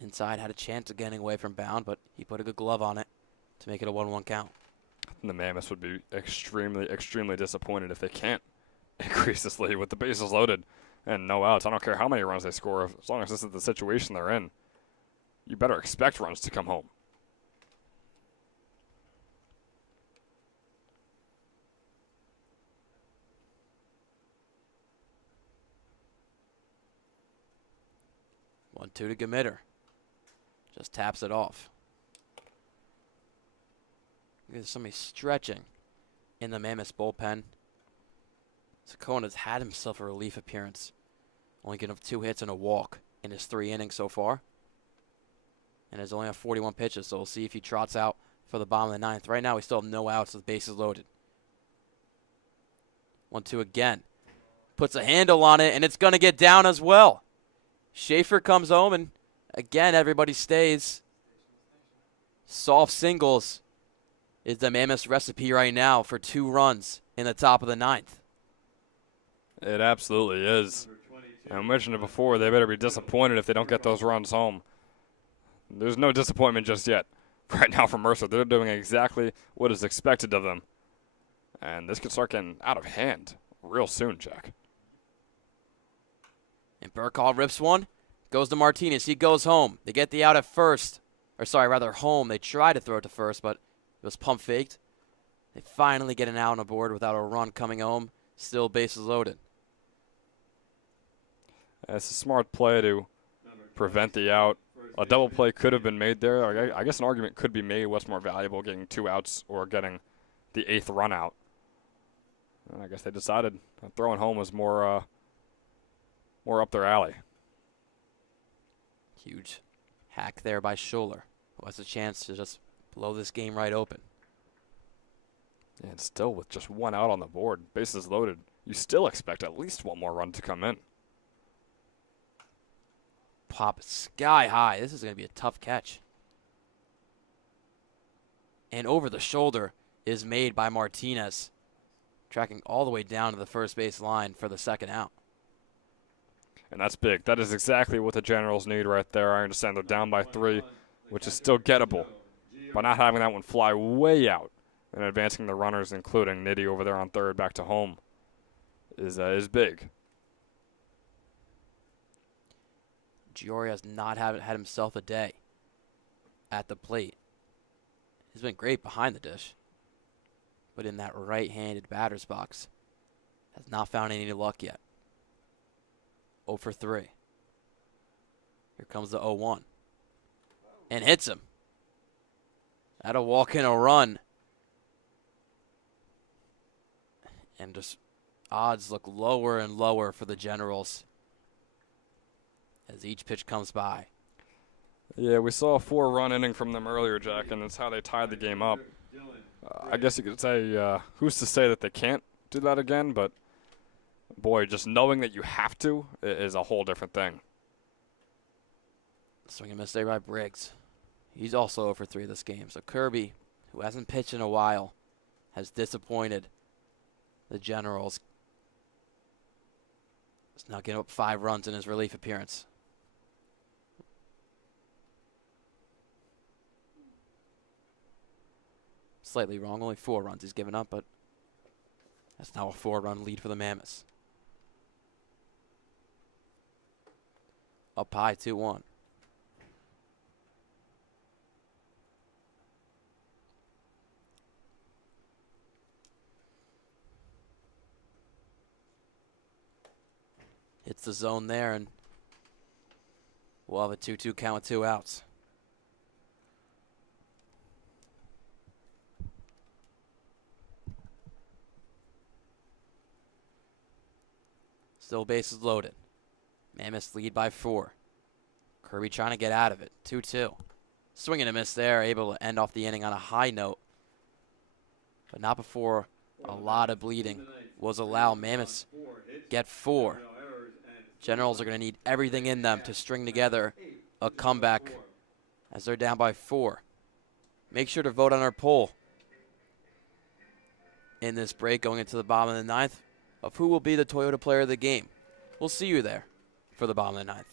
Inside had a chance of getting away from Bound, but he put a good glove on it to make it a 1-1 count. And the Mammoths would be extremely, extremely disappointed if they can't increase this lead with the bases loaded and no outs. I don't care how many runs they score, as long as this is the situation they're in. You better expect runs to come home. One-two to Gmitter. Just taps it off. There's somebody stretching in the Mammoths bullpen. Cohen has had himself a relief appearance. Only getting 2 hits and a walk in his 3 innings so far. And has only 41 pitches, so we'll see if he trots out for the bottom of the 9th. Right now, we still have no outs with bases loaded. 1-2 again. Puts a handle on it, and it's going to get down as well. Schaefer comes home, and again, everybody stays. Soft singles is the Mammoths recipe right now for 2 runs in the top of the 9th. It absolutely is. I mentioned it before, they better be disappointed if they don't get those runs home. There's no disappointment just yet. Right now for Mercer, they're doing exactly what is expected of them. And this could start getting out of hand real soon, Jack. And Burkall rips one, goes to Martinez. He goes home. They get the out at first. Or sorry, rather home. They try to throw it to first, but it was pump faked. They finally get an out on the board without a run coming home. Still bases loaded. It's a smart play to prevent the out. A double play could have been made there. I guess an argument could be made what's more valuable, getting 2 outs or getting the 8th run out. And I guess they decided that throwing home was more up their alley. Huge hack there by Schuler, who has a chance to just blow this game right open. And still with just 1 out on the board, bases loaded, you still expect at least 1 more run to come in. Pop sky high. This is going to be a tough catch. And over the shoulder is made by Martinez, tracking all the way down to the first base line for the 2nd out. And that's big. That is exactly what the Generals need right there. I understand they're down by 3, which is still gettable. By not having that one fly way out and advancing the runners, including Nitty over there on 3rd back to home, is big. Giori has not had himself a day at the plate. He's been great behind the dish, but in that right-handed batter's box, has not found any luck yet. 0 for 3. Here comes the 0-1. And hits him. That'll walk in a run. And just odds look lower and lower for the Generals as each pitch comes by. Yeah, we saw a 4-run inning from them earlier, Jack, and that's how they tied the game up. I guess you could say, who's to say that they can't do that again, but boy, just knowing that you have to is a whole different thing. Swing and miss there by Briggs. He's also 0 for 3 this game. So Kirby, who hasn't pitched in a while, has disappointed the Generals. He's now getting up 5 runs in his relief appearance. Slightly wrong, only 4 runs he's given up, but that's now a 4-run lead for the Mammoths. Up high, 2-1. Hits the zone there, and we'll have a 2-2 count with 2 outs. Still bases loaded. Mammoths lead by 4. Kirby trying to get out of it. 2-2. Swing and a miss there. Able to end off the inning on a high note. But not before a lot of bleeding was allowed. Mammoths get 4. Generals are going to need everything in them to string together a comeback as they're down by 4. Make sure to vote on our poll in this break going into the bottom of the 9th of who will be the Toyota player of the game. We'll see you there for the bottom of the 9th.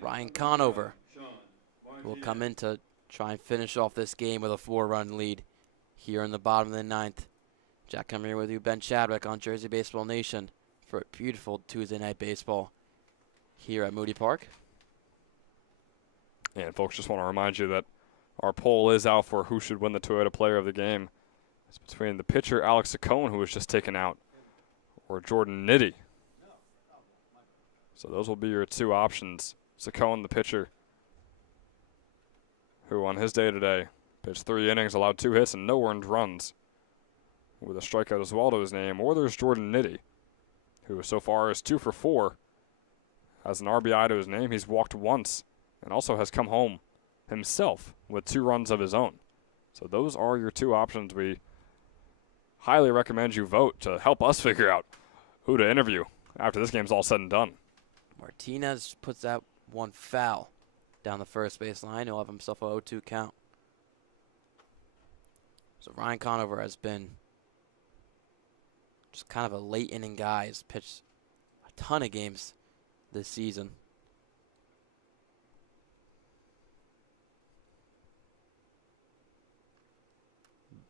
Ryan Conover will come in to try and finish off this game with a 4-run lead here in the bottom of the 9th. Jack coming here with you, Ben Chadwick on Jersey Baseball Nation for a beautiful Tuesday night baseball here at Moody Park. And folks, just want to remind you that our poll is out for who should win the Toyota Player of the Game. It's between the pitcher Alex Saccone, who was just taken out, or Jordan Nitty. So those will be your 2 options. Saccone, the pitcher, who on his day today pitched 3 innings, allowed 2 hits and no earned runs, with a strikeout as well to his name. Or there's Jordan Nitty, who so far is 2 for 4, has an RBI to his name. He's walked once and also has come home himself with 2 runs of his own. So those are your 2 options. We highly recommend you vote to help us figure out who to interview after this game's all said and done. Martinez puts that one foul down the first base line. He'll have himself a 0-2 count. So Ryan Conover has been just kind of a late inning guy. He's pitched a ton of games this season.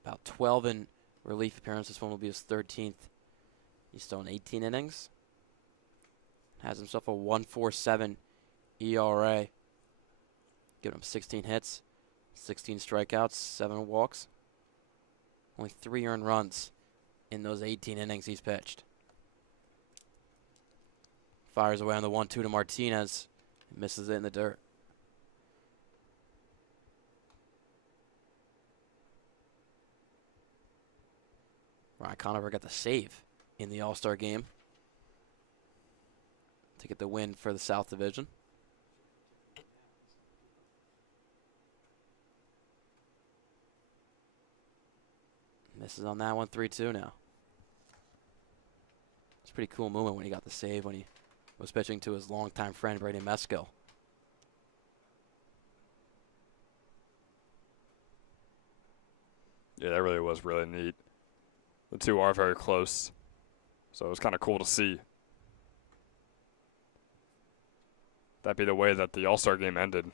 About 12 in relief appearances. This one will be his 13th. He's thrown 18 innings. Has himself a 1.47 ERA. Giving him 16 hits, 16 strikeouts, 7 walks. Only 3 earned runs in those 18 innings he's pitched. Fires away on the 1-2 to Martinez. Misses it in the dirt. Ryan Conover got the save in the All-Star game to get the win for the South Division. Misses on that one, 3-2 now. It's a pretty cool moment when he got the save when he was pitching to his longtime friend, Brady Meskill. Yeah, that really was really neat. The two are very close, so it was kind of cool to see. That'd be the way that the All-Star game ended,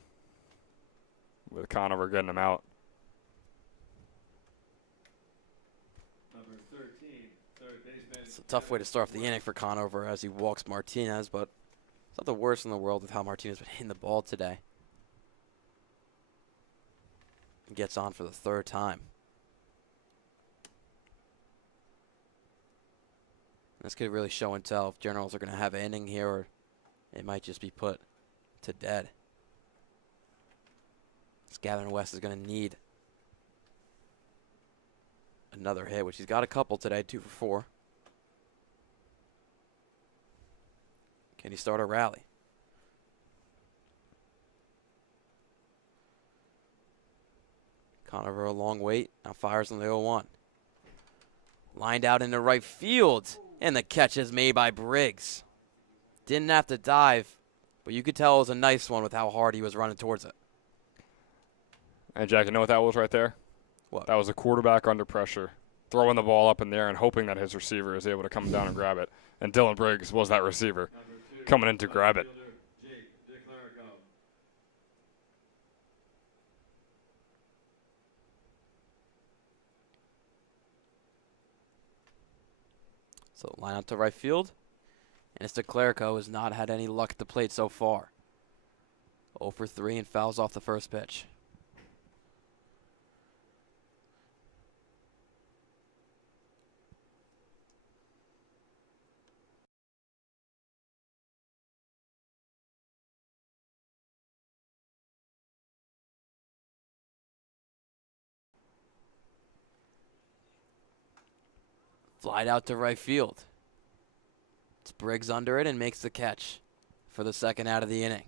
with Conover getting him out. Number 13, third baseman. It's a tough way to start off the inning for Conover as he walks Martinez, but it's not the worst in the world with how Martinez has been hitting the ball today. He gets on for the 3rd time. This could really show and tell if Generals are going to have an inning here, or it might just be put to dead. As Gavin West is going to need another hit, which he's got a couple today, 2 for 4. Can he start a rally? Conover a long wait, now fires on the 0-1. Lined out into right field, and the catch is made by Briggs. Didn't have to dive, but you could tell it was a nice one with how hard he was running towards it. And Jack, you know what that was right there? What? That was a quarterback under pressure, throwing the ball up in the air and hoping that his receiver is able to come down and grab it. And Dylan Briggs was that receiver Number 2, coming in to grab it. fielder, Jake DeClerico. So line out to right field. And it's DeClerico, has not had any luck at the plate so far. 0 for 3 and fouls off the first pitch. Flied out to right field. It's Briggs under it and makes the catch for the 2nd out of the inning.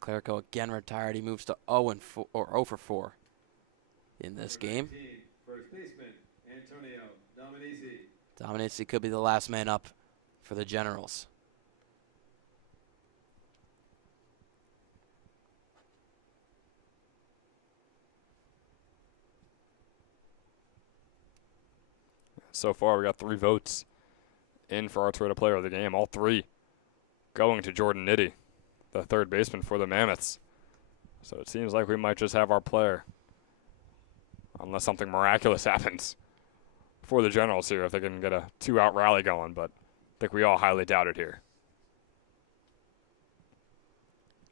DeClerico again retired. He moves to 0 for 4 in this game. 13, first baseman Antonio Dominici. Dominici could be the last man up for the Generals. So far, we got 3 votes in for our Toyota Player of the Game. All 3 going to Jordan Nitty, the 3rd baseman for the Mammoths. So it seems like we might just have our player, unless something miraculous happens for the Generals here, if they can get a 2-out rally going. But I think we all highly doubt it here.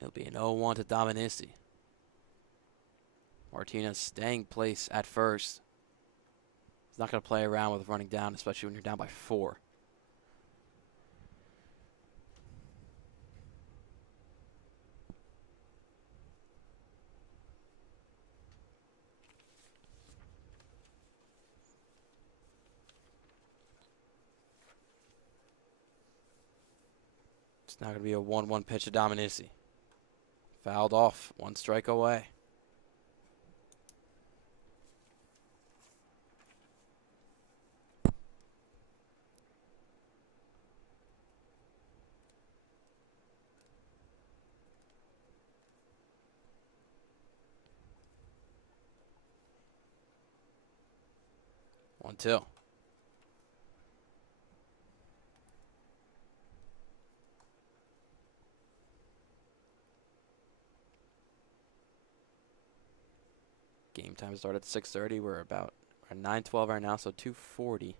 It'll be an 0-1 to Dominici. Martinez staying place at first. He's not going to play around with running down, especially when you're down by 4. It's now going to be a 1-1 pitch to Dominici. Fouled off, 1 strike away. One, two. Game time started at 6:30. We're about 9:12 right now, so 2:42.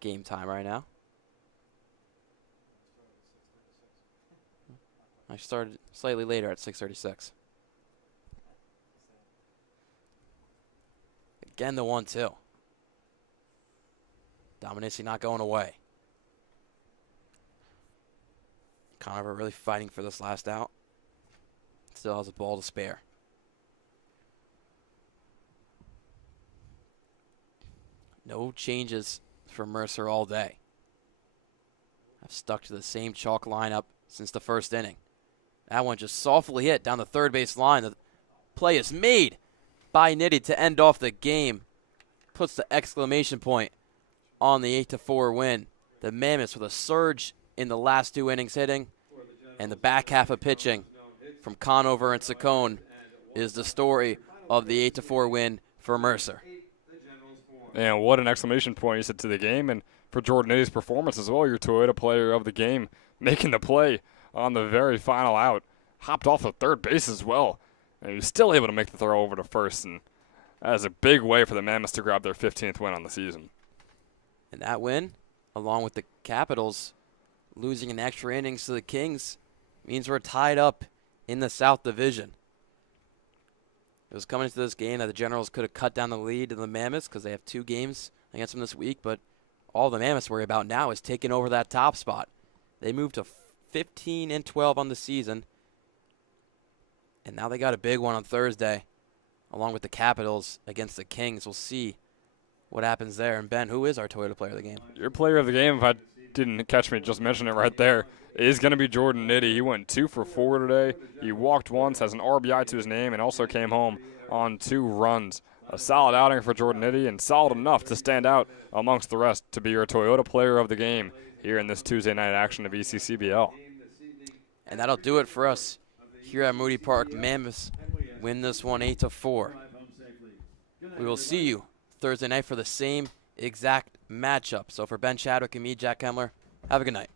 game time right now. I started slightly later at 6:36. Again, the 1-2. Dominacy not going away. Conover really fighting for this last out. Still has a ball to spare. No changes for Mercer all day. I've stuck to the same chalk lineup since the first inning. That one just softly hit down the third base line. The play is made by Nitty to end off the game. Puts the exclamation point on the 8-4 win. The Mammoths with a surge in the last 2 innings hitting, and the back half of pitching from Conover and Saccone is the story of the 8-4 win for Mercer. And what an exclamation point you said to the game, and for Jordan Nitty's performance as well, your Toyota player of the game, making the play on the very final out. Hopped off the third base as well, and he was still able to make the throw over to first, and that is a big way for the Mammoths to grab their 15th win on the season. And that win, along with the Capitals losing in extra innings to the Kings, means we're tied up in the South Division. It was coming into this game that the Generals could have cut down the lead to the Mammoths because they have 2 games against them this week, but all the Mammoths worry about now is taking over that top spot. They moved to 15-12 on the season, and now they got a big one on Thursday, along with the Capitals against the Kings. We'll see what happens there. And Ben, who is our Toyota player of the game? Your player of the game, if I didn't catch me, just mention it right there, is going to be Jordan Nitty. He went 2 for 4 today. He walked once, has an RBI to his name, and also came home on 2 runs. A solid outing for Jordan Nitty, and solid enough to stand out amongst the rest to be your Toyota player of the game here in this Tuesday night action of ECCBL. And that'll do it for us here at Moody Park. Mammoths win this one 8-4. We will see you Thursday night for the same exact matchup. So for Ben Chadwick and me, Jack Kemmler, have a good night.